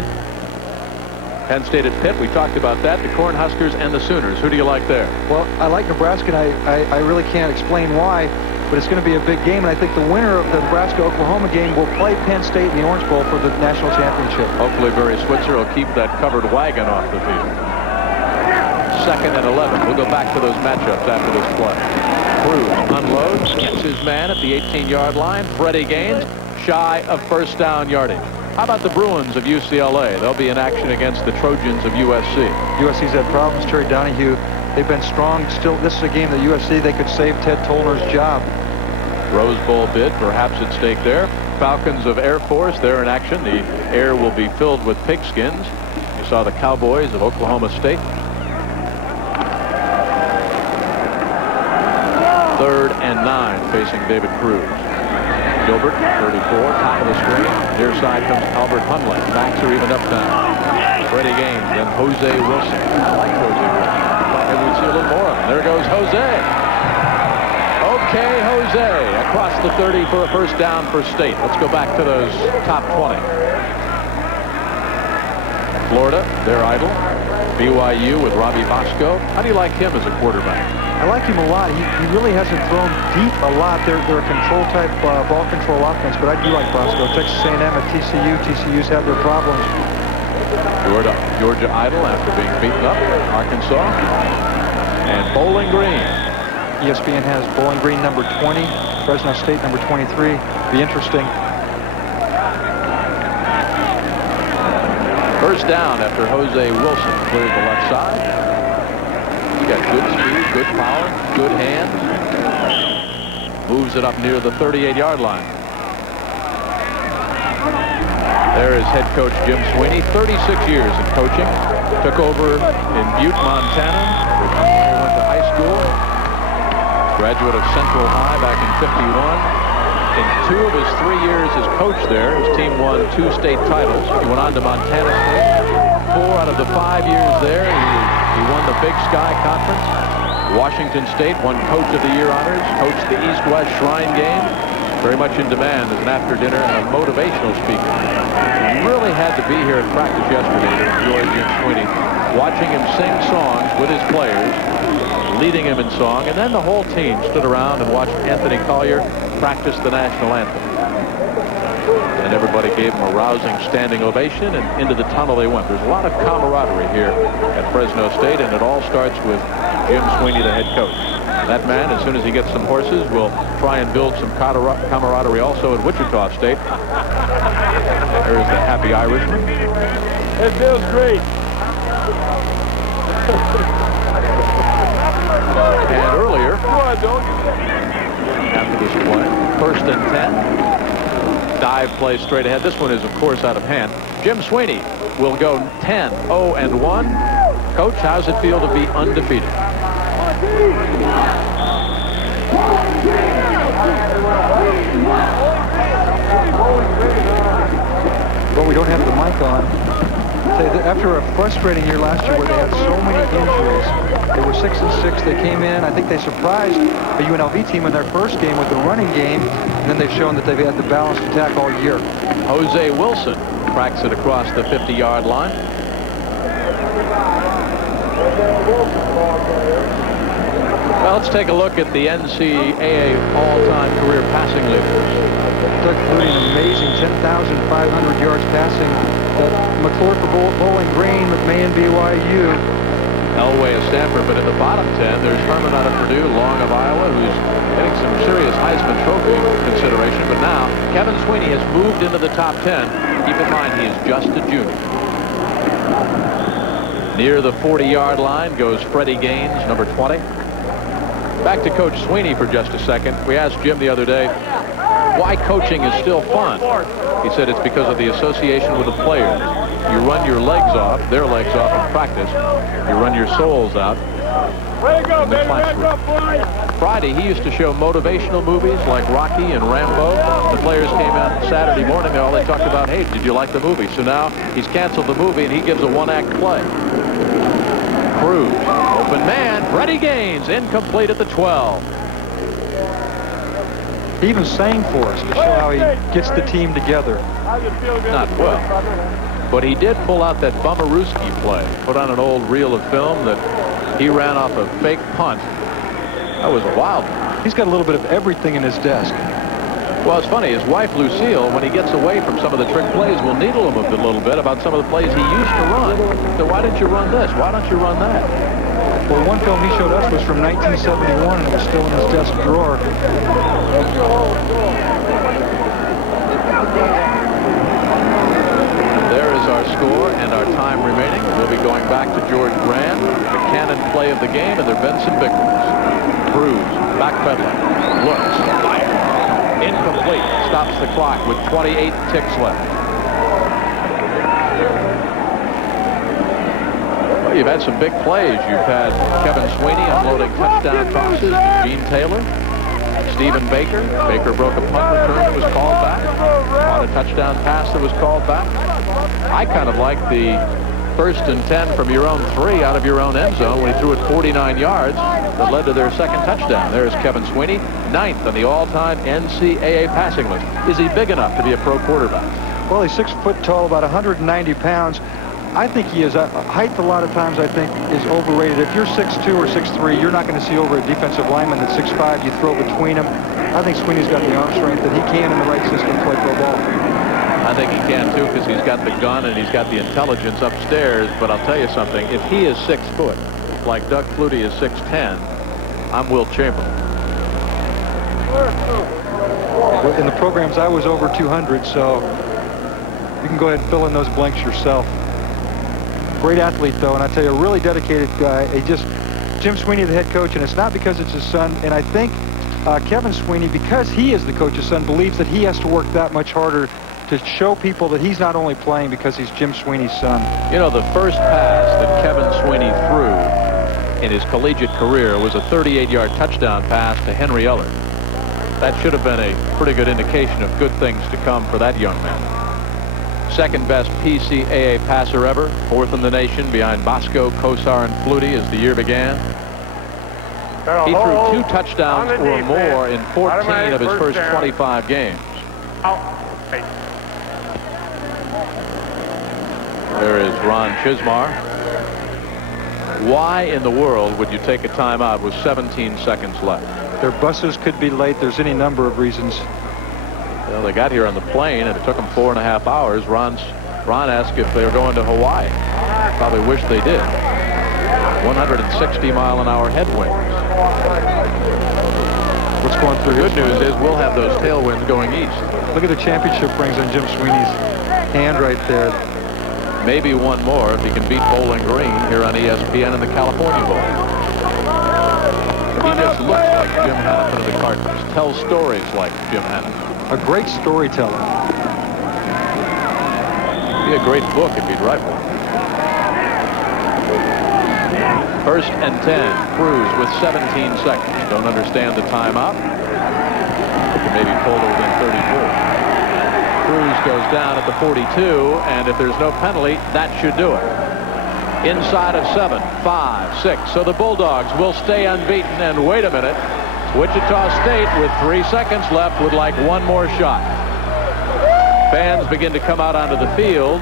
Penn State at Pitt. We talked about that. The Cornhuskers and the Sooners. Who do you like there? Well, I like Nebraska, and I really can't explain why, but it's going to be a big game, and I think the winner of the Nebraska-Oklahoma game will play Penn State in the Orange Bowl for the national championship. Hopefully Barry Switzer will keep that covered wagon off the field. 2nd and 11. We'll go back to those matchups after this play. Cruz unloads, gets his man at the 18-yard line. Freddie Gaines shy of first down yardage. How about the Bruins of UCLA? They'll be in action against the Trojans of USC. USC's had problems. Terry Donahue, they've been strong. Still, this is a game that USC, they could save Ted Tollner's job. Rose Bowl bid perhaps at stake there. Falcons of Air Force, they're in action. The air will be filled with pigskins. You saw the Cowboys of Oklahoma State. 3rd and 9 facing David Cruz. Gilbert, 34, top of the screen. Near side comes Albert Hunley. Backs are even up now. Freddie Gaines, then Jose Wilson. I like Jose Wilson. Thought maybe we'd see a little more of him. There goes Jose. Okay, Jose across the 30 for a first down for State. Let's go back to those top 20. Florida, they're idle. BYU with Robbie Bosco. How do you like him as a quarterback? I like him a lot. He really hasn't thrown deep a lot. They're a control-type ball control offense, but I do like Bosco. Texas A&M at TCU. TCU's had their problems. Georgia idle after being beaten up. Arkansas. And Bowling Green. ESPN has Bowling Green number 20. Fresno State number 23. Be interesting. First down after Jose Wilson cleared the left side. He's got good speed, good power, good hands. Moves it up near the 38-yard line. There is head coach Jim Sweeney, 36 years in coaching. Took over in Butte, Montana, where he went to high school. Graduate of Central High back in '51. In 2 of his 3 years as coach there, his team won 2 state titles. He went on to Montana State. 4 out of the 5 years there, he won the Big Sky Conference. Washington State won Coach of the Year honors, coached the East-West Shrine Game. Very much in demand as an after-dinner and a motivational speaker. You really had to be here at practice yesterday to enjoy Jim Sweeney, watching him sing songs with his players, leading him in song, and then the whole team stood around and watched Anthony Collier practice the national anthem. And everybody gave him a rousing standing ovation, and into the tunnel they went. There's a lot of camaraderie here at Fresno State, and it all starts with Jim Sweeney, the head coach. That man, as soon as he gets some horses, will try and build some camaraderie also at Wichita State. There's the happy Irishman. It feels great. And earlier, after this play, 1st and 10. Dive play straight ahead. This one is, of course, out of hand. Jim Sweeney will go 10-0-1. Coach, how's it feel to be undefeated? Well, we don't have the mic on. After a frustrating year last year where they had so many injuries, they were 6-6. They came in. I think they surprised the UNLV team in their first game with the running game, and then they've shown that they've had the balanced attack all year. Jose Wilson cracks it across the 50-yard line. Well, let's take a look at the NCAA all-time career passing leaders. Doug Flutie, an amazing 10,500 yards passing. McClure for Bowling Green, McMahon, BYU. Elway of Stanford, but in the bottom 10, there's Herman out of Purdue, Long of Iowa, who's getting some serious Heisman Trophy consideration. But now, Kevin Sweeney has moved into the top 10. Keep in mind, he is just a junior. Near the 40-yard line goes Freddie Gaines, number 20. Back to Coach Sweeney for just a second. We asked Jim the other day why coaching is still fun. He said it's because of the association with the players. You run your legs off, their legs off in practice. You run your souls out in the classroom. Friday, he used to show motivational movies like Rocky and Rambo. The players came out Saturday morning, and all they talked about, hey, did you like the movie? So now he's canceled the movie, and he gives a one-act play. Cruz, open man, Freddie Gaines, incomplete at the 12. He even sang for us to show how he gets the team together. Not well. But he did pull out that Bummerooski play, put on an old reel of film that he ran off a fake punt. That was a wild one. He's got a little bit of everything in his desk. Well, it's funny. His wife, Lucille, when he gets away from some of the trick plays, will needle him a little bit about some of the plays he used to run. So why didn't you run this? Why don't you run that? Well, one film he showed us was from 1971, and it was still in his desk drawer. There is our score and our time remaining. We'll be going back to George Grand, the cannon play of the game, and there have been some big ones. Cruz, backpedaling, looks, fire, incomplete, stops the clock with 28 ticks left. Well, you've had some big plays. You've had Kevin Sweeney unloading touchdown tosses, Gene Taylor, Stephen Baker. Baker broke a punt return that was called back. On a touchdown pass that was called back. I kind of like the 1st and 10 from your own 3 out of your own end zone when he threw it 49 yards that led to their second touchdown. There's Kevin Sweeney, 9th on the all-time NCAA passing list. Is he big enough to be a pro quarterback? Well, he's 6 foot tall, about 190 pounds. I think he is. Height a lot of times I think is overrated. If you're 6'2 or 6'3, you're not going to see over a defensive lineman that's 6'5. You throw between them. I think Sweeney's got the arm strength that he can in the right system play pro ball. I think he can too because he's got the gun and he's got the intelligence upstairs. But I'll tell you something. If he is 6 foot, like Doug Flutie is 6'10", I'm Wilt Chamberlain. In the programs, I was over 200, so you can go ahead and fill in those blanks yourself. Great athlete, though, and I tell you, a really dedicated guy. Jim Sweeney, the head coach, and it's not because it's his son. And I think Kevin Sweeney, because he is the coach's son, believes that he has to work that much harder to show people that he's not only playing because he's Jim Sweeney's son. You know, the first pass that Kevin Sweeney threw in his collegiate career was a 38-yard touchdown pass to Henry Eller. That should have been a pretty good indication of good things to come for that young man. Second best PCAA passer ever, fourth in the nation behind Bosco, Kosar, and Flutie as the year began. He threw 2 touchdowns or more in 14 of his first 25 games. There is Ron Chismar. Why in the world would you take a timeout with 17 seconds left? Their buses could be late. There's any number of reasons. Well, they got here on the plane, and it took them 4.5 hours. Ron asked if they were going to Hawaii. Probably wish they did. 160-mile-an-hour headwinds. What's going through? The good news is we'll have those tailwinds going east. Look at the championship rings on Jim Sweeney's hand right there. Maybe one more if he can beat Bowling Green here on ESPN in the California Bowl. He just looks like Jim Hanneman of the Cardinals. Tells stories like Jim Hanneman. A great storyteller. Be a great book if he'd write one. First and 10. Cruz with 17 seconds. Don't understand the timeout. Maybe pulled to within 34. Cruz goes down at the 42, and if there's no penalty, that should do it. Inside of 7, 5, 6. So the Bulldogs will stay unbeaten, and wait a minute. Wichita State, with 3 seconds left, would like one more shot. Fans begin to come out onto the field.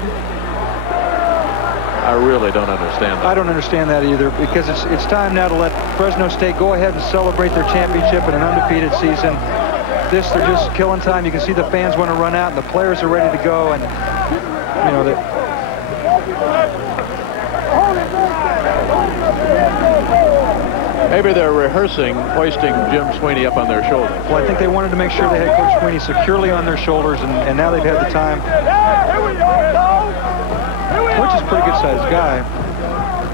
I really don't understand that. I don't understand that either, because it's time now to let Fresno State go ahead and celebrate their championship in an undefeated season. This, they're just killing time. You can see the fans want to run out, and the players are ready to go, and you know that. Maybe they're rehearsing hoisting Jim Sweeney up on their shoulders. Well, I think they wanted to make sure they had Coach Sweeney securely on their shoulders, and now they've had the time. Which is a pretty good-sized guy.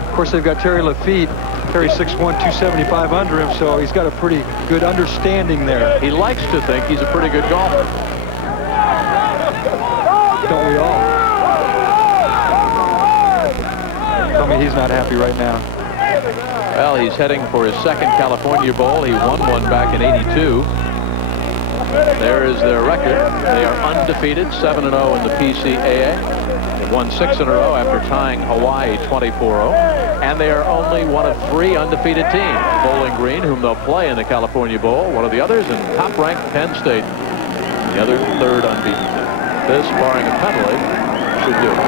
Of course, they've got Terry Lafitte. Terry's 6'1", 275 under him, so he's got a pretty good understanding there. He likes to think he's a pretty good golfer. Don't we all? Tell me he's not happy right now. Well, he's heading for his second California Bowl. He won one back in '82. There is their record. They are undefeated, 7-0 in the PCAA. They won 6 in a row after tying Hawaii 24-0. And they are only one of 3 undefeated teams. Bowling Green, whom they'll play in the California Bowl, one of the others, and top-ranked Penn State, the other third unbeaten team. This, barring a penalty, should do it.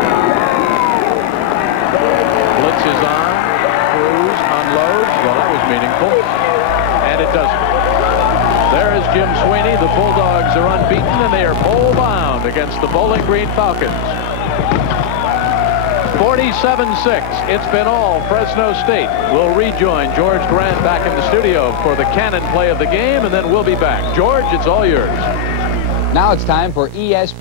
Blitz is on. Cruz unloads. Well, that was meaningful. And it doesn't. There is Jim Sweeney. The Bulldogs are unbeaten, and they are bowl-bound against the Bowling Green Falcons. 47-6. It's been all Fresno State. We'll rejoin George Grant back in the studio for the cannon play of the game, and then we'll be back. George, it's all yours. Now it's time for ESPN.